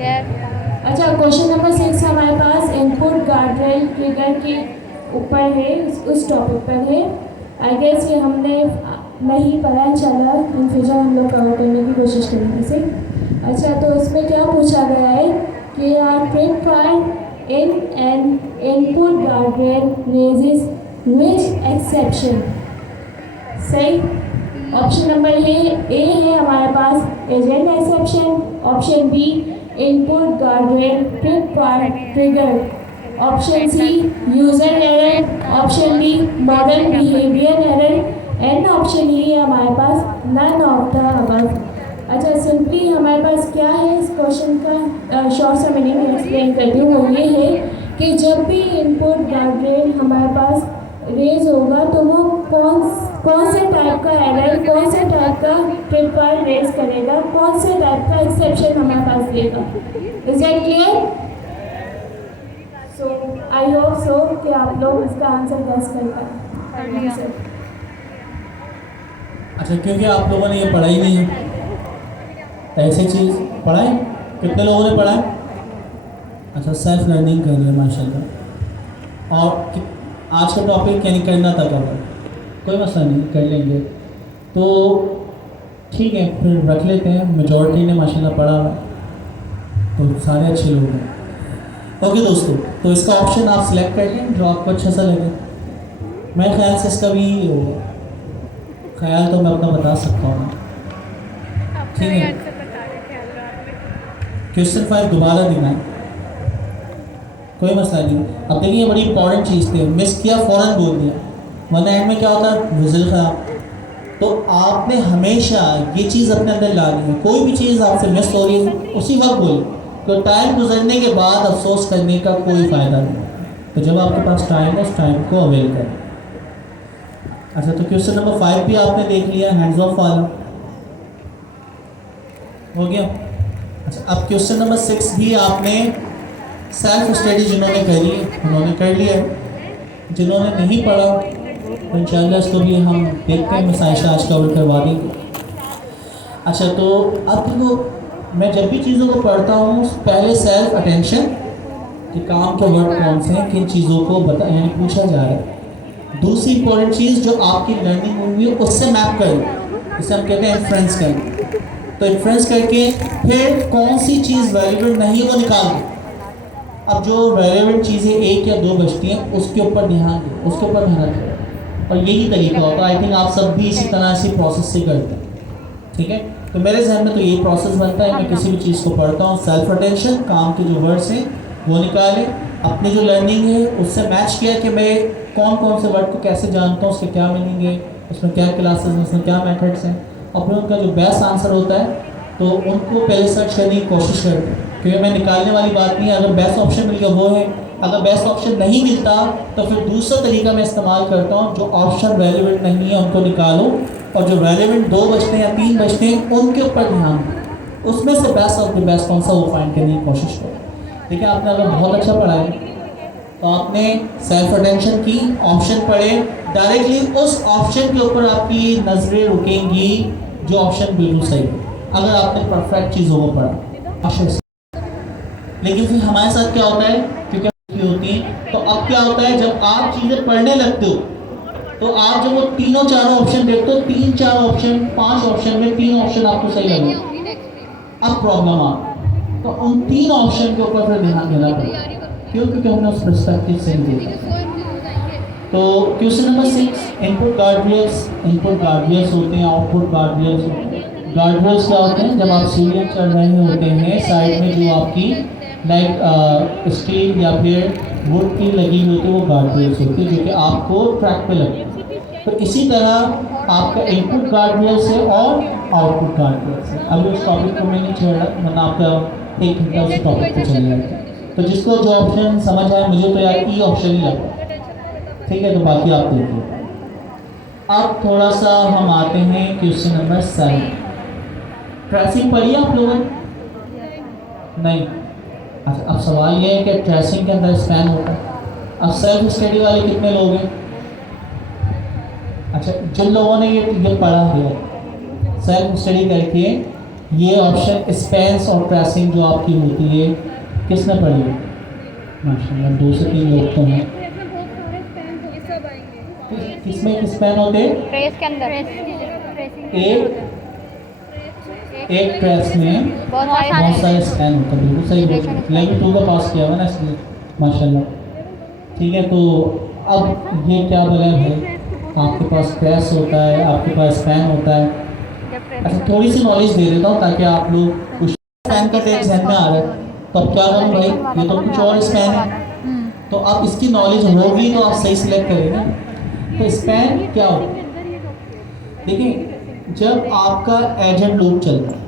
यस। अच्छा, क्वेश्चन नंबर 6 हमारे पास इनपुट गार्डरेल ट्रिगर के ऊपर है, उस टॉपिक पर है। आई गेस ये हमने नहीं पता चला, इन फ्यूचर हम लोग कवर करने की कोशिश करेंगे इसे। अच्छा, तो इसमें क्या पूछा गया है कि are trip file in an input guardrail raises which exception. सही, ऑप्शन नंबर ए है हमारे पास agent exception, option B input guardrail trip file trigger, option C user error, option D model behaviour error and option E है हमारे पास none of the above. अच्छा, simply हमारे पास क्या है इस क्वेश्चन का शॉर्ट सा मीनिंग मैं एक्सप्लेन करती हूँ। वो ये है कि जब भी इनपुट गार्डरेल हमारे पास रेज होगा तो वो कौन से टाइप का एरर, कौन से टाइप का ट्रिप फाइल रेज करेगा, कौन से टाइप का एक्सेप्शन हमारे पास देगा। Is that clear? So I hope so कि आप लोग इसका आंसर गेस कर पाए। अच्छा, क्योंकि आप लोगों ने ये पढ़ा ही नहीं है, ऐसी चीज़ पढ़ा है? कितने लोगों ने पढ़ा है? अच्छा, सेल्फ लर्निंग कर रहे हैं माशाल्लाह। और आज का टॉपिक यानी करना था कवर, कोई मसला नहीं, कर लेंगे तो ठीक है, फिर रख लेते हैं। मेजॉरिटी ने माशाल्लाह पढ़ा हुआ तो सारे अच्छे लोग हैं। ओके दोस्तों, तो इसका ऑप्शन आप सिलेक्ट कर लें जो आपको अच्छा सा लगे। मेरे ख्याल से इसका भी होगा, ख्याल तो मैं अपना बता सकता हूँ। ठीक है, क्वेश्चन 5 दोबारा देना है, कोई मसला नहीं। अब देखिए, ये बड़ी इंपॉर्टेंट चीज़ थी, मिस किया फ़ौरन बोल दिया, वरना एंड में क्या होता है, विज़ल ख़राब। तो आपने हमेशा ये चीज़ अपने अंदर लानी है, कोई भी चीज़ आपसे मिस हो रही है उसी वक्त बोली, तो टाइम गुजरने के बाद अफसोस करने का कोई फ़ायदा नहीं। तो जब आपके पास टाइम है उस टाइम को अवेल करें। अच्छा, तो क्वेश्चन नंबर 5 भी आपने देख लिया, हैंड्स ऑफ वाला हो गया। अच्छा, अब क्वेश्चन नंबर 6 भी आपने सेल्फ स्टडी जिन्होंने करी उन्होंने कर लिया, जिन्होंने नहीं पढ़ा तो इंशाल्लाह इसको भी हम देखते हैं, मसाइल आज कवर करवा देंगे। अच्छा, तो अब देखो, मैं जब भी चीज़ों को पढ़ता हूँ पहले सेल्फ अटेंशन कि काम के वर्ड कौन से हैं, किन चीज़ों को यानी पूछा जा रहा है। दूसरी इंपॉर्टेंट चीज़ जो आपकी लर्निंग हुई है उससे मैप करें, इसे हम कहते हैं इन्फ्रेंस करें। तो इन्फ्रेंस करके फिर कौन सी चीज़ रेलेवेंट नहीं वो निकाल दें। अब जो रेलेवेंट चीज़ें 1 या 2 बचती हैं उसके ऊपर ध्यान दें, उसके ऊपर मेहनत करें, और यही तरीका होता है। आई थिंक आप सब भी इसी तरह से प्रोसेस से करते हैं। ठीक है, तो मेरे जहन में तो यही प्रोसेस बनता है, मैं किसी भी चीज़ को पढ़ता हूँ, सेल्फ अटेंशन, काम के जो वर्ड्स हैं वो निकालें, अपनी जो लर्निंग है उससे मैच किया कि मैं कौन कौन से वर्ड को कैसे जानता हूँ, उसके क्या मीनिंग है, उसमें क्या क्लासेस हैं, उसमें क्या मेथड्स हैं, और फिर उनका जो बेस्ट आंसर होता है तो उनको पहले सर्च करने की कोशिश करते हैं। क्योंकि मैं निकालने वाली बात नहीं है, अगर बेस्ट ऑप्शन मिल गया वो है, अगर बेस्ट ऑप्शन नहीं मिलता तो फिर दूसरा तरीका मैं इस्तेमाल करता हूँ, जो ऑप्शन रेलेवेंट नहीं है उनको निकालो, और जो रेलेवेंट 2 बचते हैं या 3 बचते हैं उनके ऊपर ध्यान दें, उसमें से बेस्ट ऑफ द बेस्ट कौन सा वो फाइंड करने की कोशिश करो। देखिए, आपने अगर बहुत अच्छा पढ़ा है तो आपने सेल्फ अटेंशन की, ऑप्शन पढ़े, डायरेक्टली उस ऑप्शन के ऊपर आपकी नज़रें रुकेंगी जो ऑप्शन बिल्कुल सही है, अगर आपने परफेक्ट चीज़ों को पढ़ा। लेकिन फिर हमारे साथ क्या होता है, क्योंकि होती है, तो अब क्या होता है, जब आप चीज़ें पढ़ने लगते हो तो आप जब वो 3-4 ऑप्शन देखते हो, 3-4 ऑप्शन 5 ऑप्शन में 3 ऑप्शन आपको सही लगे, अब प्रॉब्लम आ, तो उन 3 ऑप्शन के ऊपर फिर ध्यान देना पड़ेगा। क्यों? क्योंकि हमने उस पर्सपेक्टिव से नहीं देखा। तो क्वेश्चन नंबर 6, इनपुट गार्डरेल्स होते हैं, आउटपुट गार्डरेल्स होते हैं। गार्डरेल्स क्या होते हैं? जब आप सीढ़ियाँ चढ़ रहे होते हैं, साइड में जो आपकी लाइक स्टील या फिर वुड की लगी हुई होती है, वो गार्डरेल्स होती है जो कि आपको ट्रैक पे लगती है। तो इसी तरह आपका इनपुट गार्डरेल्स है और आउटपुट गार्डरेल्स है। अभी उस टॉपिक को मैं नहीं छेड़ रहा, वरना आपका 1 घंटा उस टॉपिक पे चले जाएगा। तो जिसको जो ऑप्शन समझ आए, मुझे तो यार ई ऑप्शन ही लगता है, ठीक है? तो बाकी आप देखिए। अब थोड़ा सा हम आते हैं क्वेश्चन नंबर 7। ट्रेसिंग पढ़ी आप लोगों ने? नहीं। अच्छा, अब सवाल ये है कि ट्रेसिंग के अंदर स्पैन होता है। अब सेल्फ स्टडी वाले कितने लोग हैं? अच्छा, जिन लोगों ने ये पढ़ा है सेल्फ स्टडी करके, ये ऑप्शन स्पैन्स और ट्रेसिंग जो आपकी होती है, किसने पढ़ी है? माशाल्लाह 2 से 3 लोग तो हैं। किसमें स्पैन होते हैं? ट्रेस के अंदर एक ट्रेस में बहुत सारे स्पैन होते हैं। बिल्कुल सही बात। लेवल 2 का पास किया हुआ ना, इसलिए माशाल्लाह। ठीक है, तो अब ये क्या बोला है? आपके पास ट्रेस होता है, आपके पास स्पैन होता है। अच्छा, थोड़ी सी नॉलेज दे देता हूँ ताकि आप लोग कुछ स्पैन का टेक्स्ट ध्यान में आ रहा है। तो अब क्या करूँ भाई, ये तो कुछ और स्पैन है, तो अब इसकी नॉलेज होगी तो आप सही सिलेक्ट करेंगे। तो स्पैन क्या होता है? देखिए, जब आपका एजेंट लूप चलता है,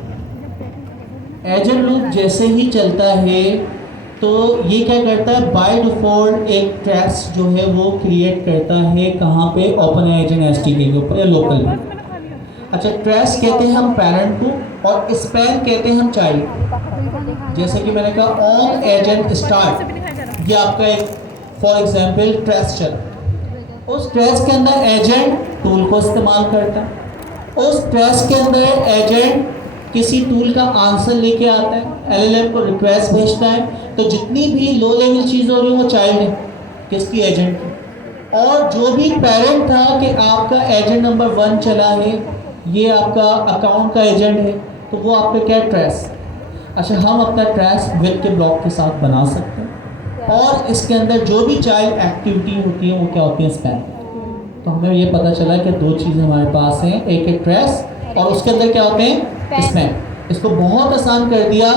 एजेंट लूप जैसे ही चलता है तो ये क्या करता है, बाय डिफॉल्ट एक ट्रेस जो है वो क्रिएट करता है। कहाँ पे? ओपन एजेंट एसटीके के ऊपर या लोकल में। अच्छा, ट्रेस कहते हैं हम पेरेंट को और स्पैन कहते हैं हम चाइल्ड। जैसे कि मैंने कहा ऑन एजेंट स्टार्ट, ये आपका एक फॉर एग्जांपल ट्रेस चला, उस ट्रेस के अंदर एजेंट टूल को इस्तेमाल करता है। उस ट्रेस के अंदर एजेंट किसी टूल का आंसर लेके आता है, एलएलएम को रिक्वेस्ट भेजता है। तो जितनी भी लो लेवल चीज़ हो रही है वो चाइल्ड है किसकी? एजेंट की। और जो भी पेरेंट था कि आपका एजेंट नंबर 1 चला है, ये आपका अकाउंट का एजेंट है, तो वो आपका क्या? ट्रेस। अच्छा, हम अपना ट्रेस विद के ब्लॉक के साथ बना सकते हैं और इसके अंदर जो भी चाइल्ड एक्टिविटी होती है वो क्या होती है? स्पैन। तो हमें ये पता चला कि 2 चीज़ें हमारे पास हैं, एक है ट्रेस और उसके अंदर क्या होते हैं? स्पैन। इसको बहुत आसान कर दिया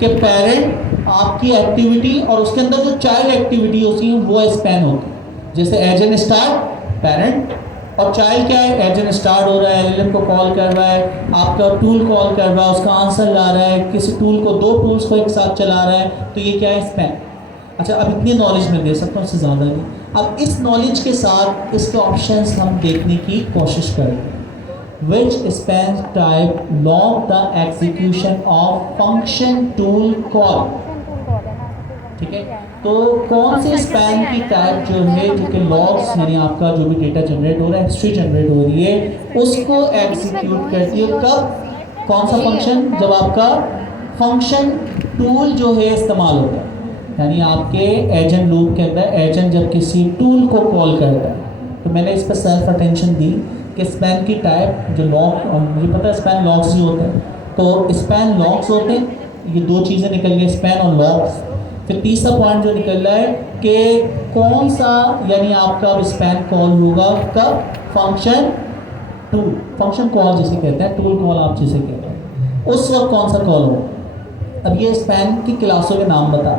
कि पेरेंट आपकी एक्टिविटी और उसके अंदर जो चाइल्ड एक्टिविटी होती है वो स्पैन होती है। जैसे एजेंट स्टार्ट पेरेंट और चाइल्ड क्या है? एजेंट स्टार्ट हो रहा है, एलएलएम को कॉल कर रहा है, आपका टूल कॉल कर रहा है, उसका आंसर ला रहा है, किसी टूल को 2 टूल्स को एक साथ चला रहा है, तो ये क्या है? स्पैन। अच्छा, अब इतनी नॉलेज मैं दे सकता हूँ, उससे ज़्यादा नहीं। अब इस नॉलेज के साथ इसके ऑप्शंस हम देखने की कोशिश करते हैं। Which span type log the execution of function tool call? ठीक है, तो कौन से स्पैन की टाइप जो है, जो कि लॉग्स यानी आपका जो भी डेटा जनरेट हो रहा है, हिस्ट्री जनरेट हो रही है, उसको एग्जीक्यूट करती है। कब? कौन सा फंक्शन? जब आपका फंक्शन टूल जो है इस्तेमाल होता है, यानी आपके एजेंट लूप के अंदर एजेंट जब किसी टूल को कॉल करता है। तो मैंने इस पर सेल्फ अटेंशन दी कि स्पैन की टाइप जो लॉग, और मुझे पता है स्पैन लॉग्स ही होते हैं, तो स्पैन लॉग्स होते हैं। ये 2 चीज़ें निकल गई, स्पैन और लॉग्स। फिर तीसरा पॉइंट जो निकल रहा है कि कौन सा, यानी आपका अब स्पैन कॉल होगा कब? फंक्शन टूल, फंक्शन कॉल जिसे कहते हैं, टूल कॉल आप जिसे कहते हैं, उस वक्त कौन सा कॉल होगा। अब ये स्पैन की क्लासों के नाम बता,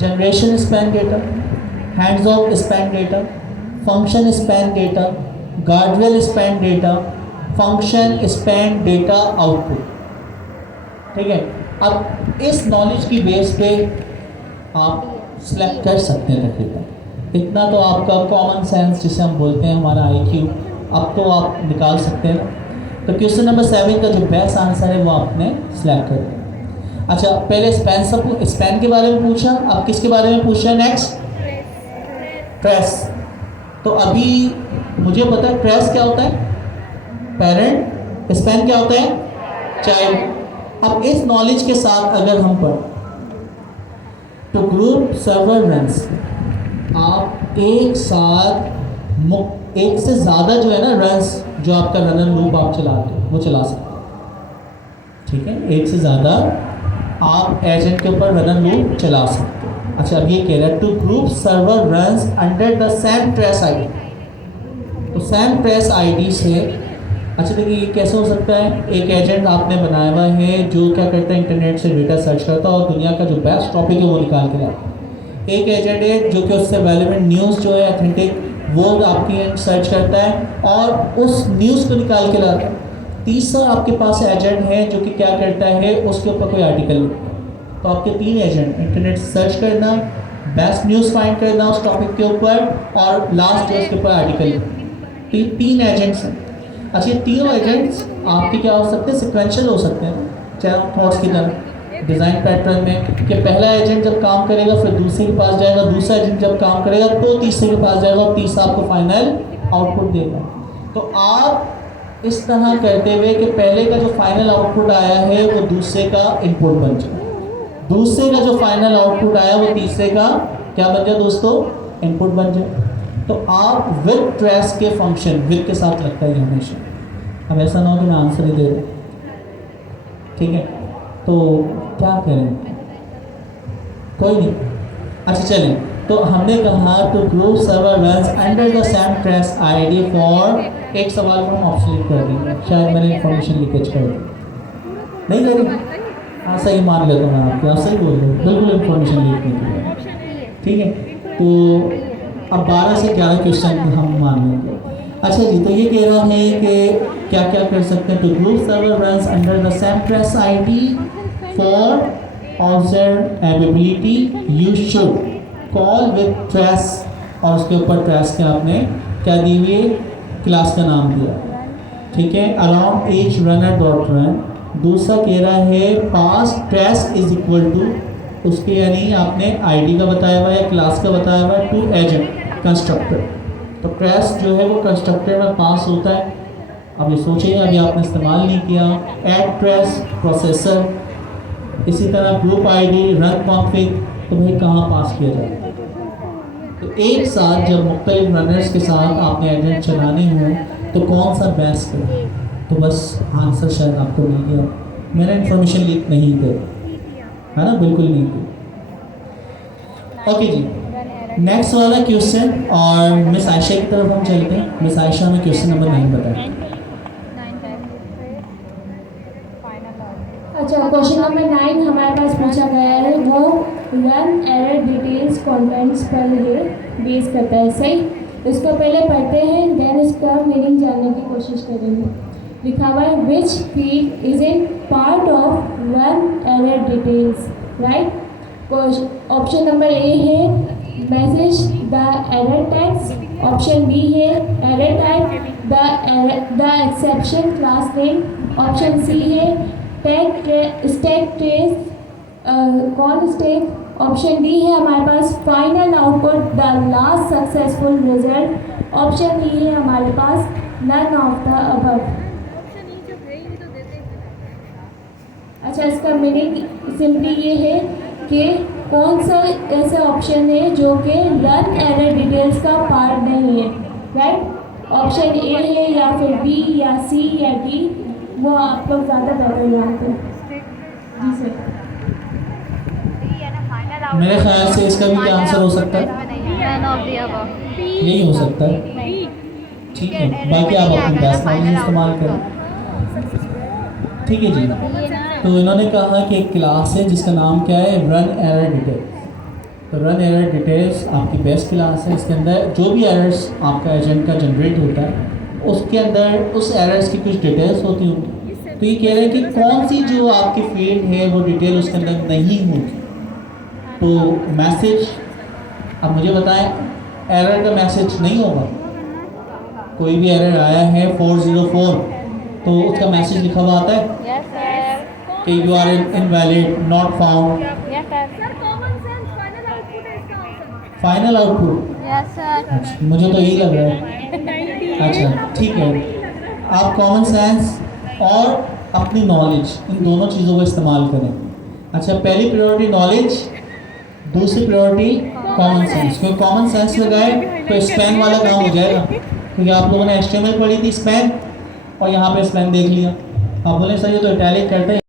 generation span data, hands of span data, function span data, guardrail span data, function span data output. ठीक है, अब इस नॉलेज की बेस पे आप सिलेक्ट कर सकते हैं तकरीबन। इतना तो आपका कॉमन सेंस जिसे हम बोलते हैं, हमारा IQ, अब तो आप निकाल सकते हैं। तो क्वेश्चन नंबर 7 का जो बेस्ट आंसर है वो आपने सिलेक्ट कर दिया। अच्छा, पहले स्पैन के बारे में पूछा, अब किसके बारे में पूछा? Next trace. तो अभी मुझे पता है ट्रेस क्या होता है? पेरेंट। स्पैन क्या होता है? चाइल्ड। अब इस नॉलेज के साथ अगर हम पढ़ें तो ग्रुप सर्वर रन्स, आप एक साथ एक से ज़्यादा जो है ना रन्स, जो आपका रनर लूप आप चलाते हो वो चला सकते हैं। ठीक है, एक से ज़्यादा आप एजेंट के ऊपर रनर लूप चला सकते हो। अच्छा, अब ये कह रहा है to group server runs under the same trace ID. तो सेम ट्रेस आईडी से अच्छा देखिए, ये कैसे हो सकता है? एक एजेंट आपने बनाया हुआ है जो क्या करता है, इंटरनेट से डेटा सर्च करता है और दुनिया का जो बेस्ट टॉपिक है वो निकाल के लाता है। एक एजेंट है जो कि उससे रेलेवेंट न्यूज़ जो है ऑथेंटिक वो आपकी सर्च करता है और उस न्यूज़ को निकाल के लाता है। तीसरा आपके पास एजेंट है जो कि क्या करता है, उसके ऊपर कोई आर्टिकल लिखता है। तो आपके 3 एजेंट, इंटरनेट सर्च करना, बेस्ट न्यूज़ फाइंड करना उस टॉपिक के ऊपर, और लास्ट जो उसके ऊपर आर्टिकल। तो 3 एजेंट्स हैं। अच्छा, ये तीनों एजेंट्स आपके क्या हो सकते हैं, सिक्वेंशियल हो सकते हैं, चाहे थॉट्स की तरह डिज़ाइन पैटर्न में, कि पहला एजेंट जब काम करेगा फिर दूसरे के पास जाएगा, दूसरा एजेंट जब काम करेगा तो तीसरे के पास जाएगा और तीसरा आपको फाइनल आउटपुट देगा। तो आप इस तरह करते हुए कि पहले का जो फाइनल आउटपुट आया है वो दूसरे का इनपुट बन जाए, दूसरे का जो फाइनल आउटपुट आया वो तीसरे का क्या बन जाए दोस्तों, इनपुट बन जाए। तो आप विद ट्रेस के फंक्शन विद के साथ लगता है हमेशा। अब ऐसा ना हो कि मैं आंसर ही दे दूँ, ठीक है? तो क्या करें, कोई नहीं। अच्छा चलें, तो हमने कहा तो group server runs under the same trace ID for, एक सवाल को हम ऑब्सोल्यूट कर देंगे, शायद मैंने इन्फॉर्मेशन लीकेज कर दी, नहीं करी? हाँ सही मान लेता हूँ मैं आपकी, आप सही बोल रहे हो, बिल्कुल इन्फॉर्मेशन लीक नहीं की, ठीक है? तो अब 12 से 11 क्वेश्चन हम मान लेंगे। अच्छा जी, तो ये कह रहा है कि क्या क्या कर सकते हैं, तो group server runs under the same trace ID for observability you should call with trace, और उसके ऊपर ट्रेस के आपने क्या दी हुई है, क्लास का नाम दिया, ठीक है? Around H runner dot run. दूसरा कह रहा है पास ट्रेस इज इक्वल टू, उसके यानी आपने आईडी का बताया हुआ है, क्लास का बताया हुआ है, टू एजेंट कंस्ट्रक्टर। तो ट्रेस जो है वो कंस्ट्रक्टर में पास होता है। अब ये सोचिए, अभी आपने इस्तेमाल नहीं किया, ऐड ट्रेस प्रोसेसर, इसी तरह ग्रुप आईडी रन कॉन्फिग, तो भाई कहाँ पास किया जाए? तो एक साथ जब मुख्तलिफ रनर्स के साथ आपने एजेंट चलाने हों तो कौन सा बेस्ट है? तो बस आंसर शायद आपको मिल गया, मैंने इन्फॉर्मेशन लीक नहीं की है ना, बिल्कुल नहीं की। ओके जी, नेक्स्ट वाला क्वेश्चन, और मिस आयशा की तरफ हम चलते हैं। मिस आयशा हमें क्वेश्चन नंबर 9 बताएं। अच्छा, क्वेश्चन नंबर 9 हमारे पास पूछा गया है, वो रन एरर डिटेल्स कॉन्टेंट्स पर है, बेस करता है, सही? इसको पहले पढ़ते हैं, देन इसका मीनिंग जानने की कोशिश करेंगे। लिखा हुआ है which field is in part of run error details, right? Option number A है message the error text, option B है error type the exception class name, option C है stack trace call stack, option D है हमारे पास final output the last successful result, option E है हमारे पास none of the above. अच्छा, इसका मीनिंग सिंपली ये है कि कौन सा ऐसा ऑप्शन है जो कि रन एरर डिटेल्स का पार्ट नहीं है, राइट? ऑप्शन ए है या फिर बी या सी या डी, वो आप लोग ज़्यादा बेहतर जानते हैं। जी सर, मेरे ख्याल से इसका भी क्या आंसर हो सकता है, यही हो सकता है, ठीक है? बाकी आप अपनी बेस्ट नॉलेज इस्तेमाल करें, ठीक है जी। तो इन्होंने कहा कि एक क्लास है जिसका नाम क्या है, रन एरर डिटेल्स। तो रन एरर डिटेल्स आपकी बेस्ट क्लास है, इसके अंदर जो भी एरर्स आपका एजेंट का जनरेट होता है उसके अंदर उस एरर्स की कुछ डिटेल्स होती होंगी। तो ये कह रहे हैं कि कौन सी जो आपकी फील्ड है वो डिटेल उसके अंदर नहीं होगी। तो मैसेज, अब मुझे बताएं, एरर का मैसेज नहीं होगा? कोई भी एरर आया है 404 तो उसका मैसेज लिखा हुआ आता है कि you are invalid, not found, final output. अच्छा, मुझे तो यही लग रहा है। अच्छा ठीक है, आप कॉमन सेंस और अपनी नॉलेज, इन दोनों चीज़ों का इस्तेमाल करें। अच्छा, पहली प्रायोरिटी नॉलेज, दूसरी प्रायोरिटी कॉमन सेंस। क्योंकि कॉमन सेंस लगाए तो स्पैन वाला काम हो जाएगा, क्योंकि आप लोगों ने HTML पढ़ी थी स्पैन, और यहाँ पे स्पैन देख लिया। आप बोले सर ये तो इटैलिक करते हैं।